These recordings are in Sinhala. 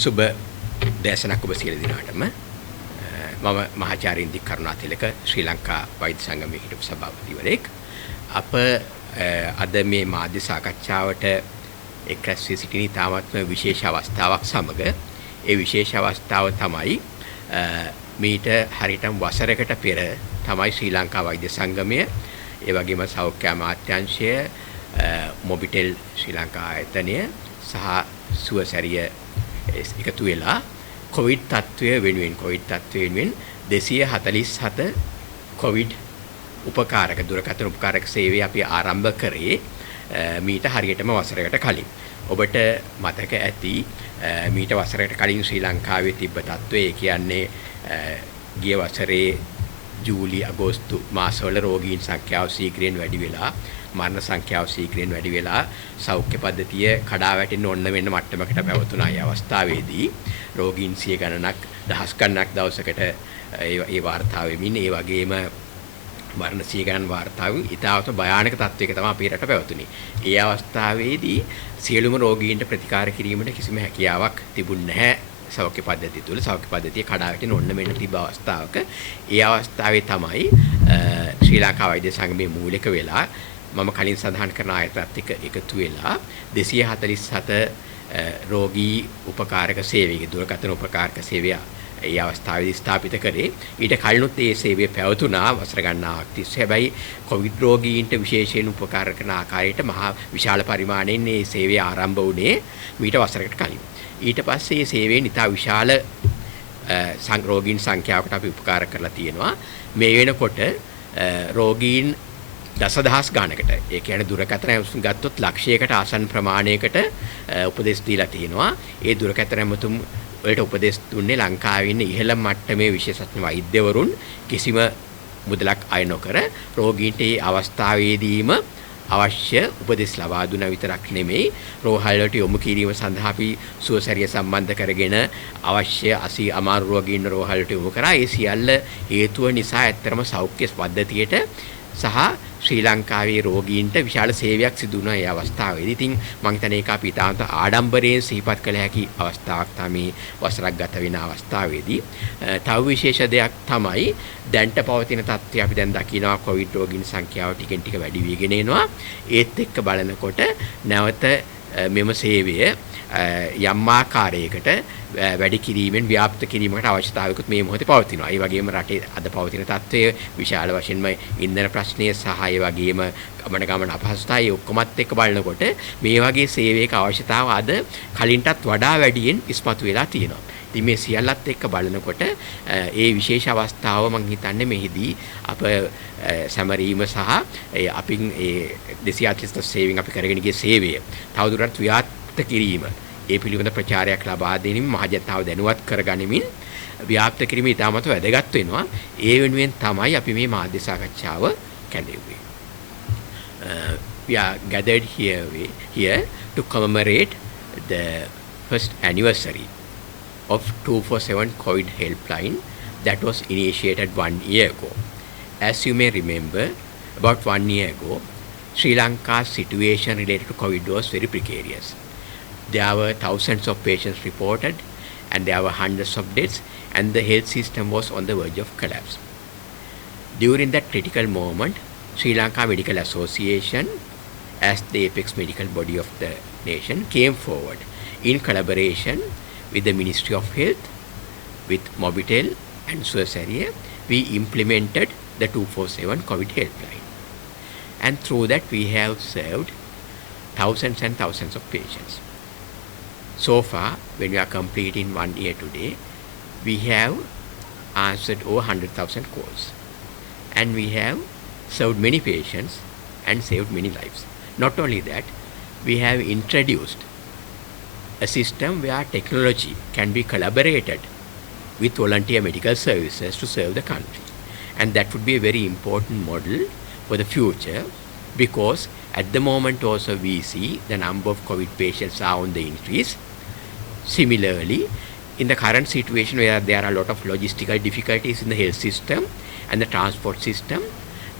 සුබ දේශනක් ඔබ සියලු දිනාටම මම මහාචාර්ය ඉන්දික කරුණාතිලක ශ්‍රී ලංකා වෛද්‍ය සංගමයේ හිටපු සභාපතිවරයෙක්. අප අද මේ මාධ්‍ය සාකච්ඡාවට එක් රැස් වී සිටින ඉතාමත්ම විශේෂ අවස්ථාවක් සමග ඒ විශේෂ අවස්ථාව තමයි මීට හරියටම වසරකට පෙර තමයි ශ්‍රී ලංකා වෛද්‍ය සංගමය ඒ වගේම සෞඛ්‍ය අමාත්‍යාංශය මොබිටෙල් ශ්‍රී ලංකා ආයතනය සහ සුවසැරිය එකතු වෙලා කොවිඩ් තත්ත්වය වෙනුවෙන් 247 කොවිඩ් උපකාරක දුරකථන උපකාරක සේවය අපි ආරම්භ කරේ මීට හරියටම වසරකට කලින්. ඔබට මතක ඇති මීට වසරකට කලින් ශ්‍රී ලංකාවේ තිබ්බ තත්ත්වය ඒ කියන්නේ ගිය වසරේ ජූලි අගෝස්තු මාසවල රෝගීන් සංඛ්‍යාව ශීඝ්‍රයෙන් වැඩි වෙලා මරණ සංඛ්‍යාව ශීඝ්‍රයෙන් වැඩි වෙලා සෞඛ්‍ය පද්ධතිය කඩා වැටෙන්න ඕන වෙන මට්ටමකට පැවතුණා. ඒ අවස්ථාවේදී රෝගීන් 100 ගණනක් දහස් ගණනක් දවසකට ඒ වාර්තා වෙමින් ඒ වගේම මරණ 100 ගණන් වාර්තා වෙමින් ඉතාමත් භයානක තත්ත්වයක තමයි අපේ රට පැවතුනේ. ඒ අවස්ථාවේදී සියලුම රෝගීන්ට ප්‍රතිකාර කිරීමට කිසිම හැකියාවක් තිබුණ නැහැ. සෞඛ්‍ය පද්ධතිය තුළ සෞඛ්‍ය පද්ධතිය කඩා වැටෙන ඕන වෙන තිබ්බ අවස්ථාවක ඒ අවස්ථාවේ තමයි ශ්‍රී ලංකා වෛද්‍ය සංගමයේ මූලික වෙලා මම කලින් සඳහන් කරන ආයතනත් එක්ක එකතු වෙලා 247 රෝගී උපකාරක සේවයේ දුරකථන උපකාරක සේවය ඒ අවස්ථාවේදී ස්ථාපිත කරේ. ඊට කලිනුත් මේ සේවය පැවතුණා වසර ගණනාවක් තිස්සේ. හැබැයි කොවිඩ් රෝගීන්ට විශේෂයෙන් උපකාර කරන ආකාරයට මහා විශාල පරිමාණයෙන් මේ සේවය ආරම්භ වුණේ මීට වසරකට කලින්. ඊට පස්සේ මේ සේවයෙන් ඉතා විශාල රෝගීන් සංඛ්‍යාවකට අපි උපකාර කරලා තියෙනවා. මේ වෙනකොට රෝගීන් දසදහස් ගණනකට ඒ කියන්නේ දුරකථන ඇමතුම් ගත්තොත් ලක්ෂයකට ආසන්න ප්‍රමාණයකට උපදෙස් දීලා තියෙනවා. ඒ දුරකථන ඇමතුම් වලට උපදෙස් දුන්නේ ලංකාවේ ඉන්න ඉහළ මට්ටමේ විශේෂඥ වෛද්‍යවරුන් කිසිම මුදලක් අය නොකර රෝගීන්ට මේ අවස්ථාවේදීම අවශ්‍ය උපදෙස් ලබා දුන විතරක් නෙමෙයි රෝහල් වලට යොමු කිරීම සඳහා අපි සුවසැරිය සම්බන්ධ කරගෙන අවශ්‍ය අමාරු රෝගීන් රෝහල් වලට යොමු කරා. ඒ සියල්ල හේතුව නිසා ඇත්තටම සෞඛ්‍ය පද්ධතියට සහ ශ්‍රී ලංකාවේ රෝගීන්ට විශාල සේවයක් සිදු වුණා ඒ අවස්ථාවේදී. ඉතින් මම හිතන්නේ ඒක අපි තාන්ත ආඩම්බරයෙන් සිහිපත් කළ හැකි අවස්ථාවක් තමයි වසරක් ගත වෙන අවස්ථාවේදී. තව විශේෂ දෙයක් තමයි දැන්ට පවතින තත්ත්වය අපි දැන් දකිනවා කොවිඩ් රෝගීන් සංඛ්‍යාව ටිකෙන් ටික වැඩි වෙගෙන එනවා. ඒත් එක්ක බලනකොට නැවත මෙම සේවය යම් ආකාරයකට වැඩි කිරීමෙන් ව්‍යාප්ත කිරීමකට අවශ්‍යතාවයකුත් මේ මොහොතේ පවතිනවා. ඒ වගේම රටේ අද පවතින තත්ත්වය විශාල වශයෙන්ම ඉන්ධන ප්‍රශ්නය සහ ඒ වගේම ගමන අපහසුතාවය ඔක්කොමත් එක්ක බලනකොට මේ වගේ සේවයක අවශ්‍යතාව අද කලින්ටත් වඩා වැඩියෙන් ඉස්මතු වෙලා තියෙනවා. ඉතින් මේ සියල්ලත් එක්ක බලනකොට ඒ විශේෂ අවස්ථාව මම හිතන්නේ මෙහිදී අප සැමරීම සහ අපින් ඒ 247 සේවයෙන් අපි කරගෙන ගිය සේවය තවදුරටත් ව්‍යාප්ත කිරීම ඒ පිළිබඳ ප්‍රචාරයක් ලබා දෙමින් මහජනතාව දැනුවත් කරගනිමින් ව්‍යාප්ත කිරීම ඉතාමත් වැදගත් වෙනවා. ඒ වෙනුවෙන් තමයි අපි මේ මාධ්‍ය සාකච්ඡාව කැඳෙව්වේ. We are gathered here to commemorate the first anniversary of 247 COVID helpline that was initiated 1 year ago. As you may remember, about 1 year ago, Sri Lanka's situation related to COVID was very precarious. There were thousands of patients reported and there were hundreds of deaths and the health system was on the verge of collapse. During that critical moment, Sri Lanka Medical Association, as the apex medical body of the nation, came forward in collaboration with the Ministry of Health, with Mobitel and Suasariya. We implemented the 247 COVID helpline. And through that we have served thousands and thousands of patients. So far, when we are completing 1 year today, we have answered over 100,000 calls. And we have served many patients and saved many lives. Not only that, we have introduced a system where technology can be collaborated with volunteer medical services to serve the country. And that would be a very important model for the future, because at the moment also we see the number of COVID patients are on the increase. Similarly, in the current situation where there are a lot of logistical difficulties in the health system and the transport system,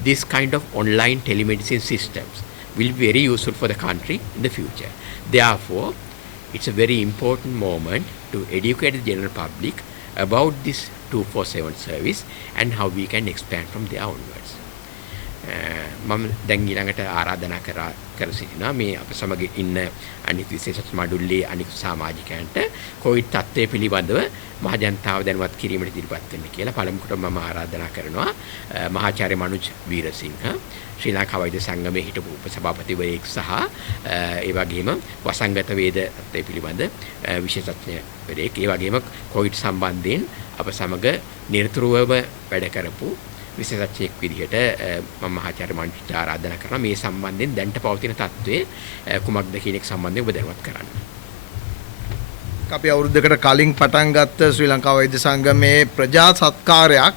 this kind of online telemedicine systems will be very useful for the country in the future. Therefore, it's a very important moment to educate the general public about this 247 service and how we can expand from there onwards. මම දැන් ඊළඟට ආරාධනා කර සිටිනවා මේ අප සමග ඉන්න අනිත් විශේෂ මඩුල්ලේ අනිත් සමාජිකයන්ට කොවිඩ් තත්ත්වය පිළිබඳව මහ ජනතාව දැනුවත් කිරීමට ඉදිරිපත් වෙන්න කියලා පළමුවට මම ආරාධනා කරනවා මහාචාර්ය මනුජ් වීරසිංහ ශ්‍රී ලංකා වෛද්‍ය සංගමයේ හිටපු උපසභාපතිවරයෙක් සහ ඒ වගේම වසංගත වේද තත්ත්වය පිළිබඳ විශේෂඥවරයෙක් ඒ වගේම කොවිඩ් සම්බන්ධයෙන් අප සමග නිරතුරුවම වැඩ කරපු විශේෂඥයෙක් විදිහට මම මහාචාර්ය මණ්ඩිට ආරාධනා කරනවා මේ සම්බන්ධයෙන් දැනට පවතින තත්ත්වයේ කුමක්ද කියන එක සම්බන්ධයෙන් ඔබ දැනුවත් කරන්න. අපි අවුරුද්දකට කලින් පටන් ගත්ත ශ්‍රී ලංකා වෛද්‍ය සංගමයේ ප්‍රජා සත්කාරයක්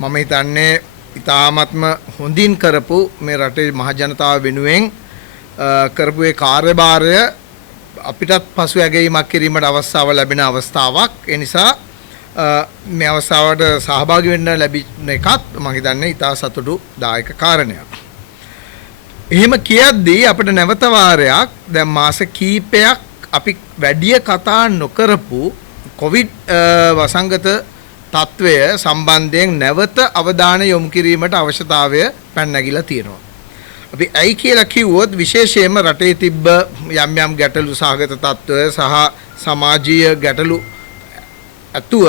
මම හිතන්නේ ඉතාමත්ම හොඳින් කරපු මේ රටේ මහ ජනතාව වෙනුවෙන් කරපු ඒ කාර්යභාරය අපිටත් පසු ඇගීමක් කිරීමට අවස්ථාව ලැබෙන අවස්ථාවක්. ඒ නිසා මේ අවස්ථාවට සහභාගී වෙන්න ලැබින එකත් මම හිතන්නේ ඉතා සතුටුදායක කාරණයක්. එහෙම කියද්දී අපිට නැවත වාරයක් දැන් මාස කීපයක් අපි වැඩි කතා නොකරපු කොවිඩ් වසංගත තත්වය සම්බන්ධයෙන් නැවත අවධානය යොමු කිරීමට අවශ්‍යතාවය පැන නැගිලා තියෙනවා. අපි ඇයි කියලා කිව්වොත් විශේෂයෙන්ම රටේ තිබ්බ යම් යම් ගැටලු සහගත තත්ත්වය සහ සමාජීය ගැටලු අතුව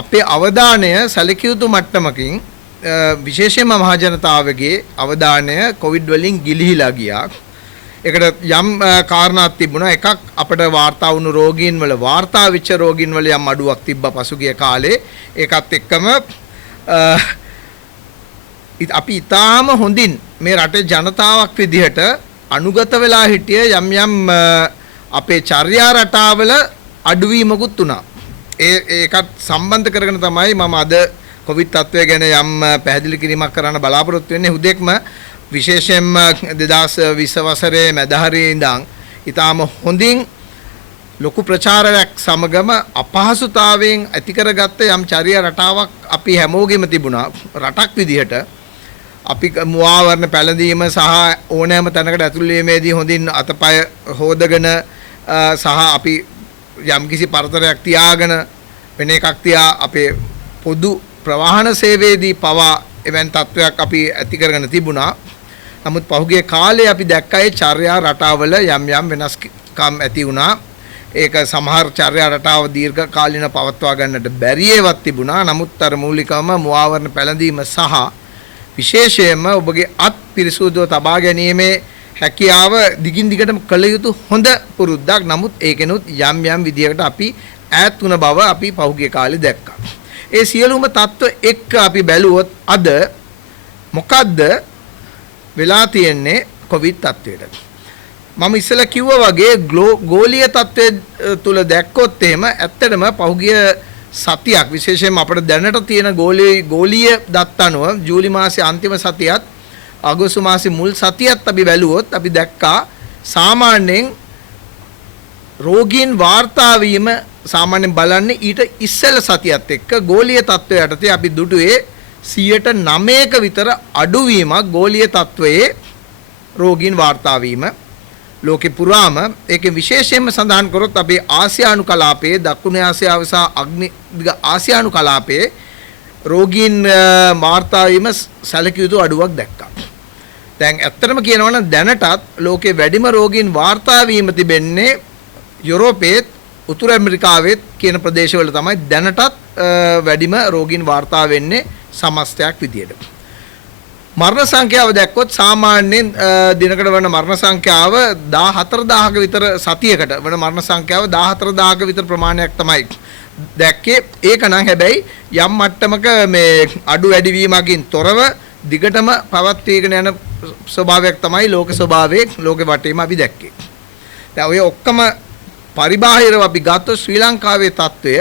අපේ අවධානය සැලකිය යුතු මට්ටමකින් විශේෂයෙන්ම මහ ජනතාවගේ අවධානය කොවිඩ් වලින් ගිලිහිලා ගියා. ඒකට යම් කාරණාවක් තිබුණා. එකක් අපිට වාර්තා වුණු රෝගීන් වල වාර්තා වෙච්ච රෝගීන් වල යම් අඩුවක් තිබ්බා පසුගිය කාලේ. ඒකත් එක්කම අපි ඊටාම හොඳින් මේ රටේ ජනතාවක් විදිහට අනුගත වෙලා හිටිය යම් යම් අපේ චර්යා රටාවල අඩුවීමකුත් වුණා. ඒකත් සම්බන්ධ කරගෙන තමයි මම අද කොවිඩ් තත්ත්වය ගැන යම් පැහැදිලි කිරීමක් කරන්න බලාපොරොත්තු වෙන්නේ. හුදෙක්ම විශේෂයෙන්ම 2020 වසරේ මැද හරියේ ඉඳන් ඊටාම හොඳින් ලොකු ප්‍රචාරයක් සමගම අපහසුතාවයෙන් ඇති කරගත්ත යම් චර්යා රටාවක් අපි හැමෝගෙම තිබුණා. රටක් විදිහට අපි මුවාවරණ පැළඳීම සහ ඕනෑම තැනකට ඇතුල් වීමේදී හොඳින් අතපය හොදගෙන සහ අපි යම්කිසි පරතරයක් තියාගෙන වෙන එකක් තියා අපේ පොදු ප්‍රවාහන සේවයේදී පවා එවැනි තත්වයක් අපි ඇති කරගෙන තිබුණා. නමුත් පහුගිය කාලේ අපි දැක්කා ඒ චර්යා රටාවල යම් යම් වෙනස්කම් ඇති වුණා. ඒක සමහර චර්යා රටාව දීර්ඝ කාලින පවත්වා ගන්නට බැරි ඒවත් තිබුණා. නමුත් අර මූලිකවම මුවාවරණ පැළඳීම සහ විශේෂයෙන්ම ඔබගේ අත් පිරිසුදුව තබා ගැනීමේ හැකියාව දිගින් දිගටම කළ යුතු හොඳ පුරුද්දක්. නමුත් ඒකෙනුත් යම් යම් විදියකට අපි ඈත් වුණ බව අපි පහුගිය කාලේ දැක්කා. ඒ සියලුම தত্ত্ব එක්ක අපි බැලුවොත් අද මොකද්ද වෙලා තියෙන්නේ කොවිඩ් තත්ත්වයට. මම ඉස්සෙල්ලා කිව්වා වගේ ගෝලීය තත්ත්වය තුල දැක්කොත් එහෙම ඇත්තටම පහුගිය සතියක් විශේෂයෙන්ම අපිට දැනට තියෙන ගෝලීය දත් අනුව ජූලි මාසයේ අන්තිම සතියත් අගෝස්තු මාසයේ මුල් සතියත් අපි බැලුවොත් අපි දැක්කා සාමාන්‍යයෙන් රෝගීන් වාර්තා වීම සාමාන්‍යයෙන් බලන්නේ ඊට ඉස්සෙල් සතියත් එක්ක ගෝලීය තත්ත්වය යටතේ අපි දුටුවේ 9% විතර අඩුවීමක් ගෝලීය තත්ත්වයේ රෝගීන් වාර්තා වීම ලෝකේ පුරාම. ඒකේ විශේෂයෙන්ම සඳහන් කරොත් අපේ ආසියානු කලාපයේ දකුණු ආසියාව සහ අග්නිදිග ආසියානු කලාපයේ රෝගීන් වාර්තා වීම සැලකිය යුතු අඩුවක් දැක්කා. දැන් ඇත්තටම කියනවා නම් දැනටත් ලෝකේ වැඩිම රෝගීන් වාර්තා වීම තිබෙන්නේ යුරෝපයේ උතුරු ඇමරිකාවේ කියන ප්‍රදේශවල තමයි දැනටත් වැඩිම රෝගීන් වාර්තා වෙන්නේ සමස්තයක් විදියට. මරණ සංඛ්‍යාව දැක්කොත් සාමාන්‍යයෙන් දිනකට වන මරණ සංඛ්‍යාව 14000ක විතර සතියකට වන මරණ සංඛ්‍යාව 14000ක විතර ප්‍රමාණයක් තමයි දැක්කේ. ඒක නම් හැබැයි යම් මට්ටමක මේ අඩු වැඩි වීමකින් තොරව දිගටම පවත්වාගෙන යන ස්වභාවයක් තමයි ලෝක ස්වභාවයේ ලෝකෙ වටේම අපි දැක්කේ. දැන් ඔය ඔක්කොම පරිබාහිරව අපි ගත්තොත් ශ්‍රී ලංකාවේ තත්ත්වය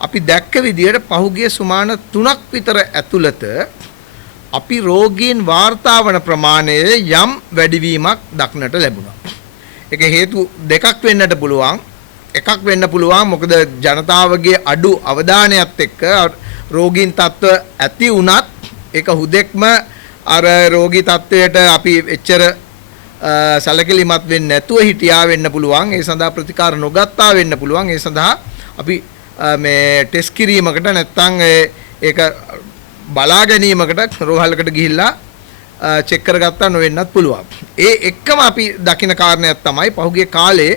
අපි දැක්ක විදිහට පහුගිය සුමාන 3ක් විතර ඇතුළත අපි රෝගීන් වාර්තා වන ප්‍රමාණයේ යම් වැඩිවීමක් දක්නට ලැබුණා. ඒක හේතු දෙකක් වෙන්නට පුළුවන්. එකක් වෙන්න පුළුවන් මොකද ජනතාවගේ අඩු අවධානයත් එක්ක රෝගීන් තත්ත්ව ඇති වුණත් ඒක හුදෙක්ම අර රෝගී තත්ත්වයට අපි එච්චර සැලකිලිමත් වෙන්නේ නැතුව හිටියා වෙන්න පුළුවන්. ඒ සඳහා ප්‍රතිකාර නොගත්තා වෙන්න පුළුවන්. ඒ සඳහා අපි මේ ටෙස්ට් කිරීමකට නැත්නම් ඒක බලා ගැනීමකට රෝහලකට ගිහිල්ලා චෙක් කරගත්තා නොවෙන්නත් පුළුවන්. ඒ එක්කම අපි දකින කාරණයක් තමයි පහුගිය කාලේ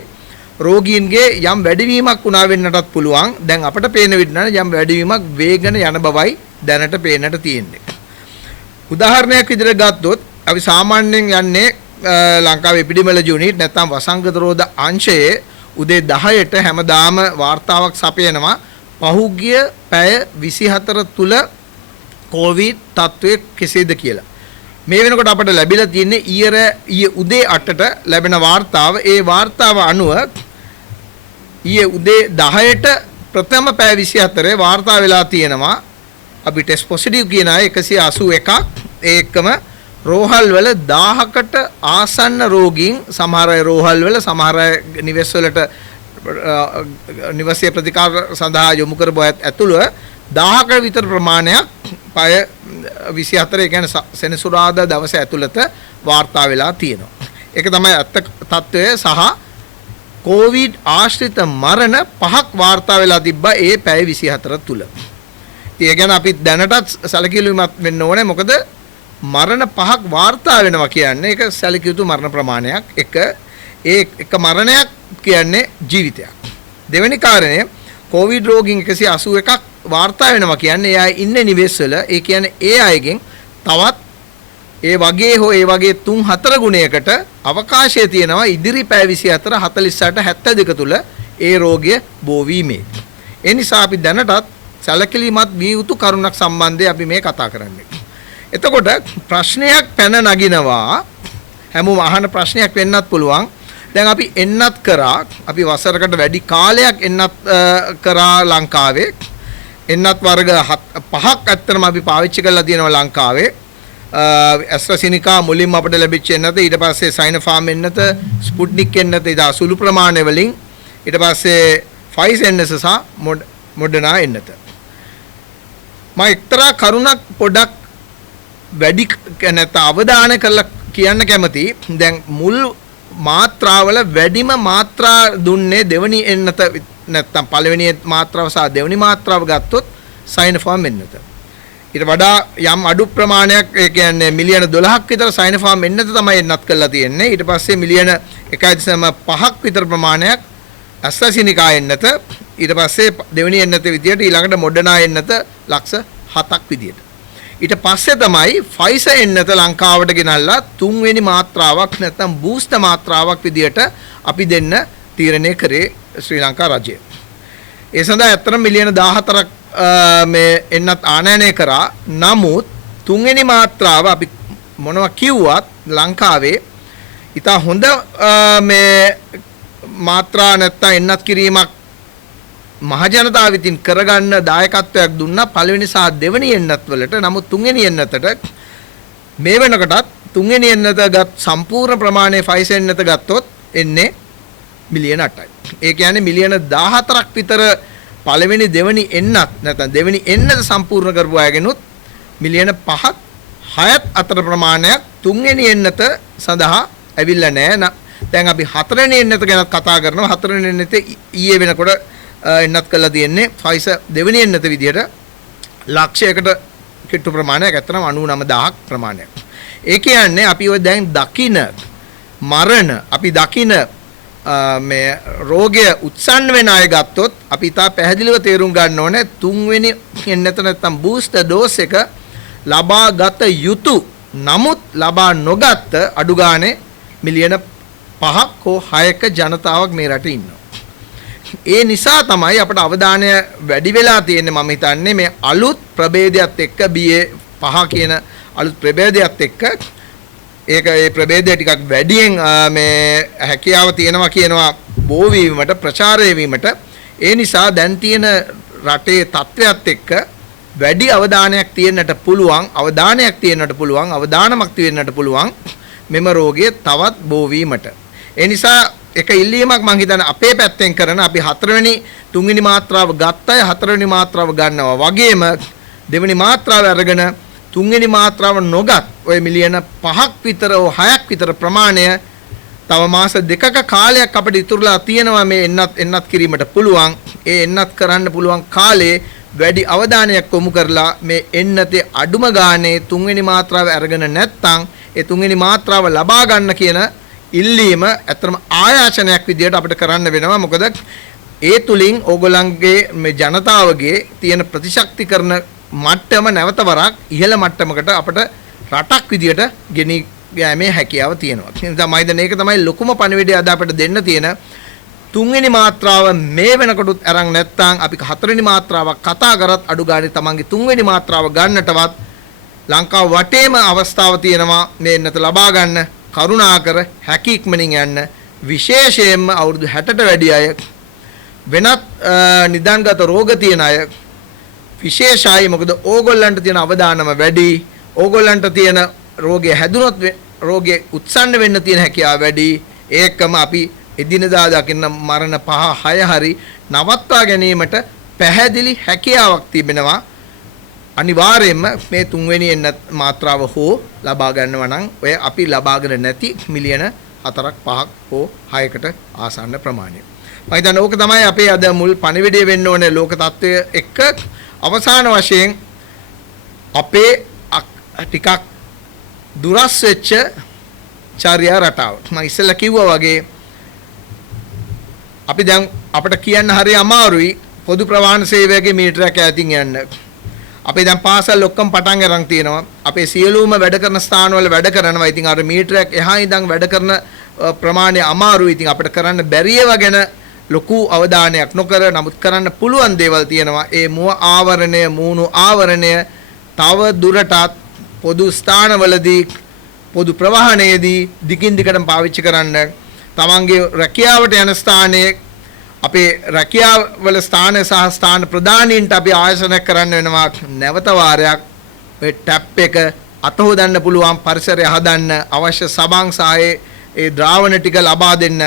රෝගීන්ගේ යම් වැඩිවීමක් වුණා වෙන්නටත් පුළුවන්. දැන් අපිට පේන විදිහට යම් වැඩිවීමක් වේගන යන බවයි දැනට පේන්නට තියෙන්නේ. උදාහරණයක් විදිහට ගත්තොත් අපි සාමාන්‍යයෙන් යන්නේ ලංකාවේ එපිඩිමොලොජි යුනිට් නැත්නම් වසංගත රෝධ අංශයේ උදේ 10ට හැමදාම වාර්තාවක් සපයනවා පහුගිය පැය 24 තුල කොවිඩ් තත්ත්වය කෙසේද කියලා. මේ වෙනකොට අපිට ලැබිලා තියෙන්නේ ඊයේ උදේ 8ට ලැබෙන වාර්තාව. ඒ වාර්තාව අනුව ඊයේ උදේ 10ට ප්‍රථම පැය 24 වාර්තා වෙලා තියෙනවා අපි ටෙස්ට් පොසිටිව් කියන අය 181ක්. ඒකම රෝහල් වල 1000කට ආසන්න රෝගීන් සමහර අය රෝහල් වල සමහර අය නිවෙස් වලට නිවසේ ප්‍රතිකාර සඳහා යොමු කරපු ඇතුළු 1000ක විතර ප්‍රමාණයක් පය 24 ඒ කියන්නේ සෙනසුරාදා දවස ඇතුළත වාර්තා වෙලා තියෙනවා. ඒක තමයි අත්ත තත්ත්වය සහ කොවිඩ් ආශ්‍රිත මරණ 5ක් වාර්තා වෙලා තිබ්බා ඒ පැය 24 තුල. ඒ ගැන අපි දැනටත් සැලකිලිමත් වෙන්න ඕනේ. මොකද මරණ 5ක් වාර්තා වෙනවා කියන්නේ ඒක සැලකිය යුතු මරණ ප්‍රමාණයක්. එක මරණයක් කියන්නේ ජීවිතයක්. දෙවෙනි කාරණය කොවිඩ් රෝගීන් 181ක් වාර්තා වෙනවා කියන්නේ ඒ අය ඉන්නේ නිවෙස් වල. ඒ කියන්නේ ඒ අයගෙන් තවත් ඒ වගේ හෝ ඒ වගේ 3-4 ගුණයකට අවකාශය තියෙනවා ඉදිරි පැය 24 48 72 තුල ඒ රෝගය බෝ වීමේ. ඒ නිසා අපි දැනටත් සැලකිලිමත් විය යුතු කරුණක් සම්බන්ධයෙන් අපි මේ කතා කරන්නේ. එතකොට ප්‍රශ්නයක් පැන නගිනවා හැමෝම අහන ප්‍රශ්නයක් වෙන්නත් පුළුවන්. දැන් අපි එන්නත් කරා අපි වසරකට වැඩි කාලයක් එන්නත් කරා ලංකාවේ. එන්නත් වර්ග 5ක් ඇත්තටම අපි පාවිච්චි කරලා තියෙනවා ලංකාවේ. ඇස්ට්‍රාසෙනිකා මුලින්ම අපිට ලැබිච්ච එන්නත, ඊට පස්සේ සයිනෝෆාර්ම් එන්නත, ස්පුට්නික් එන්නත ඉතා සුළු ප්‍රමාණය වලින්, ඊට පස්සේ ෆයිස් එන්නස සහ මොඩර්නා එන්නත. මම එක්තරා කරුණක් පොඩක් වැඩි නැත්නම් අවධානය කරලා කියන්න කැමති. දැන් මුල් මාත්‍රාවල වැඩිම මාත්‍රා දුන්නේ දෙවනි එන්නත නැත්නම් පළවෙනි මාත්‍රාව සහ දෙවනි මාත්‍රාව ගත්තොත් සයිනෝෆාර්ම් එන්නත. ඊට වඩා යම් අඩු ප්‍රමාණයක් ඒ කියන්නේ මිලියන 12ක් විතර සයිනෝෆාර්ම් එන්නත තමයි එන්නත් කරලා තියෙන්නේ. ඊට පස්සේ මිලියන 1.5ක් විතර ප්‍රමාණයක් ඇස්ට්‍රාසෙනිකා එන්නත. ඊට පස්සේ දෙවෙනි එන්නත විදියට ඊළඟට මොඩර්නා එන්නත ලක්ෂ 7ක් විදියට. ඊට පස්සේ තමයි ෆයිසර් එන්නත ලංකාවට ගෙනල්ලා තුන්වෙනි මාත්‍රාවක් නැත්නම් බූස්ටර් මාත්‍රාවක් විදියට අපි දෙන්න තීරණය කරේ ශ්‍රී ලංකා රජය. ඒ සඳහා ඇත්තටම මිලියන 14ක් මේ එන්නත් ආනයනය කරා. නමුත් තුන්වෙනි මාත්‍රාව අපි මොනවා කිව්වත් ලංකාවේ ඉතා හොඳ මේ මාත්‍රා නැත්නම් එන්නත් කිරීමක් මහජනතාව විසින් කරගන්න දායකත්වයක් දුන්නා පළවෙනි සහ දෙවෙනි එන්නත් වලට. නමුත් තුන්වෙනි එන්නතට මේ වෙනකොටත් තුන්වෙනි එන්නත ගත් සම්පූර්ණ ප්‍රමාණය ෆයිසර් එන්නත ගත්තොත් එන්නේ මිලියන 8යි. ඒ කියන්නේ මිලියන 14ක් විතර පළවෙනි දෙවෙනි එන්නත් නැත්නම් දෙවෙනි එන්නත සම්පූර්ණ කරපු අයගෙනුත් මිලියන 5ක් 6ක් අතර ප්‍රමාණයක් තුන්වෙනි එන්නත සඳහා ඇවිල්ලා නැහැ. දැන් අපි හතරවෙනි එන්නත ගැන කතා කරනවා. හතරවෙනි එන්නත ඊයේ වෙනකොට එන්නත් කළා තියෙන්නේ ෆයිසර් දෙවෙනි එන්නත විදියට ලක්ෂයකට කිට්ටු ප්‍රමාණයක් ඇත්තටම 99000ක් ප්‍රමාණයක්. ඒ කියන්නේ අපි ඔය දැන් දකින මරණ අපි දකින මේ රෝගය උත්සන්න වෙන අය ගත්තොත් අපි ඉතා පැහැදිලිව තේරුම් ගන්න ඕනේ තුන්වෙනි එන්නත නැත්නම් බූස්ටර් ඩෝස් එක ලබා ගත යුතු නමුත් ලබා නොගත් අඩු ගානේ මිලියන 5ක් හෝ 6ක ජනතාවක් මේ රටේ ඉන්නවා. ඒ නිසා තමයි අපට අවධානය වැඩි වෙලා තියෙන්නේ. මම හිතන්නේ මේ අලුත් ප්‍රභේදයත් එක්ක BA5 කියන අලුත් ප්‍රභේදයත් එක්ක ඒක ඒ ප්‍රභේදය ටිකක් වැඩියෙන් මේ හැකියාව තියෙනවා කියනවා බෝ වීමට ප්‍රචාරය වීමට. ඒ නිසා දැන් තියෙන රටේ තත්ත්වයක් එක්ක වැඩි අවධානයක් තියෙන්නට පුළුවන්, අවධානමක් තියෙන්නට පුළුවන් මෙම රෝගය තවත් බෝ වීමට. ඒ නිසා එක ඉල්ලීමක් මම හිතන්නේ අපේ පැත්තෙන් කරන අපි හතරවෙනි තුන්වෙනි මාත්‍රාව ගත්තය හතරවෙනි මාත්‍රාව ගන්නවා වගේම දෙවෙනි මාත්‍රාව අරගෙන තුන්වෙනි මාත්‍රාව නොගත් ඔය මිලියන 5ක් විතර 6ක් විතර ප්‍රමාණය තව මාස දෙකක කාලයක් අපිට ඉතුරුලා තියෙනවා මේ එන්නත් කිරීමට පුළුවන්. ඒ එන්නත් කරන්න පුළුවන් කාලේ වැඩි අවධානයක් යොමු කරලා මේ එන්නතේ අඩුම ගානේ තුන්වෙනි මාත්‍රාව අරගෙන නැත්නම් ඒ තුන්වෙනි මාත්‍රාව ලබා ගන්න කියන ඉල්ලීම ඇත්තම ආයාචනයක් විදියට අපිට කරන්න වෙනවා. මොකද ඒ තුලින් ඕගොල්ලන්ගේ මේ ජනතාවගේ තියෙන ප්‍රතිශක්තිකරණ මට්ටම නැවත වරක් ඉහළ මට්ටමකට අපිට රටක් විදියට ගෙනී යෑමේ හැකියාව තියෙනවා. ඒ නිසා මම හිතන්නේ ඒක තමයි ලොකුම පණිවිඩය අද අපිට දෙන්න තියෙන. තුන්වෙනි මාත්‍රාව මේ වෙනකොටත් අරන් නැත්නම් අපි හතරවෙනි මාත්‍රාවක් කතා කරත් අඩු ගානේ තමන්ගේ තුන්වෙනි මාත්‍රාව ගන්නටවත් ලංකාව වටේම අවස්ථාව තියෙනවා මේ එන්නත ලබා ගන්න. කරුණාකර හැකි ඉක්මනින් යන්න. විශේෂයෙන්ම අවුරුදු 60ට වැඩි අය වෙනත් නිදාන්ගත රෝග තියෙන අය විශේෂයි. මොකද ඕගොල්ලන්ට තියෙන අවදානම වැඩි. ඕගොල්ලන්ට තියෙන රෝගය හැදුනොත් රෝගය උත්සන්න වෙන්න තියෙන හැකියාව වැඩි. ඒකම අපි එදිනදා දකින්න මරණ 5-6 හරි නවත්වා ගැනීමට පැහැදිලි හැකියාවක් තිබෙනවා. අනිවාර්යයෙන්ම මේ තුන්වෙනි එන්නත් මාත්‍රාව හෝ ලබා ගන්නවා නම් ඔය අපි ලබාගෙන නැති මිලියන 4ක් 5ක් හෝ 6කට ආසන්න ප්‍රමාණය. මම හිතන්නේ ඕක තමයි අපේ අද මුල් පණිවිඩය වෙන්න ඕනේ ලෝක තත්ත්වය එක්ක. අවසාන වශයෙන් අපේ ටිකක් දුරස් වෙච්ච චර්යා රටාව. මම ඉස්සෙල්ලා කිව්වා වගේ අපි දැන් අපිට කියන්න හරි අමාරුයි පොදු ප්‍රවාහන සේවයේ මීටරයක් ඈතින් යන්න. අපි දැන් පාසල් ඔක්කොම පටන් අරන් තියෙනවා. අපේ සියලුම වැඩ කරන ස්ථානවල වැඩ කරනවා. ඉතින් අර මීටරයක් එහා ඉඳන් වැඩ කරන ප්‍රමාණය අමාරුයි. ඉතින් අපිට කරන්න බැරි ඒවා ගැන ලොකු අවධානයක් නොකර නමුත් කරන්න පුළුවන් දේවල් තියෙනවා. ඒ මුව ආවරණය, මූණු ආවරණය තව දුරටත් පොදු ස්ථානවලදී පොදු ප්‍රවාහනයේදී දිගින් දිගටම පාවිච්චි කරන්න. තමන්ගේ රැකියාවට යන ස්ථානයේ අපේ රැකියාවල ස්ථාන සහ ස්ථාන ප්‍රදානීන්ට අපි ආයෝජනය කරන්න වෙනවා. නැවත වාරයක් මේ ටැප් එක අත හොදන්න පුළුවන් පරිසරය හදන්න අවශ්‍ය සබන් සහ ඒ ද්‍රාවණ ටික ලබා දෙන්න.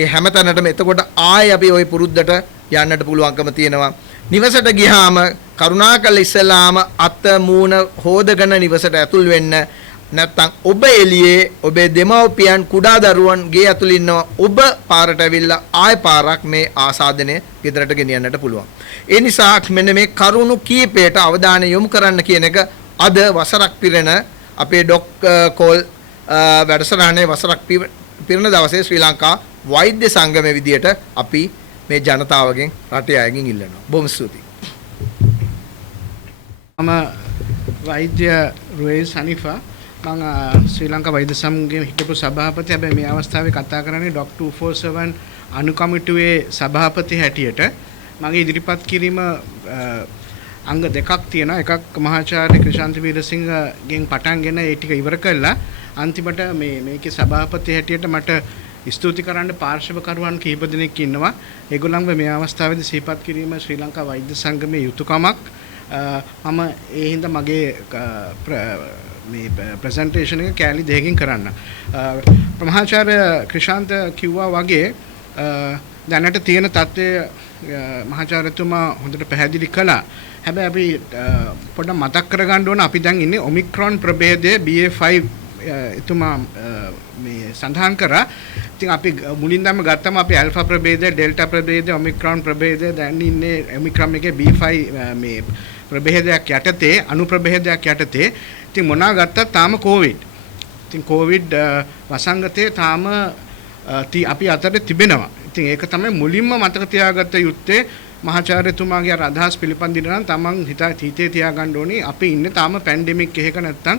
ඒ හැමතැනටම එතකොට ආයෙ අපි ওই පුරුද්දට යන්නට පුළුවන්කම තියෙනවා. නිවසට ගියාම කරුණාකරලා ඉස්සලාම අත මූණ හොදගෙන නිවසට ඇතුල් වෙන්න. නැත්තම් ඔබ එළියේ ඔබේ දෙමව්පියන් කුඩා දරුවන් ගේ ඇතුළේ ඉන්නවා. ඔබ පාරට ඇවිල්ලා ආයෙ පාරක් මේ ආසාදනය ගෙදරට ගෙනියන්නට පුළුවන්. ඒ නිසා මෙන්න මේ කරුණු කීපයට අවධානය යොමු කරන්න කියන එක අද වසරක් පිරෙන අපේ ඩොක් කෝල් වැඩසටහනේ වසරක් පිරෙන දවසේ ශ්‍රී ලංකා වෛද්‍ය සංගමයේ විදියට අපි මේ ජනතාවගෙන් රටේ අයගෙන් ඉල්ලනවා. බොහොම ස්තුතියි. මම වෛද්‍ය රුවේල් සනිෆා මම ශ්‍රී ලංකා වෛද්‍ය සංගමයේ හිටපු සභාපති. හැබැයි මේ අවස්ථාවේ කතා කරන්නේ ඩොක්ටර් 247 අනුකමිටුවේ සභාපති හැටියට. මගේ ඉදිරිපත් කිරීම අංග දෙකක් තියෙනවා. එකක් මහාචාර්ය ක්‍රිෂාන්ත වීරසිංහගෙන් පටන්ගෙන ඒ ටික ඉවර කළා. අන්තිමට මේකේ සභාපති හැටියට මට ස්තුති කරන්න පාර්ශවකරුවන් කිහිප දෙනෙක් ඉන්නවා. ඒගොල්ලන්ව මේ අවස්ථාවේදී සිහිපත් කිරීම ශ්‍රී ලංකා වෛද්‍ය සංගමයේ යුතුයකමක්. මම ඒ හින්දා මගේ මේ ප්‍රසන්ටේෂන් එක කැලි දෙකකින් කරන්න. මහාචාර්ය ක්‍රිෂාන්ත කිව්වා වගේ දැනට තියෙන තත්ත්වය මහාචාර්යතුමා හොඳට පැහැදිලි කළා. හැබැයි අපි පොඩ්ඩක් මතක් කරගන්න ඕන අපි දැන් ඉන්නේ ඔමික්‍රොන් ප්‍රභේදයේ BA.5 එතුමා මේ සඳහන් කරා. ඉතින් අපි මුලින්දම ගත්තම අපි ඇල්ෆා ප්‍රභේදය, ඩෙල්ටා ප්‍රභේදය, ඔමික්‍රොන් ප්‍රභේදය දැන් ඉන්නේ ඔමික්‍රොන් එකේ B5 මේ ප්‍රභේදයක් යටතේ, අණු ප්‍රභේදයක් යටතේ. ඉතින් මොනවා ගත්තත් තාම කොවිඩ්. ඉතින් කොවිඩ් වසංගතේ තාම අපි අතරේ තිබෙනවා. ඉතින් ඒක තමයි මුලින්ම මතක තියාගත්ත යුත්තේ. මහාචාර්යතුමාගේ අර අදහස් පිළිපදින්න නම් තමන් හිතේ තියාගන්න ඕනේ අපි ඉන්නේ තාම පැන්ඩෙමික් එකක නැත්තම්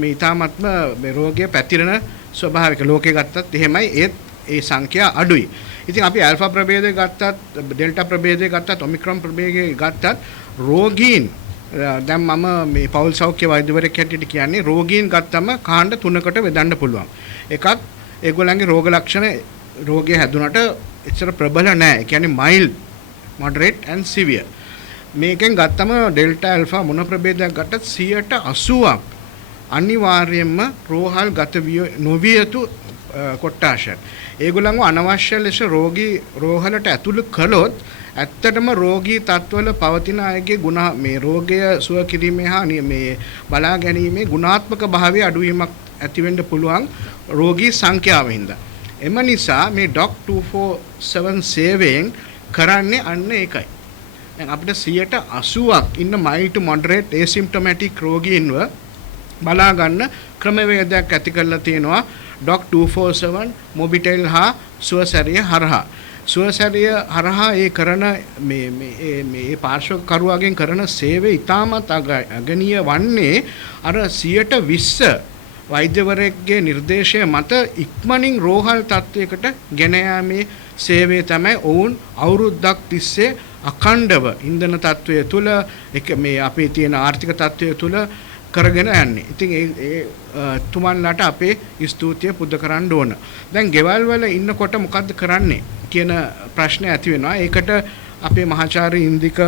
මේ තාමත්ම මේ රෝගය පැතිරෙන ස්වභාවික ලෝකේ ගත්තත් එහෙමයි ඒත් ඒ සංඛ්‍යා අඩුයි. ඉතින් අපි ඇල්ෆා ප්‍රභේදය ගත්තත් ඩෙල්ටා ප්‍රභේදය ගත්තත් ඔමික්‍රොන් ප්‍රභේදය ගත්තත් රෝගීන් දැන් මම මේ පෞල් සෞඛ්‍ය වෛද්‍යවරයෙක් හැටියට කියන්නේ රෝගීන් ගත්තම කාණ්ඩ තුනකට බෙදන්න පුළුවන්. එකක් ඒගොල්ලන්ගේ රෝග ලක්ෂණ රෝගය හැදුනට එච්චර ප්‍රබල නැහැ. ඒ කියන්නේ mild, moderate and severe. මේකෙන් ගත්තම ඩෙල්ටා ඇල්ෆා මොන ප්‍රභේදයක් ගත්තත් 80% අනිවාර්යයෙන්ම රෝහල් ගත නොවිය යුතු කොට්ටාශයන්. ඒගොල්ලන්ව අනවශ්‍ය ලෙස රෝගී රෝහලට ඇතුළු කළොත් ඇත්තටම රෝගී තත්ත්වවල පවතින අයගේ ගුණ මේ රෝගය සුව කිරීමේ හා මේ බලා ගැනීමේ ගුණාත්මක භාවයේ අඩුවීමක් ඇති වෙන්න පුළුවන් රෝගී සංඛ්‍යාවෙන්ද. එම නිසා මේ ඩොක් 247 සේවයෙන් කරන්නේ අන්න ඒකයි. දැන් අපිට 80%ක් ඉන්න mild to moderate asymptomatic රෝගීන්ව බලා ගන්න ක්‍රමවේදයක් ඇති කරලා තියෙනවා ඩොක් 247 මොබිටෙල් හා සුවසැරිය හරහා. සුවසැරිය හරහා ඒ කරන මේ පාර්ශ්වකරුවාගෙන් කරන සේවය ඉතාමත් අගනීය වන්නේ අර 120 වෛද්‍යවරයෙක්ගේ නිර්දේශය මත ඉක්මනින් රෝහල් තත්වයකට ගෙන යාමේ සේවය තමයි ඔවුන් අවුරුද්දක් තිස්සේ අඛණ්ඩව ඉන්ධන තත්වය තුළ මේ අපේ තියෙන ආර්ථික තත්වය තුළ කරගෙන යන්නේ. ඉතින් ඒ තුමන්ලාට අපේ ස්තුතිය පුද කරන්න ඕන. දැන් ගෙවල් වල ඉන්නකොට මොකද්ද කරන්නේ කියන ප්‍රශ්න ඇති වෙනවා. ඒකට අපේ මහාචාර්ය ඉන්දික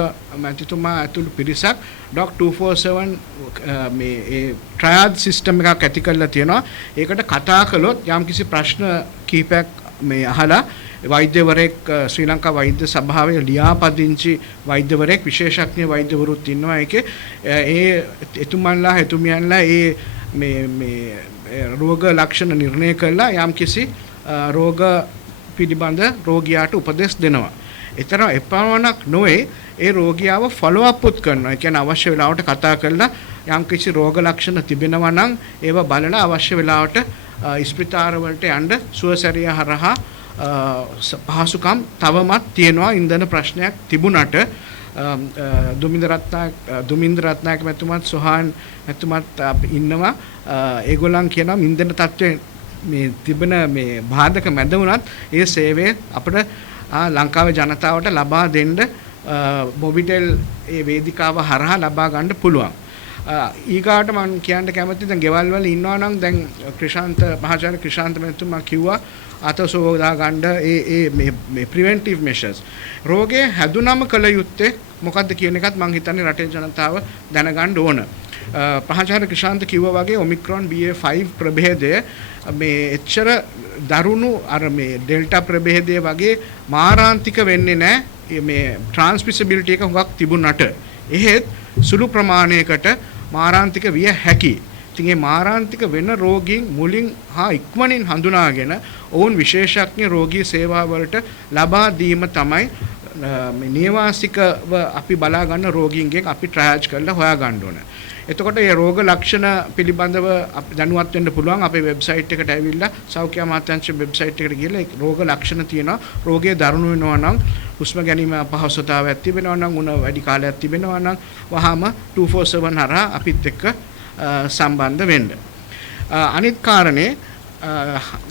මැතිතුමා ඇතුළු පිරිසක් ඩොක් 247 මේ ඒ ට්‍රයඩ් සිස්ටම් එකක් ඇති කරලා තියෙනවා. ඒකට කතා කළොත් යම්කිසි ප්‍රශ්න කිහිපයක් මේ අහලා වෛද්‍යවරයෙක් ශ්‍රී ලංකා වෛද්‍ය සභාවේ ලියාපදිංචි වෛද්‍යවරයෙක් විශේෂඥ වෛද්‍යවරුත් ඉන්නවා. ඒකේ ඒ එතුමන්ලා එතුමියන්ලා මේ රෝග ලක්ෂණ නිර්ණය කළා යම්කිසි රෝග පිළිබඳ රෝගියාට උපදෙස් දෙනවා. ඒතර එපමණක් නොවේ ඒ රෝගියාව ෆලෝ අප් උත් කරනවා. ඒ කියන්නේ අවශ්‍ය වෙලාවට කතා කරලා යම්කිසි රෝග ලක්ෂණ තිබෙනවා නම් ඒව බලලා අවශ්‍ය වෙලාවට ස්පිතාල වලට යන්න සුවසැරිය හරහා පහසුකම් තවමත් තියෙනවා. ඉන්ධන ප්‍රශ්නයක් තිබුණට දුමින්ද රත්නායක මැතිතුමත් සොහාන් මැතිතුමත් ඉන්නවා. ඒගොල්ලන් කියනවා ඉන්ධන තත්ත්වයේ මේ තිබෙන මේ බාධක මැද වුණත් ඒ සේවය අපිට ලංකාවේ ජනතාවට ලබා දෙන්න මොබිටෙල් ඒ වේදිකාව හරහා ලබා ගන්න පුළුවන්. ඊගාට මම කියන්න කැමතියි දැන් ගෙවල් වල ඉන්නවා නම් දැන් මහාචාර්ය ක්‍රිෂාන්ත මැතිතුමා කිව්වා අතසෝදා ගන්න මේ ප්‍රිවෙන්ටිව් මෙෂර්ස්. රෝගේ හැදුනම කළ යුත්තේ මොකද්ද කියන එකත් මම හිතන්නේ රටේ ජනතාව දැනගන්න ඕන. මහාචාර්ය ක්‍රිෂාන්ත කිව්වා වගේ ඔමික්‍රොන් BA.5 ප්‍රභේදය මේ එච්චර දරුණු අර මේ ඩෙල්ටා ප්‍රභේදය වගේ මාරාන්තික වෙන්නේ නැහැ. මේ ට්‍රාන්ස්මිසිබිලිටි එක හුඟක් තිබුණාට එහෙත් සුළු ප්‍රමාණයකට මාරාන්තික විය හැකියි. ඉතින් මේ මාරාන්තික වෙන රෝගීන් මුලින් හා ඉක්මනින් හඳුනාගෙන ඔවුන් විශේෂඥ රෝගී සේවා වලට ලබා දීම තමයි මේ නේවාසිකව අපි බලා ගන්න රෝගීන්ගෙන් අපි ට්‍රයජ් කරලා හොයා ගන්න ඕන. එතකොට මේ රෝග ලක්ෂණ පිළිබඳව අපි දැනුවත් වෙන්න පුළුවන්. අපේ වෙබ්සයිට් එකට ඇවිල්ලා සෞඛ්‍ය අමාත්‍යාංශයේ වෙබ්සයිට් එකට ගිහලා රෝග ලක්ෂණ තියෙනවා. රෝගය දරුණු වෙනවා නම් හුස්ම ගැනීම අපහසුතාවයක් තිබෙනවා නම් උණ වැඩි කාලයක් තිබෙනවා නම් වහාම 247 හරහා අපිත් එක්ක සම්බන්ධ වෙන්න. අනිත් කාරණේ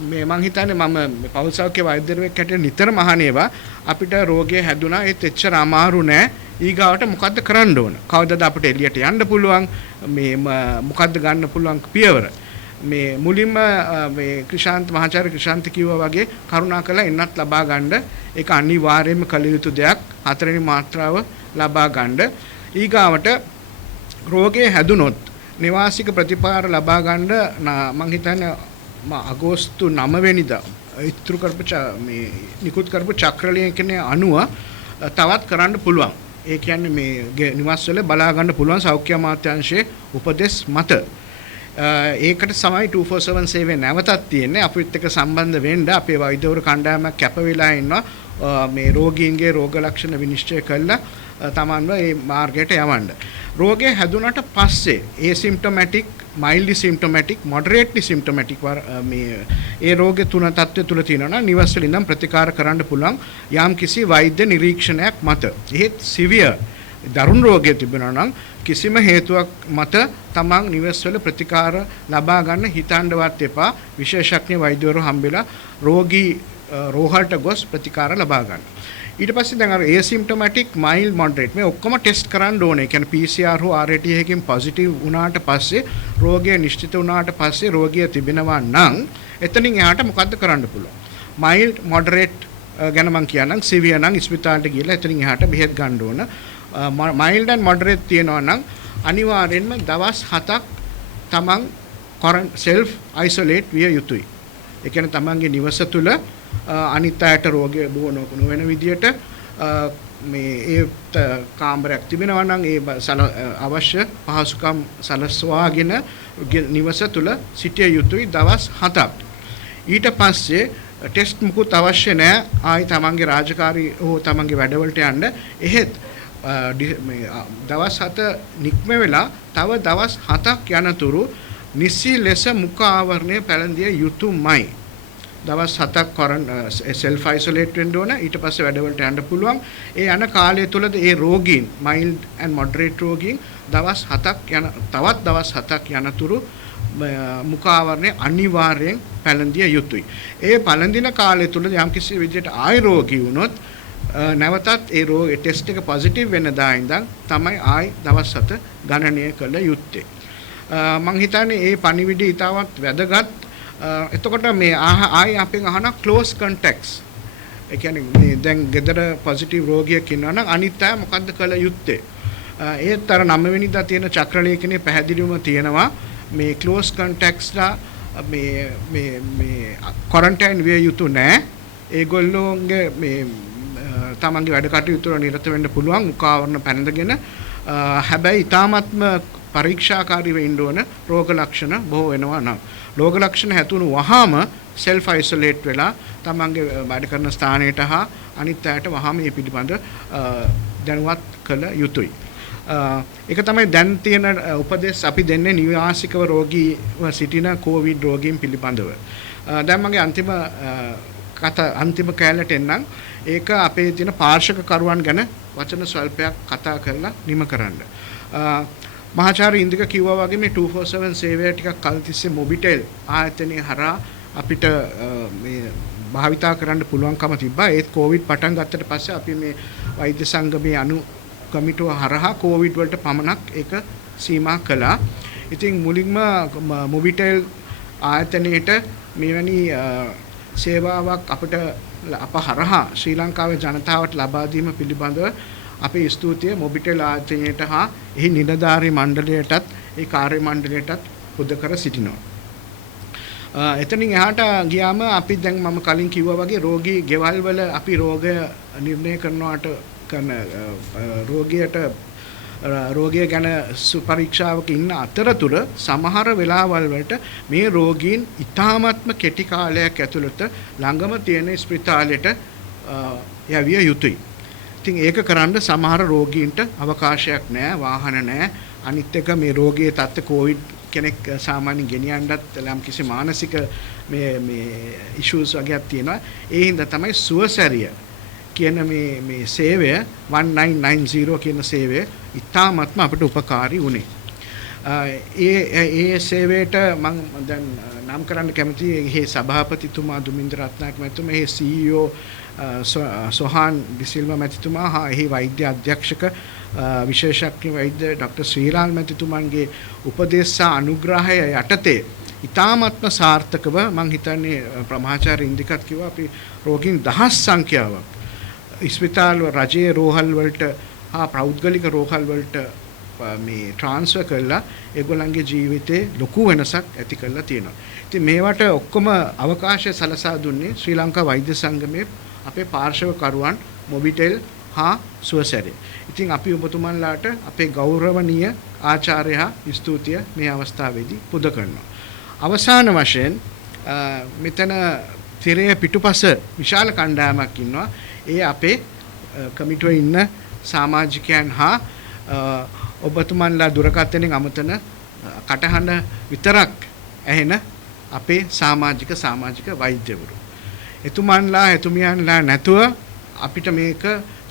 මේ මං හිතන්නේ මම පෞල් සෞඛ්‍ය වෛද්‍යවරයෙක් හැටියට නිතරම අහනේවා අපිට රෝගය හැදුනා ඒත් එච්චර අමාරු නෑ. ඊගාවට මොකද්ද කරන්න ඕන? කවදද අපිට එළියට යන්න පුළුවන්? මේ මොකද්ද ගන්න පුළුවන් පියවර? මේ මුලින්ම මේ මහාචාර්ය ක්‍රිෂාන්ත කිව්වා වගේ කරුණාකරලා එන්නත් ලබා ගන්න. ඒක අනිවාර්යයෙන්ම කළ යුතු දෙයක්. 4 වෙනි මාත්‍රාව ලබා ගන්න. ඊගාවට රෝගේ හැදුනොත් නිවාසික ප්‍රතිපාර ලබා ගන්න මම හිතන්නේ අගෝස්තු 9 වෙනිදා ඉතුරු කරපු මේ නිකුත් කරපු චක්‍රලේඛනයේ අනුව තවත් කරන්න පුළුවන්. ඒ කියන්නේ මේ නිවාසවල බලා ගන්න පුළුවන් සෞඛ්‍ය අමාත්‍යාංශයේ උපදෙස් මත. ඒකට සමයි 247 සේවය නැවතත් තියෙන්නේ. අපිත් එක්ක සම්බන්ධ වෙන්න අපේ වෛද්‍යවරු කණ්ඩායමක් කැප වෙලා ඉන්නවා. මේ රෝගීන්ගේ රෝග ලක්ෂණ විනිශ්චය කළා තමන්ව මේ මාර්ගයට යවන්න. රෝගය හැදුනට පස්සේ asymptomatic, mildly symptomatic, moderately symptomatic මේ ඒ රෝගේ තුන තත්ත්වය තුල තියෙනවා නම් නිවස් වල ඉඳන් ප්‍රතිකාර කරන්න පුළුවන් යම් කිසි වෛද්‍ය නිරීක්ෂණයක් මත. එහෙත් severe දරුණු රෝගය තිබෙනවා නම් කිසිම හේතුවක් මත තමන් නිවස් වල ප්‍රතිකාර ලබා ගන්න හිතන්නවත් එපා. විශේෂඥ වෛද්‍යවරු හම්බෙලා රෝගී රෝහලට ගොස් ප්‍රතිකාර ලබා ගන්න. ඊට පස්සේ දැන් අර asymptomatic, mild, moderate මේ ඔක්කොම ටෙස්ට් කරන්න ඕනේ. ඒ කියන්නේ PCR හෝ RAT එකකින් පොසිටිව් වුණාට පස්සේ රෝගය නිශ්චිත වුණාට පස්සේ රෝගිය තිබෙනවා නම් එතනින් එහාට මොකද්ද කරන්න පුළුවන්? mild, moderate ගැන මම කියනනම් severe නම් ස්පිතාලට ගිහලා එතනින් එහාට බෙහෙත් ගන්න ඕන. mild and moderate තියෙනවා නම් අනිවාර්යෙන්ම දවස් 7ක් තමන් self isolate විය යුතුයි. ඒ කියන්නේ තමන්ගේ නිවස තුල අනිත් අයට රෝගය බෝ නොවන විදියට මේ ඒ කාමරයක් තිබෙනවා නම් ඒ අවශ්‍ය පහසුකම් සලස්වාගෙන නිවස තුල සිටිය යුතුයි දවස් 7ක්. ඊට පස්සේ ටෙස්ට් මුකුත් අවශ්‍ය නැහැ. ආයි තමන්ගේ රාජකාරී හෝ තමන්ගේ වැඩවලට යන්න. එහෙත් මේ දවස් 7 නික්ම වෙලා තව දවස් 7ක් යනතුරු නිසි ලෙස මුඛ ආවරණය පැළඳිය යුතුමයි. දවස් 7ක් self isolate වෙන්න ඕන. ඊට පස්සේ වැඩවලට යන්න පුළුවන්. ඒ යන කාලය තුලද ඒ රෝගීන් mild and moderate රෝගීන් දවස් 7ක් තවත් දවස් 7ක් යනතුරු මුඛ ආවරණය අනිවාර්යෙන් පැළඳිය යුතුයි. ඒ පැළඳින කාලය තුල යම්කිසි විදිහට ආයි රෝගී වුණොත් නැවතත් ඒ රෝගේ ටෙස්ට් එක පොසිටිව් වෙන දා ඉඳන් තමයි ආයි දවස් 7 ගණනය කළ යුත්තේ. මම හිතන්නේ මේ පණිවිඩය ඊටවත් වැදගත්. එතකොට මේ ආයි අපෙන් අහන ක්ලෝස් කන්ටැක්ට්ස්. ඒ කියන්නේ මේ දැන් ගෙදර පොසිටිව් රෝගියෙක් ඉන්නවා නම් අනිත් අය මොකද්ද කළ යුත්තේ? ඒත් අර 9 වෙනිදා තියෙන චක්‍රලේඛනයේ පැහැදිලිවම තියෙනවා මේ ක්ලෝස් කන්ටැක්ට්ස්ලා මේ ක්වොරන්ටයින් විය යුතු නැහැ. ඒගොල්ලෝගේ මේ තමන්ගේ වැඩ කටයුතු වල නිරත වෙන්න පුළුවන් මුඛාවරණ පැනඳගෙන. හැබැයි ඊ타ත්ම පරීක්ෂාකාරීව ඉන්න ඕන රෝග ලක්ෂණ බොහෝ වෙනවා නම්. රෝග ලක්ෂණ හැතුණු වහාම self isolate වෙලා තමන්ගේ වැඩ කරන ස්ථානයට හා අනිත් අයට වහාම මේ පිළිබඳ දැනුවත් කළ යුතුයි. ඒක තමයි දැන් තියෙන උපදෙස් අපි දෙන්නේ නිවාසිකව රෝගීව සිටින කොවිඩ් රෝගීන් පිළිබඳව. දැන් මගේ අන්තිම කැලලට එන්නම්. ඒක අපේ තියෙන පාර්ශව කරුවන් ගැන වචන ස්වල්පයක් කතා කරලා නිම කරන්න. මහාචාර්ය ඉන්දික කිව්වා වගේ මේ 247 සේවය ටිකක් කල් තිස්සේ මොබිටෙල් ආයතනයේ හරහා අපිට මේ භාවිතා කරන්න පුළුවන්කම තිබ්බා. ඒත් කොවිඩ් පටන් ගත්තට පස්සේ අපි මේ වෛද්‍ය සංගමයේ කමිටුව හරහා කොවිඩ් වලට පමණක් ඒක සීමා කළා. ඉතින් මුලින්ම මොබිටෙල් ආයතනයේට මෙවැනි සේවාවක් අපිට අප හරහා ශ්‍රී ලංකාවේ ජනතාවට ලබා දීම පිළිබඳව අපේ ස්තුතිය මොබිටෙල් ආයතනයට හා එහි නිලධාරී මණ්ඩලයටත් ඒ කාර්ය මණ්ඩලයටත් පුද කර සිටිනවා. එතනින් එහාට ගියාම අපි දැන් මම කලින් කිව්වා වගේ රෝගී ගෙවල් වල අපි රෝගය නිර්ණය කරනවාට කරන රෝගිය ගැන සුපරීක්ෂාවක ඉන්න අතරතුර සමහර වෙලාවල් වලට මේ රෝගීන් ඉතාමත්ම කෙටි කාලයක් ඇතුළත ළඟම තියෙන ස්පිතාලෙට යවිය යුතුයි. ඉතින් ඒක කරන්න සමහර රෝගීන්ට අවකාශයක් නැහැ, වාහන නැහැ. අනිත් එක මේ රෝගියේ තත්ත්ව කොවිඩ් කෙනෙක් සාමාන්‍යයෙන් ගෙනියන්නත් යම් කිසි මානසික මේ ඉෂුස් වගේක් තියෙනවා. ඒ හින්දා තමයි සුවසැරිය කියන මේ සේවය 1990 කියන සේවය ඉතාමත්ම අපිට උපකාරී වුණේ. ඒ සේවයට මම දැන් නම් කරන්න කැමතියි. එහි සභාපතිතුමා දුමින්ද රත්නායක මැතිතුමා, එහි CEO සොහාන් ඩිසිල්වා මැතිතුමා හා එහි වෛද්‍ය අධ්‍යක්ෂක විශේෂඥ වෛද්‍ය ඩොක්ටර් ශ්‍රීලාල් මැතිතුමන්ගේ උපදේශ අනුග්‍රහය යටතේ ඉතාමත්ම සාර්ථකව මම හිතන්නේ ප්‍රමහාචාර්ය ඉන්දිකත් කිව්වා අපි රෝගීන් දහස් සංඛ්‍යාවක් ස්පිතාල රජයේ රෝහල් වලට හා පෞද්ගලික රෝහල් වලට මේ ට්‍රාන්ස්ෆර් කරලා ඒගොල්ලන්ගේ ජීවිතේ ලොකු වෙනසක් ඇති කරලා තියෙනවා. ඉතින් මේවට ඔක්කොම අවකාශය සලසා දුන්නේ ශ්‍රී ලංකා වෛද්‍ය සංගමයේ අපේ පාර්ශව කරුවන් මොබිටෙල් හා සුවසැරිය. ඉතින් අපි ඔබතුමන්ලාට අපේ ගෞරවනීය ආචාර්ය හා ස්තුතිය මේ අවස්ථාවේදී පුද කරනවා. අවසාන වශයෙන් මෙතන තිරයේ පිටුපස විශාල කණ්ඩායමක් ඉන්නවා. ඒ අපේ කමිටුවේ ඉන්න සමාජිකයන් හා ඔබතුමන්ලා දුරකථනයෙන් අමතන කටහඬ විතරක් ඇහෙන අපේ සමාජික වෛද්‍යවරු. එතුමන්ලා එතුමියන්ලා නැතුව අපිට මේක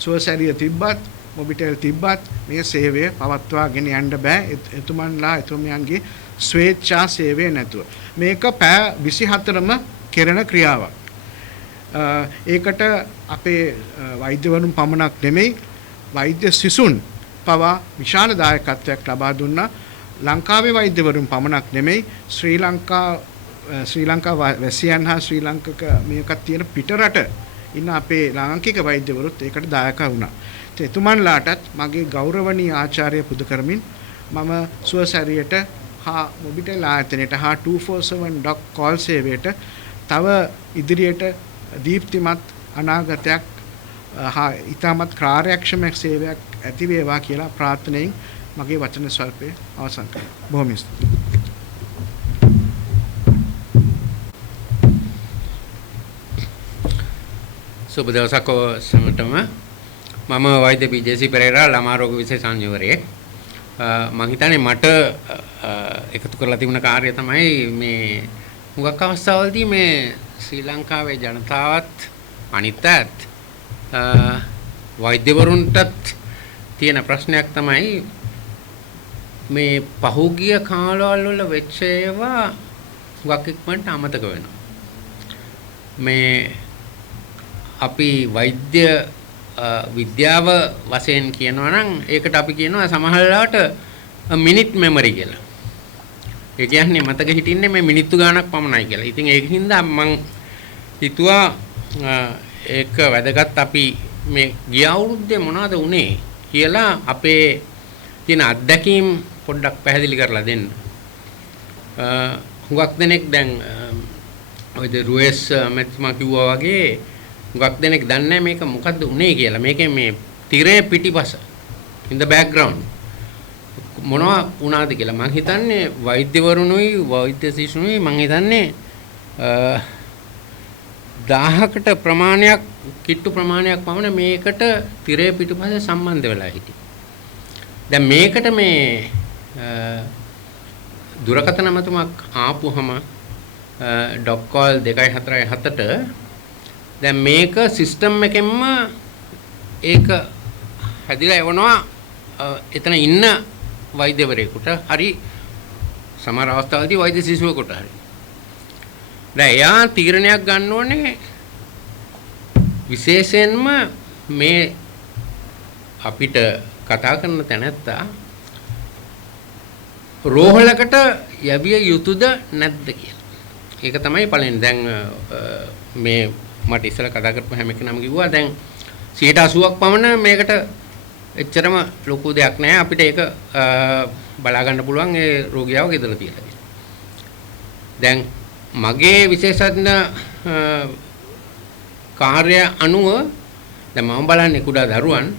සුවසැරිය තිබ්බත් මොබිටෙල් තිබ්බත් මේ සේවය පවත්වාගෙන යන්න බෑ. එතුමන්ලා එතුමියන්ගේ ස්වේච්ඡා සේවය නැතුව. මේක පැය 24ම කෙරෙන ක්‍රියාවක්. ඒකට අපේ වෛද්‍යවරුන් පමණක් නෙමෙයි වෛද්‍ය සිසුන් පවා විශාල දායකත්වයක් ලබා දුන්නා. ලංකාවේ වෛද්‍යවරුන් පමණක් නෙමෙයි ශ්‍රී ලංකා වැසියන් හා ශ්‍රී ලංකක මේකක් තියෙන පිටරට ඉන්න අපේ ලාංකික වෛද්‍යවරුත් ඒකට දායක වුණා. එතුමන්ලාටත් මගේ ගෞරවනීය ආචාර්ය පුද කරමින් මම සුවසැරියට හා මොබිටෙල් ආයතනයට හා 247 ඩොක් කෝල් සේවයට තව ඉදිරියට දීප්තිමත් අනාගතයක් හා ඊටමත් කාර්යක්ෂම සේවයක් ඇති වේවා කියලා ප්‍රාර්ථනාවෙන් මගේ වචන ස්වල්පය අවසන් කරනවා. බොහොම ස්තුතියි. සුබ දවසක් සමටම මම වෛද්‍ය පීජේසි පෙරේරා ළමා රෝග විශේෂඥවරයෙක්. මම හිතන්නේ මට එකතු කරලා තිබුණ කාර්යය තමයි මේ හුඟක් අවස්ථාවලදී මේ ශ්‍රී ලංකාවේ ජනතාවත් අනිත්‍යත් වෛද්‍යවරුන්ටත් තියෙන ප්‍රශ්නයක් තමයි මේ පහුගිය කාලවල වල වෙච්ච ඒවා හුඟක් ඉක්මනට අමතක වෙනවා. මේ අපි වෛද්‍ය විද්‍යාව වශයෙන් කියනවා නම් ඒකට අපි කියනවා සමහර වෙලාවට මිනිත් මෙමරි කියලා. ඒ කියන්නේ මතක හිටින්නේ මේ මිනිත්තු ගාණක් පමණයි කියලා. ඉතින් ඒකින්ද මම හිතුවා ඒක වැදගත් අපි මේ ගිය අවුරුද්දේ මොනවද වුනේ කියලා අපේ තියෙන අත්දැකීම් පොඩ්ඩක් පැහැදිලි කරලා දෙන්න. හුඟක් දෙනෙක් දැන් ඔය රුවෙස් මැතිතුමා කිව්වා වගේ හුඟක් දෙනෙක් දන්නේ මේක මොකද්ද උනේ කියලා. මේකේ මේ තිරේ පිටිපස in the background මොනවා වුණාද කියලා. මම හිතන්නේ වෛද්‍යවරුනුයි වෛද්‍ය ශිෂ්‍යනුයි මම හිතන්නේ 1000කට ප්‍රමාණයක් කිට්ටු ප්‍රමාණයක් පමණ මේකට තිරේ පිටිපස සම්බන්ධ වෙලා හිටියේ. දැන් මේකට මේ දුරකථන මතුමක් ආපුවම ඩොට් කෝල් 247ට දැන් මේක සිස්ටම් එකෙන්ම ඒක හැදිලා එවනවා එතන ඉන්න වෛද්‍යවරයෙකුට හරි සමහර අවස්ථාවලදී වෛද්‍ය ශිෂ්‍යයෙකුට හරි. දැන් එයා තීරණයක් ගන්න ඕනේ විශේෂයෙන්ම මේ අපිට කතා කරන තැනැත්තා රෝහලකට යවිය යුතුද නැද්ද කියලා. ඒක තමයි පළවෙනි. දැන් මේ මට ඉස්සෙල්ලා කතා කරපු හැම කෙනාම කිව්වා දැන් 80%ක් පමණ මේකට එච්චරම ලොකු දෙයක් නෑ අපිට ඒක බලා ගන්න පුළුවන් ඒ රෝගියාව ගෙදර තියලා කියලා. දැන් මගේ විශේෂඥ කාර්ය අනුව දැන් මම බලන්නේ කුඩා දරුවන්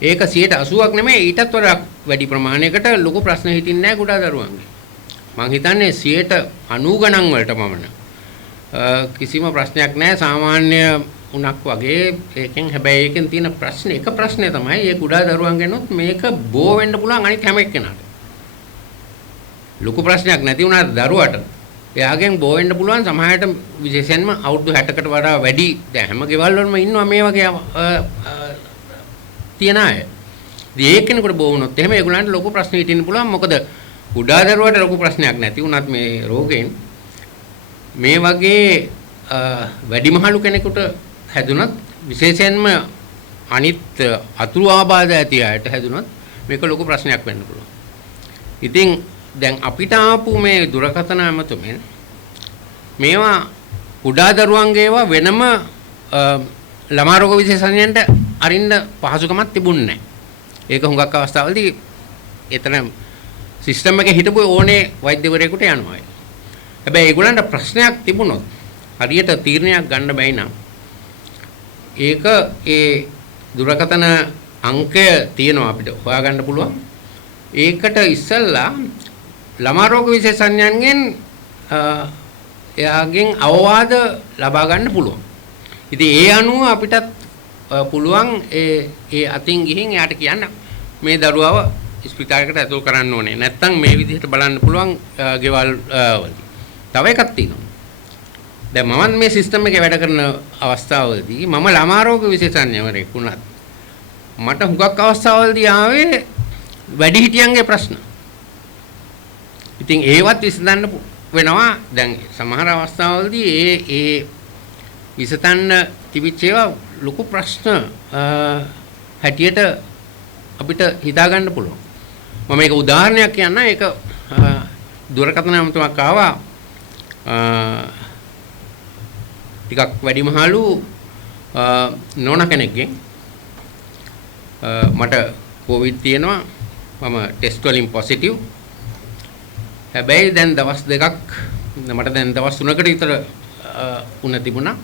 ඒක 80%ක් නෙමෙයි ඊටත් වඩා වැඩි ප්‍රමාණයකට ලොකු ප්‍රශ්න හිටින්නේ නැහැ කුඩා දරුවන්ගේ. මම හිතන්නේ 90 ගණන් වලට පමණ කිසිම ප්‍රශ්නයක් නැහැ සාමාන්‍ය උණක් වගේ. ඒකෙන් හැබැයි ඒකෙන් තියෙන ප්‍රශ්නේ එක ප්‍රශ්නේ තමයි මේ කුඩා දරුවන්ගෙනුත් මේක බෝ වෙන්න පුළුවන් අනිත් හැම එක්කෙනාට. ලොකු ප්‍රශ්නයක් නැති වුණාට දරුවට එයාගෙන් බෝ වෙන්න පුළුවන් සමහරට විශේෂයෙන්ම අවුරුදු 60කට වඩා වැඩි දැන් හැම ගෙවල් වලම ඉන්නවා මේ වගේ තියන අය. ඉතින් ඒ කෙනෙකුට බෝ වුණොත් එහෙම ඒගොල්ලන්ට ලොකු ප්‍රශ්න හිටින්න පුළුවන්. මොකද කුඩා දරුවට ලොකු ප්‍රශ්නයක් නැති වුණත් මේ රෝගයෙන් මේ වගේ වැඩිමහලු කෙනෙකුට හැදුනත් විශේෂයෙන්ම අනිත් අතුරු ආබාධ ඇති අයට හැදුනත් මේක ලොකු ප්‍රශ්නයක් වෙන්න පුළුවන්. ඉතින් දැන් අපිට ආපු මේ දුරකථන ඇමතුමෙන් මේවා කුඩා දරුවන්ගේ ඒවා වෙනම ළමා රෝග විශේෂඥයන්ට අරින්න පහසුකමක් තිබුණේ නැහැ. ඒක හුඟක් අවස්ථාවලදී එතන සිස්ටම් එකේ හිටපු ඕනේ වෛද්‍යවරයෙකුට යනවා. හැබැයි ඒගොල්ලන්ට ප්‍රශ්නයක් තිබුණොත් හරියට තීරණයක් ගන්න බැයි නම් ඒක ඒ දුරකථන අංකය තියෙනවා අපිට හොයාගන්න පුළුවන්. ඒකට ඉස්සෙල්ලා ළමා රෝග විශේෂඥයන්ගෙන් එයාගෙන් අවවාද ලබා ගන්න පුළුවන්. ඉතින් ඒ අනුව අපිටත් පුළුවන් ඒ අතින් ගිහින් එයාට කියන්න මේ දරුවව ස්පිතාලයකට ඇතුල් කරන්න ඕනේ. නැත්තම් මේ විදිහට බලන්න පුළුවන් ගෙවල් වලදී. තව එකක් තියෙනවා. දැන් මම මේ සිස්ටම් එකේ වැඩ කරන අවස්ථාවවලදී මම ළමා රෝග විශේෂඥවරයෙක් වුණත් මට හුඟක් අවස්ථාවලදී ආවේ වැඩිහිටියන්ගේ ප්‍රශ්න. ඉතින් ඒවත් විසඳන්න වෙනවා. දැන් සමහර අවස්ථාවලදී ඒ විසඳන්න තිබිච්ච ඒවා ලොකු ප්‍රශ්න හැටියට අපිට හිතා ගන්න පුළුවන්. මම මේක උදාහරණයක් කියන්න. ඒක දුරකථන ඇමතුමක් ආවා ටිකක් වැඩිමහලු නෝනා කෙනෙක්ගෙන් මට කොවිඩ් තියෙනවා මම ටෙස්ට් වලින් පොසිටිව්. හැබැයි දැන් දවස් දෙකක් මට දැන් දවස් 3කට විතර උණ තිබුණා.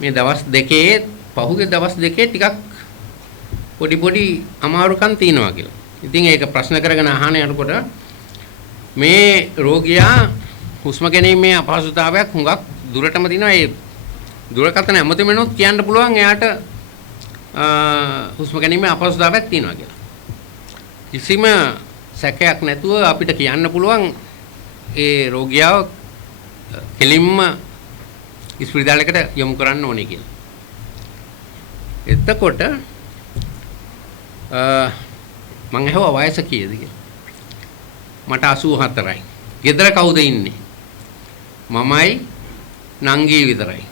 මේ දවස් දෙකේ පහුගිය දවස් දෙකේ ටිකක් පොඩි අමාරුකම් තියෙනවා කියලා. ඉතින් ඒක ප්‍රශ්න කරගෙන අහන යනකොට මේ රෝගියා හුස්ම ගැනීමේ අපහසුතාවයක් හුඟක් දුරටම දිනවා. ඒ දුරකථන ඇමතුමෙනුත් කියන්න පුළුවන් එයාට හුස්ම ගැනීමේ අපහසුතාවයක් තියෙනවා කියලා. කිසිම සැකයක් නැතුව අපිට කියන්න පුළුවන් ඒ රෝගියාව කෙලින්ම ඉස්පිරිතාලයකට යොමු කරන්න ඕනේ කියලා. එතකොට මම ඇහුවා වයස කීයද කියලා. මට 84යි. ගෙදර කවුද ඉන්නේ? මමයි නංගී විතරයි.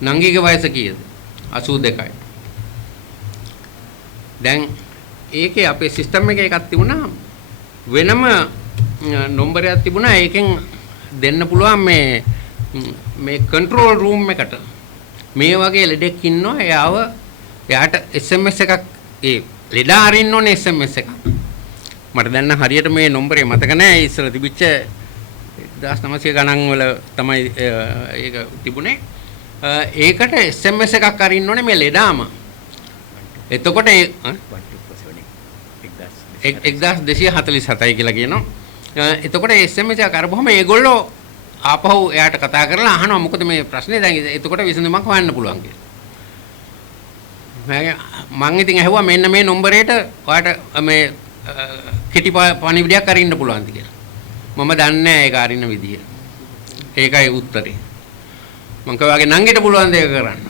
නංගීගේ වයස කීයද? 82යි. දැන් ඒකේ අපේ සිස්ටම් එකේ එකක් තිබුණා වෙනම නම්බරයක් තිබුණා ඒකෙන් දෙන්න පුළුවන් මේ කන්ට්‍රෝල් රූම් එකට මේ වගේ ලෙඩෙක් ඉන්නවා එයාට SMS එකක් ඒ ලෙඩා අරින්න ඕනේ SMS එකක් මට දැන් හරියට මේ නම්බරේ මතක නැහැ ඉස්සර තිබිච්ච 1900 ගණන් වල තමයි ඒක තිබුණේ ඒකට SMS එකක් අරින්න ඕනේ මේ ලෙඩාම එතකොට 1247යි කියලා කියනවා. එතකොට SMS එක කරපුවම ඒගොල්ලෝ ආපහු එයාට කතා කරලා අහනවා මොකද මේ ප්‍රශ්නේ දැන් එතකොට විසඳුමක් හොයන්න පුළුවන් කියලා. මම ඉතින් ඇහුවා මෙන්න මේ නම්බරේට ඔයාට මේ කිටි පණිවිඩයක් අරින්න පුළුවන්ද කියලා. මම දන්නේ නැහැ ඒක අරින්න විදිය. ඒකයි උත්තරේ. මං කවගේ නංගිට පුළුවන් දෙයක් කරන්න.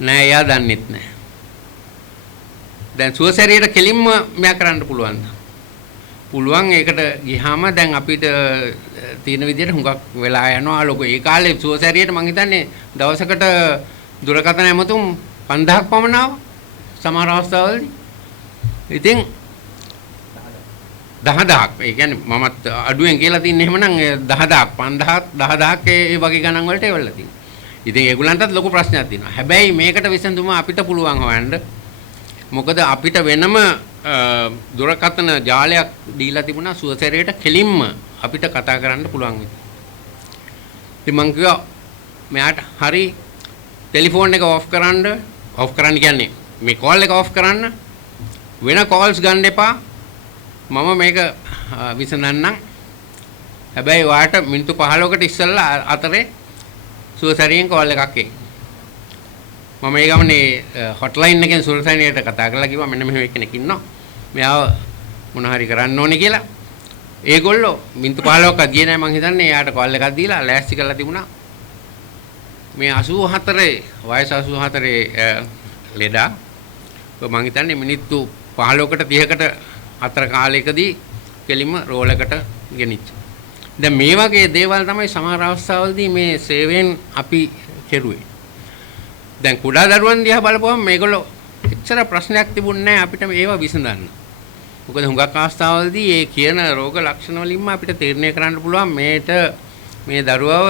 නෑ එයා දන්නෙත් නෑ. දැන් සුවසැරියට කෙලින්ම මෙයා කරන්න පුළුවන්ද? පුළුවන් ඒකට ගියාම දැන් අපිට තියෙන විදිහට හුඟක් වෙලා යනවා ලොකෝ. ඒ කාලේ සුවසැරියට මං හිතන්නේ දවසකට දුරකථන ඇමතුම් 5000ක් පමණ ආවා. සමහර අවස්ථාවලදී. ඉතින් 10000ක්. ඒ කියන්නේ මමත් අඩුවෙන් කියලා තින්නේ එහෙමනම් 10000ක් 10000ක් ඒ වගේ ගණන් වලට එවලා තියෙනවා. ඉතින් ඒගොල්ලන්ටත් ලොකු ප්‍රශ්නයක් තියෙනවා. හැබැයි මේකට විසඳුම අපිට පුළුවන් හොයන්න. මොකද අපිට වෙනම දුරකථන ජාලයක් දීලා තිබුණා සුවසැරයට කෙලින්ම අපිට කතා කරන්න පුළුවන් විදිහ. ඉතින් මං කිව්වා මෙයාට හරි ටෙලිෆෝන් එක ඔෆ් කරන්න කියන්නේ මේ කෝල් එක ඔෆ් කරන්න වෙන කෝල්ස් ගන්න එපා. මම මේක විසඳන්නම්. හැබැයි ඔයාට මිනිත්තු 15කට ඉස්සෙල්ලා අතරේ සුවසැරියෙන් කෝල් එකක් එයි. මම ඒ ගමනේ හොට්ලයින් එකෙන් සුවසැරියට කතා කරලා කිව්වා මෙන්න මෙහෙම කෙනෙක් ඉන්නවා. මෙයාව මොන හරි කරන්න ඕනේ කියලා. ඒගොල්ලෝ මිනිත්තු 15ක් ගියේ නැහැ මං හිතන්නේ එයාට කෝල් එකක් දීලා ලෑස්ති කරලා තිබුණා. මේ 84 වයස 84 ලෙඩා මං හිතන්නේ මිනිත්තු 15කට 30කට අතර කාලයකදී කෙලින්ම රෝල් එකට ගෙනිච්ච. දැන් මේ වගේ දේවල් තමයි සමහර අවස්ථාවලදී මේ සේවයෙන් අපි කෙරුවේ. දැන් කුඩා දරුවන් දිහා බලපුවම මේගොල්ලෝ එච්චර ප්‍රශ්නයක් තිබුණේ නැහැ අපිට ඒවා විසඳන්න. මොකද හුඟක් අවස්ථාවලදී ඒ කියන රෝග ලක්ෂණ වලින්ම අපිට තීරණය කරන්න පුළුවන් මේ දරුවව